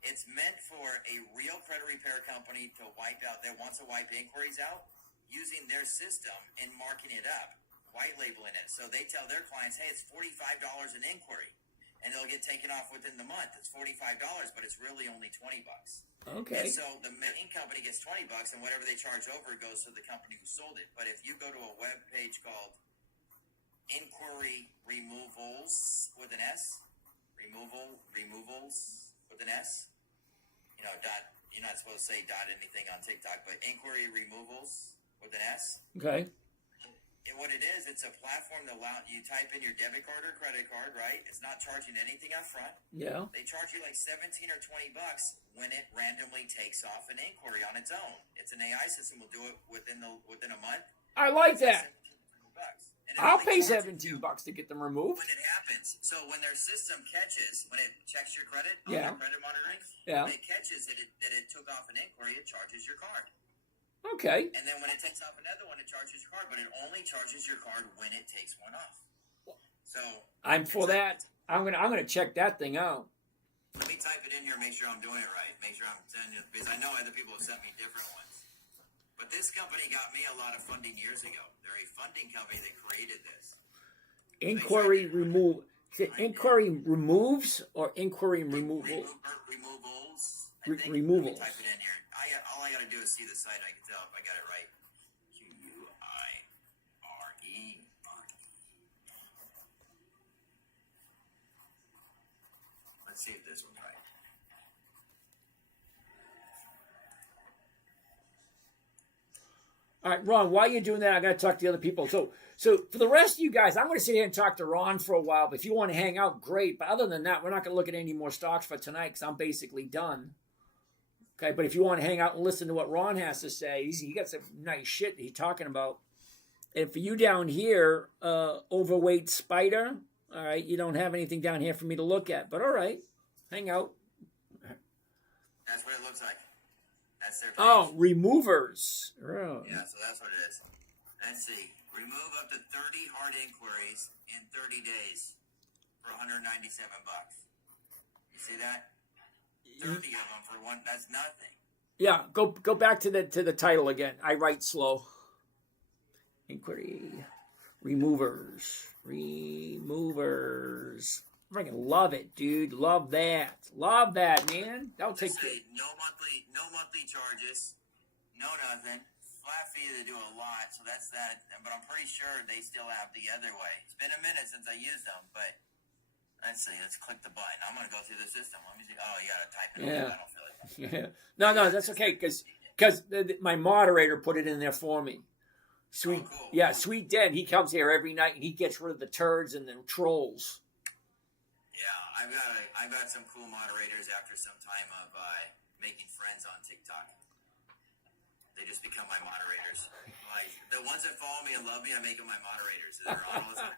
It's meant for a real credit repair company to wipe out, that wants to wipe inquiries out, using their system and marking it up, white labeling it. So they tell their clients, hey, it's $45 an inquiry. And it'll get taken off within the month. It's $45, but it's really only $20. Okay. And so the main company gets $20, and whatever they charge over goes to the company who sold it. But if you go to a web page called Inquiry Removals with an S, removals with an S, you're not supposed to say dot anything on TikTok, but Inquiry Removals with an S. Okay. And what it is, it's a platform that you type in your debit card or credit card, right? It's not charging anything up front. Yeah. They charge you like 17 or 20 bucks when it randomly takes off an inquiry on its own. It's an AI system. Will do it within a month. I like that. $17 and it I'll only pay charges $17 you to get them removed. when it happens. So when their system catches, when it checks your credit, Yeah. on their credit monitoring, Yeah. when it catches that it took off an inquiry, it charges your card. Okay. And then when it takes off another one, it charges your card, but it only charges your card when it takes one off. So I'm for that. I'm gonna check that thing out. let me type it in here, make sure I'm doing it right. Make sure I'm sending it, because I know other people have sent me different ones. But this company got me a lot of funding years ago. They're a funding company that created this. Inquiry remove. Is it inquiry removes or inquiry removal? Removals. I think. Removals. Let me type it in here. All I got to do is see the site. I can tell if I got it right. Quire. Let's see if this one's right. All right, Ron, while you're doing that, I got to talk to the other people. So for the rest of you guys, I'm going to sit here and talk to Ron for a while. But if you want to hang out, great. But other than that, we're not going to look at any more stocks for tonight because I'm basically done. Okay, but if you want to hang out and listen to what Ron has to say, he got some nice shit he's talking about. And for you down here, overweight spider, all right, you don't have anything down here for me to look at. But all right, hang out. That's what it looks like. That's their page. Oh, removers. Oh. Yeah, so that's what it is. Let's see. Remove up to 30 hard inquiries in 30 days for $197. You see that? 30 of them for one. That's nothing. Yeah, go back to the title again. I write slow. Inquiry. Removers. Freaking love it, dude. Love that. Love that, man. That'll take Just say no monthly charges, no nothing. Flat fee, they do a lot, so that's that. But I'm pretty sure they still have the other way. It's been a minute since I used them, but let's see. Let's click the button. I'm gonna go through the system. Let me see. Oh, you gotta type it. Yeah. I don't feel like that. Yeah. No, that's okay because my moderator put it in there for me. Sweet, cool. Yeah, Sweet Den. He comes here every night and he gets rid of the turds and the trolls. Yeah, I've got some cool moderators after some time of making friends on TikTok. They just become my moderators. Like the ones that follow me and love me, I make them my moderators. They're on all the time.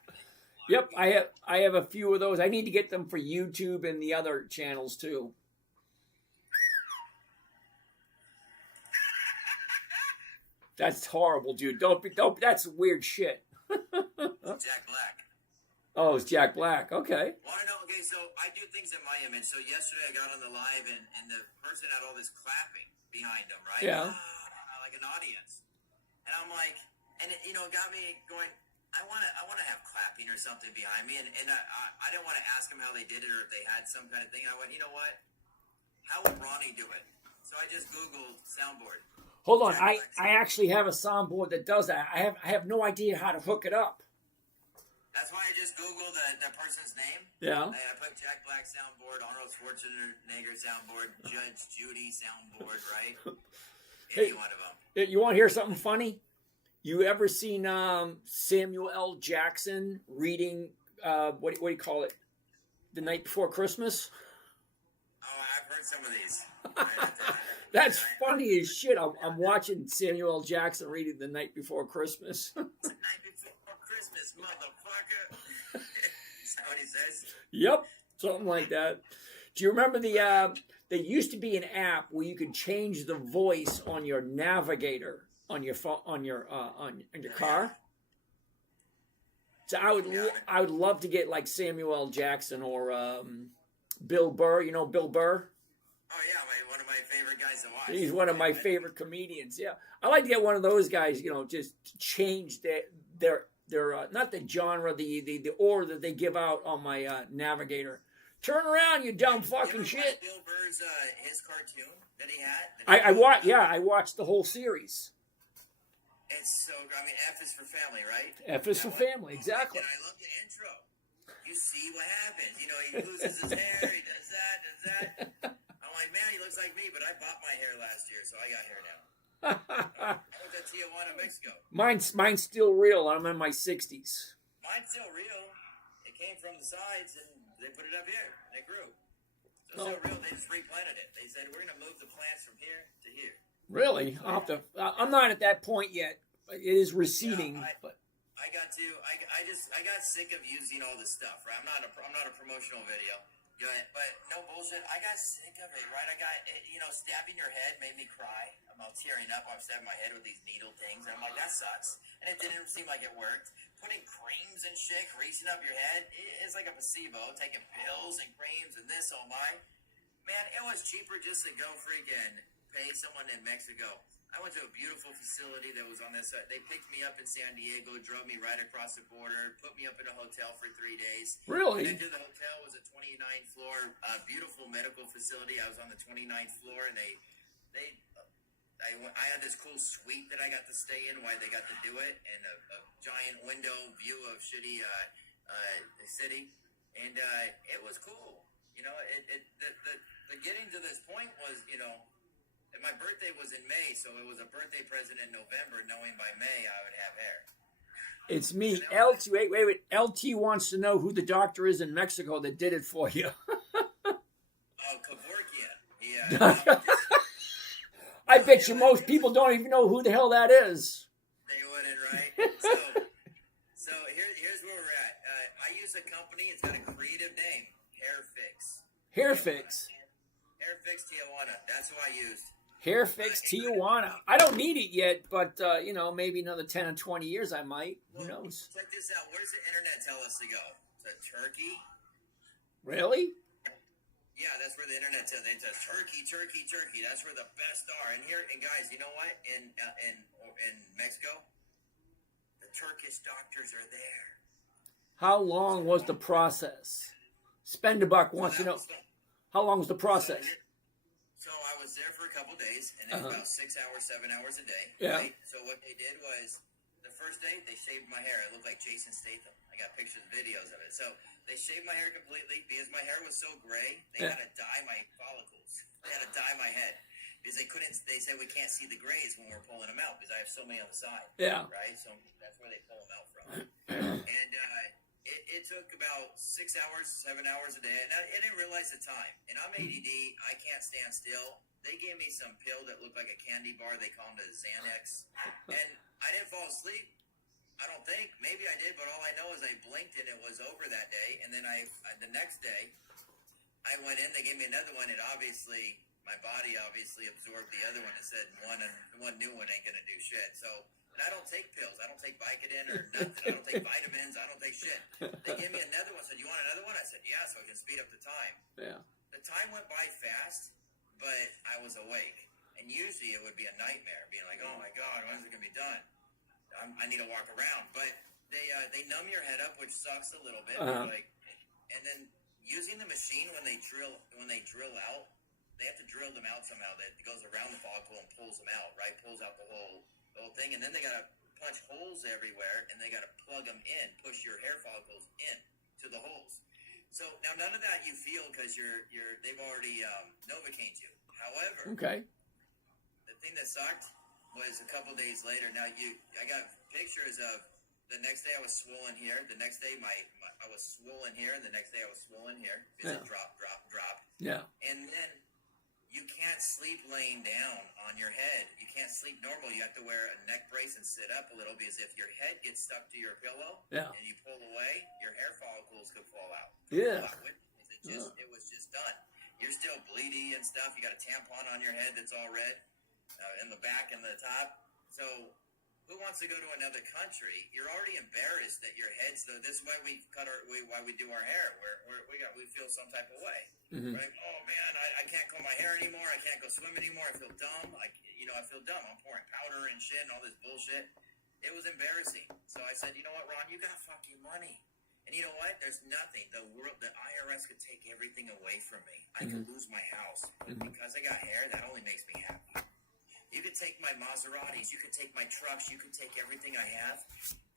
Yep, I have a few of those. I need to get them for YouTube and the other channels too. That's horrible, dude. Don't. That's weird shit. Jack Black. Oh, it's Jack Black. Okay. Want to know? Okay, so I do things in my image. So yesterday I got on the live and the person had all this clapping behind them, right? Yeah. Like an audience, and I'm like, and it got me going. I want to have clapping or something behind me, and I didn't want to ask them how they did it or if they had some kind of thing. And I went, you know what? How would Ronnie do it? So I just Googled soundboard. Hold on, I actually have a soundboard that does that. I have no idea how to hook it up. That's why I just Googled the person's name. Yeah. I put Jack Black soundboard, Arnold Schwarzenegger soundboard, Judge Judy soundboard, right? Any one of them. You want to hear something funny? You ever seen Samuel L. Jackson reading what do you call it? The Night Before Christmas? Oh, I've heard some of these. That's funny as shit. I'm watching Samuel L. Jackson reading The Night Before Christmas. The night before Christmas, motherfucker. Is that what he says? Yep, something like that. Do you remember there used to be an app where you could change the voice on your navigator on your phone, on your car? So I would love to get like Samuel L. Jackson or Bill Burr. You know Bill Burr? Oh yeah, one of my favorite guys to watch. He's one of my favorite comedians. Yeah, I like to get one of those guys. Just change their not the genre, the order that they give out on my navigator. Turn around, you dumb fucking shit. Bill Burr's his cartoon that he had. I watched the whole series. It's so. I mean, F is for family, right? F is for family, exactly. And I love the intro. You see what happens. He loses his hair. He does that. I'm like, man, he looks like me, but I bought my hair last year, so I got hair now. I was at Tijuana, Mexico. Mine's still real. I'm in my 60s. Mine's still real. It came from the sides, and they put it up here. And it grew. So it's Oh. still real. They just replanted it. They said, we're going to move the plants from here to here. Really? I'll have to, I'm not at that point yet. It is receding, Yeah, but I got sick of using all this stuff, right? I'm not a promotional video. But no bullshit. I got sick of it, right? I got, stabbing your head made me cry. I'm all tearing up. I'm stabbing my head with these needle things. And I'm like, that sucks. And it didn't seem like it worked. Putting creams and shit, greasing up your head, it's like a placebo. Taking pills and creams and this, oh my. Man, it was cheaper just to go freaking pay someone in Mexico. I went to a beautiful facility that was on this side. They picked me up in San Diego, drove me right across the border, put me up in a hotel for 3 days. really? And into the hotel was a 29th floor, beautiful medical facility. I was on the 29th floor, and I had this cool suite that I got to stay in while they got to do it, and a giant window view of shitty city, and it was cool. The getting to this point was, and my birthday was in May, so it was a birthday present in November, knowing by May I would have hair. It's me. LT, wait. LT wants to know who the doctor is in Mexico that did it for you. Oh, Kevorkian. Yeah. I bet you most people don't even know who the hell that is. They wouldn't, right? So here's where we're at. I use a company. It's got a creative name. Hair Fix. Hair Fix. Hair Fix Tijuana. That's who I used. Hair Fix Tijuana. I don't need it yet, but, maybe another 10 or 20 years I might. Who knows? Check this out. Where does the internet tell us to go? To Turkey? Really? Yeah, that's where the internet says. It says Turkey. That's where the best are. And guys, you know what? In Mexico, the Turkish doctors are there. How long was the process? Spend a buck wants to know. How long was the process? So I was there for a couple days, and it was about 6 hours, 7 hours a day. Yeah. Right? So what they did was, the first day, they shaved my hair. I looked like Jason Statham. I got pictures and videos of it. So they shaved my hair completely because my hair was so gray. They had to dye my follicles. They had to dye my head because they couldn't. They said we can't see the grays when we're pulling them out because I have so many on the side. Yeah. Right. So that's where they pull them out from. And it took about 6 hours, 7 hours a day, and I didn't realize the time. And I'm ADD. I can't stand still. They gave me some pill that looked like a candy bar. They call them the Xanax, and I didn't fall asleep. I don't think. Maybe I did, but all I know is I blinked and it was over that day. And then the next day, I went in. They gave me another one. And obviously, my body absorbed the other one and said one new one ain't gonna do shit. So, and I don't take pills. I don't take Vicodin or nothing. I don't take vitamins. I don't take shit. They gave me another one. Said, "You want another one?" I said, "Yeah," so I can speed up the time. Yeah. The time went by fast, but I was awake. And usually it would be a nightmare, being like, "Oh my God, when's it gonna be done?" I need to walk around, but they numb your head up, which sucks a little bit. And then using the machine when they drill out, they have to drill them out somehow. That goes around the follicle and pulls them out, right? Pulls out the whole thing, and then they gotta punch holes everywhere, and they gotta plug them in, push your hair follicles in to the holes. So now none of that you feel because they've already Novocained you. However, Okay. the thing that sucked was a couple days later. Now I got pictures of the next day I was swollen here. The next day I was swollen here, and the next day I was swollen here. Because it drop. Yeah. And then you can't sleep laying down on your head. You can't sleep normal. You have to wear a neck brace and sit up a little because if your head gets stuck to your pillow and you pull away, your hair follicles could fall out. Yeah. It was just done. You're still bleedy and stuff. You got a tampon on your head that's all red. In the back and the top. So who wants to go to another country? You're already embarrassed that your head's this is why we why we do our hair. We feel some type of way. Mm-hmm. Right? Oh man, I can't comb my hair anymore. I can't go swim anymore. I feel dumb. I feel dumb. I'm pouring powder and shit and all this bullshit. It was embarrassing. So I said, you know what, Ron, you got fucking money. And you know what? There's nothing. The IRS could take everything away from me. I could lose my house. But because I got hair, that only makes me happy. You could take my Maseratis, you could take my trucks, you could take everything I have.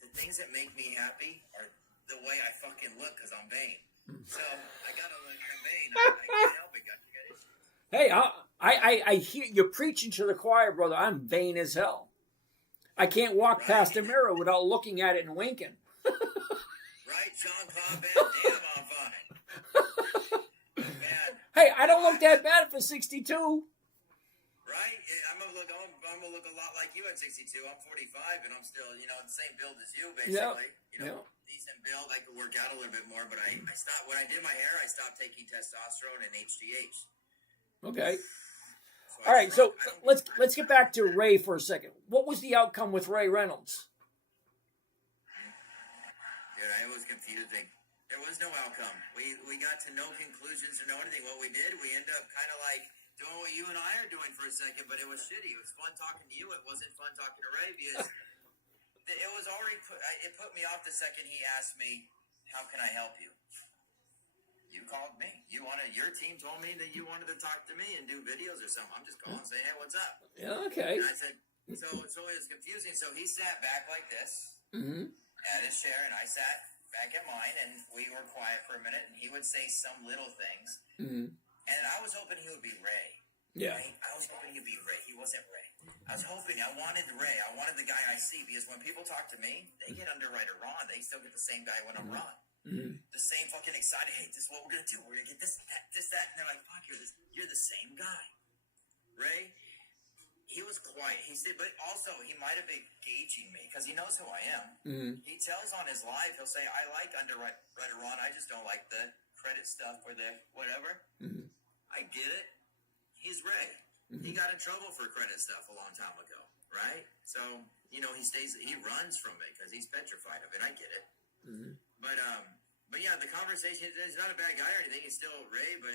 The things that make me happy are the way I fucking look because I'm vain. So I gotta look I'm vain. I can't help it, guys. You got issues. Hey, I hear you're preaching to the choir, brother. I'm vain as hell. I can't walk past a mirror without looking at it and winking. Right, Jean-Claude Van Damme, I'm fine. Man, Hey, I don't look that bad for 62. right? Yeah, I'm gonna look a lot like you at 62. I'm 45, and I'm still, the same build as you, basically. Decent build. I could work out a little bit more, but I stopped when I did my hair. I stopped taking testosterone and HGH. Okay. So All right, so let's get back to Ray for a second. What was the outcome with Ray Reynolds? Dude, it was confusing. There was no outcome. We got to no conclusions or no anything. What we did, we ended up kind of like doing what you and I are doing for a second, but it was shitty. It was fun talking to you. It wasn't fun talking to Ray because it was already it put me off the second he asked me, "How can I help you?" You called me. Your team told me that you wanted to talk to me and do videos or something. I'm just calling saying, "Hey, what's up?" Yeah, okay. And I said, so it was confusing. So he sat back like this at his chair, and I sat back at mine, and we were quiet for a minute, and he would say some little things. And I was hoping he would be Ray. Yeah. Right? I was hoping he'd be Ray. He wasn't Ray. I wanted Ray. I wanted the guy I see, because when people talk to me, they get underwriter Ron. They still get the same guy when I'm Ron. The same fucking excited, hey, this is what we're going to do. We're going to get this, that. And they're like, fuck, you're the same guy. Ray, he was quiet. He said, but also he might have been gauging me because he knows who I am. He tells on his live, he'll say, I like underwriter Ron. I just don't like the credit stuff or the whatever. I get it. He's Ray. He got in trouble for credit stuff a long time ago, right? So, he runs from it because he's petrified of it. I get it. But yeah, the conversation, he's not a bad guy or anything. He's still Ray, but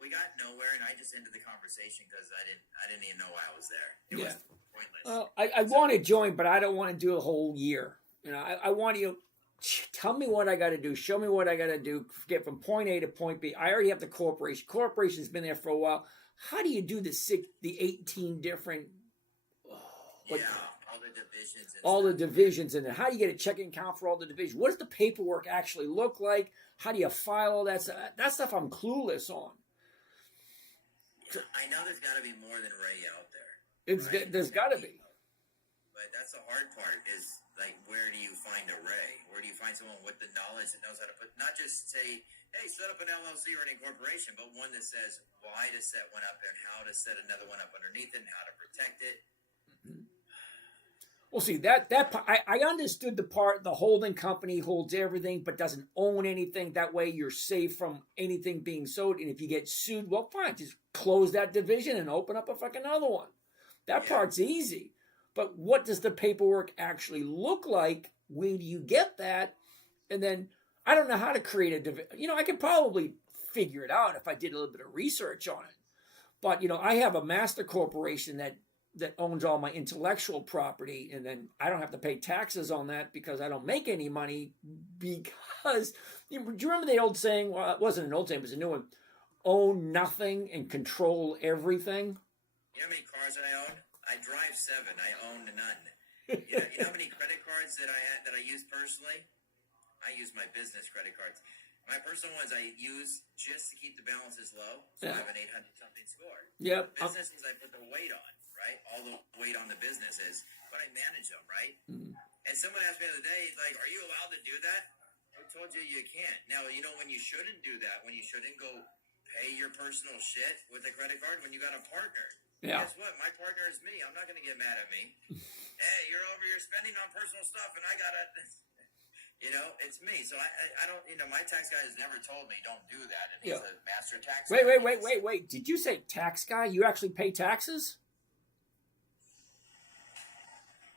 we got nowhere, and I just ended the conversation because I didn't even know why I was there. It was pointless. Well, I want to join, but I don't want to do a whole year. I want you. Tell me what I got to do. Show me what I got to do. Get from point A to point B. I already have the corporation. Corporation's been there for a while. How do you do the 18 different? All the divisions in it. How do you get a checking account for all the divisions? What does the paperwork actually look like? How do you file all that stuff? That stuff I'm clueless on. I know there's got to be more than Ray out there. There's got to be. But that's the hard part is, like, where do you find a Ray? Where do you find someone with the knowledge that knows how to not just say, hey, set up an LLC or an incorporation, but one that says why to set one up and how to set another one up underneath it and how to protect it. Well, see, that I understood the part, the holding company holds everything but doesn't own anything. That way you're safe from anything being sold. And if you get sued, well, fine, just close that division and open up a fucking other one. That part's easy. But what does the paperwork actually look like? Where do you get that? And then I don't know how to create a division. I could probably figure it out if I did a little bit of research on it. But, I have a master corporation that owns all my intellectual property, and then I don't have to pay taxes on that because I don't make any money because, do you remember the old saying? Well, it wasn't an old saying, it was a new one. Own nothing and control everything. You know how many cars I own? I drive 7. I own none. You know how many credit cards that I use personally? I use my business credit cards. My personal ones I use just to keep the balances low, so I have an 800-something score. Yep. Businesses I put the weight on, right? All the weight on the businesses, but I manage them, right? And someone asked me the other day, like, are you allowed to do that? I told you can't. Now, when you shouldn't do that, when you shouldn't go pay your personal shit with a credit card when you got a partner. Yeah. Guess what? My partner is me. I'm not going to get mad at me. Hey, you're spending on personal stuff, and I got to... it's me. So I don't, my tax guy has never told me don't do that. And he's a master tax guy. Wait. Did you say tax guy? You actually pay taxes?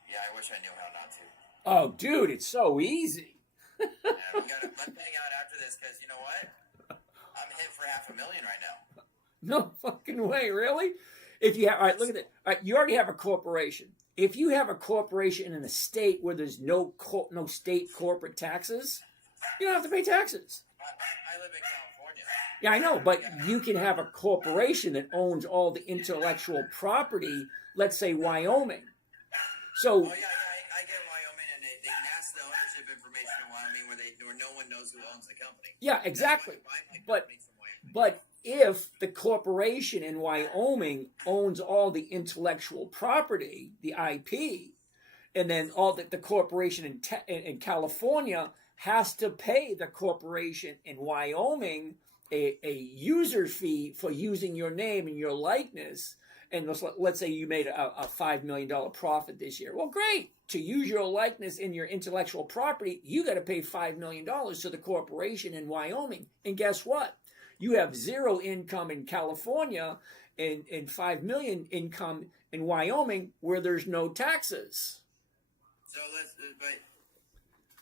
Yeah, I wish I knew how not to. Oh, dude, it's so easy. Let's hang out after this because you know what? I'm hit for $500,000 right now. No fucking way, really? If you have, all right, look at that. All right, you already have a corporation. If you have a corporation in a state where there's no state corporate taxes, you don't have to pay taxes. I live in California. Yeah, I know, but you can have a corporation that owns all the intellectual property, let's say Wyoming. So, I get Wyoming, and they mass the ownership information in Wyoming where no one knows who owns the company. Yeah, exactly. That's why I buy my But company from Wyoming. but if the corporation in Wyoming owns all the intellectual property, the IP, and then all the corporation in California has to pay the corporation in Wyoming a user fee for using your name and your likeness. And let's say you made a $5 million profit this year. Well, great. To use your likeness in your intellectual property, you got to pay $5 million to the corporation in Wyoming. And guess what? You have zero income in California and $5 million income in Wyoming where there's no taxes. So but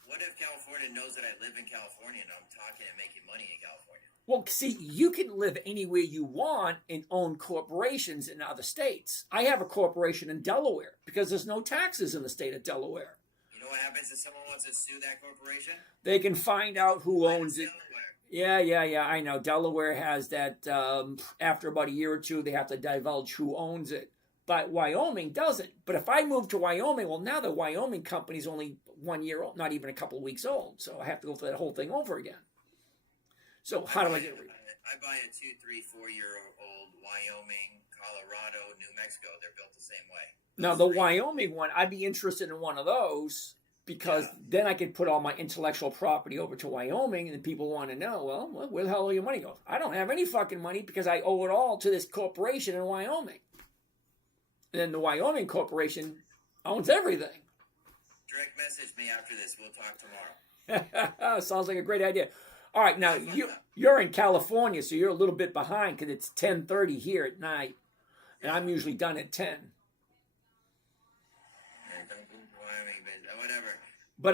what if California knows that I live in California and I'm talking and making money in California? Well, see, you can live anywhere you want and own corporations in other states. I have a corporation in Delaware because there's no taxes in the state of Delaware. You know what happens if someone wants to sue that corporation? They can find out who owns it. Delaware. Yeah, I know. Delaware has that. After about a year or two, they have to divulge who owns it. But Wyoming doesn't. But if I move to Wyoming, well, now the Wyoming company's only 1 year old, not even a couple of weeks old. So I have to go through that whole thing over again. So how do I get rid of it? I buy a 2, 3, 4 year old Wyoming, Colorado, New Mexico. They're built the same way. Now, the Wyoming one, I'd be interested in one of those because then I could put all my intellectual property over to Wyoming and people want to know, well, where the hell will your money go? I don't have any fucking money because I owe it all to this corporation in Wyoming. And then the Wyoming corporation owns everything. Direct message me after this. We'll talk tomorrow. Sounds like a great idea. All right, now you're in California, so you're a little bit behind because it's 10:30 here at night, and I'm usually done at 10. Whatever. But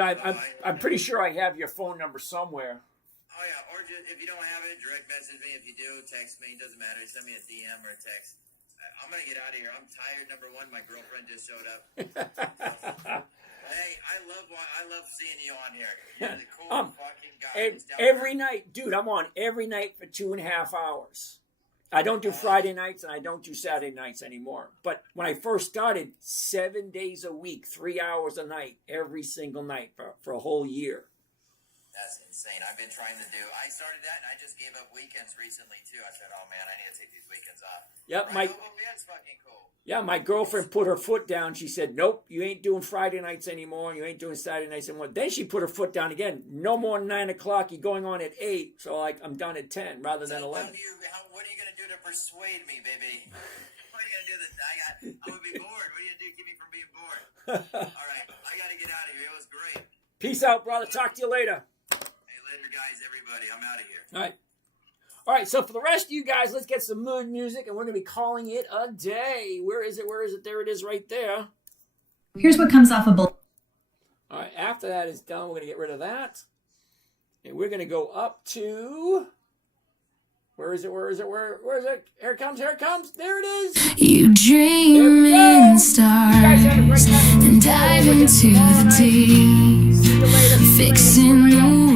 I'm pretty sure I have your phone number somewhere. Oh yeah, or just, if you don't have it, direct message me. If you do, text me. It doesn't matter. Send me a DM or a text. I'm gonna get out of here. I'm tired. Number one, my girlfriend just showed up. Hey, I love seeing you on here. You're the cool fucking guy. Every night, dude, I'm on every night for 2.5 hours. I don't do Friday nights and I don't do Saturday nights anymore. But when I first started, 7 days a week, 3 hours a night, every single night for a whole year. That's insane. I've been trying to do. I started that, and I just gave up weekends recently too. I said, "Oh man, I need to take these weekends off." Yep, that's fucking cool. Yeah, my girlfriend put her foot down. She said, "Nope, you ain't doing Friday nights anymore. You ain't doing Saturday nights anymore." Then she put her foot down again. No more 9 o'clock. You're going on at 8. So I'm done at 10 rather than 11. What are you gonna do to persuade me, baby? What are you gonna do? I'm gonna be bored. What are you gonna do to keep me from being bored? All right, I gotta get out of here. It was great. Peace out, brother. Talk to you later. Later, guys, everybody. I'm out of here. All right, so for the rest of you guys, let's get some mood music, and we're going to be calling it a day. Where is it? There it is right there. Here's what comes off a All right, after that is done, we're going to get rid of that. And we're going to go up to... Where is it? Here it comes. There it is. You dream in stars and dive into the deep, fixing the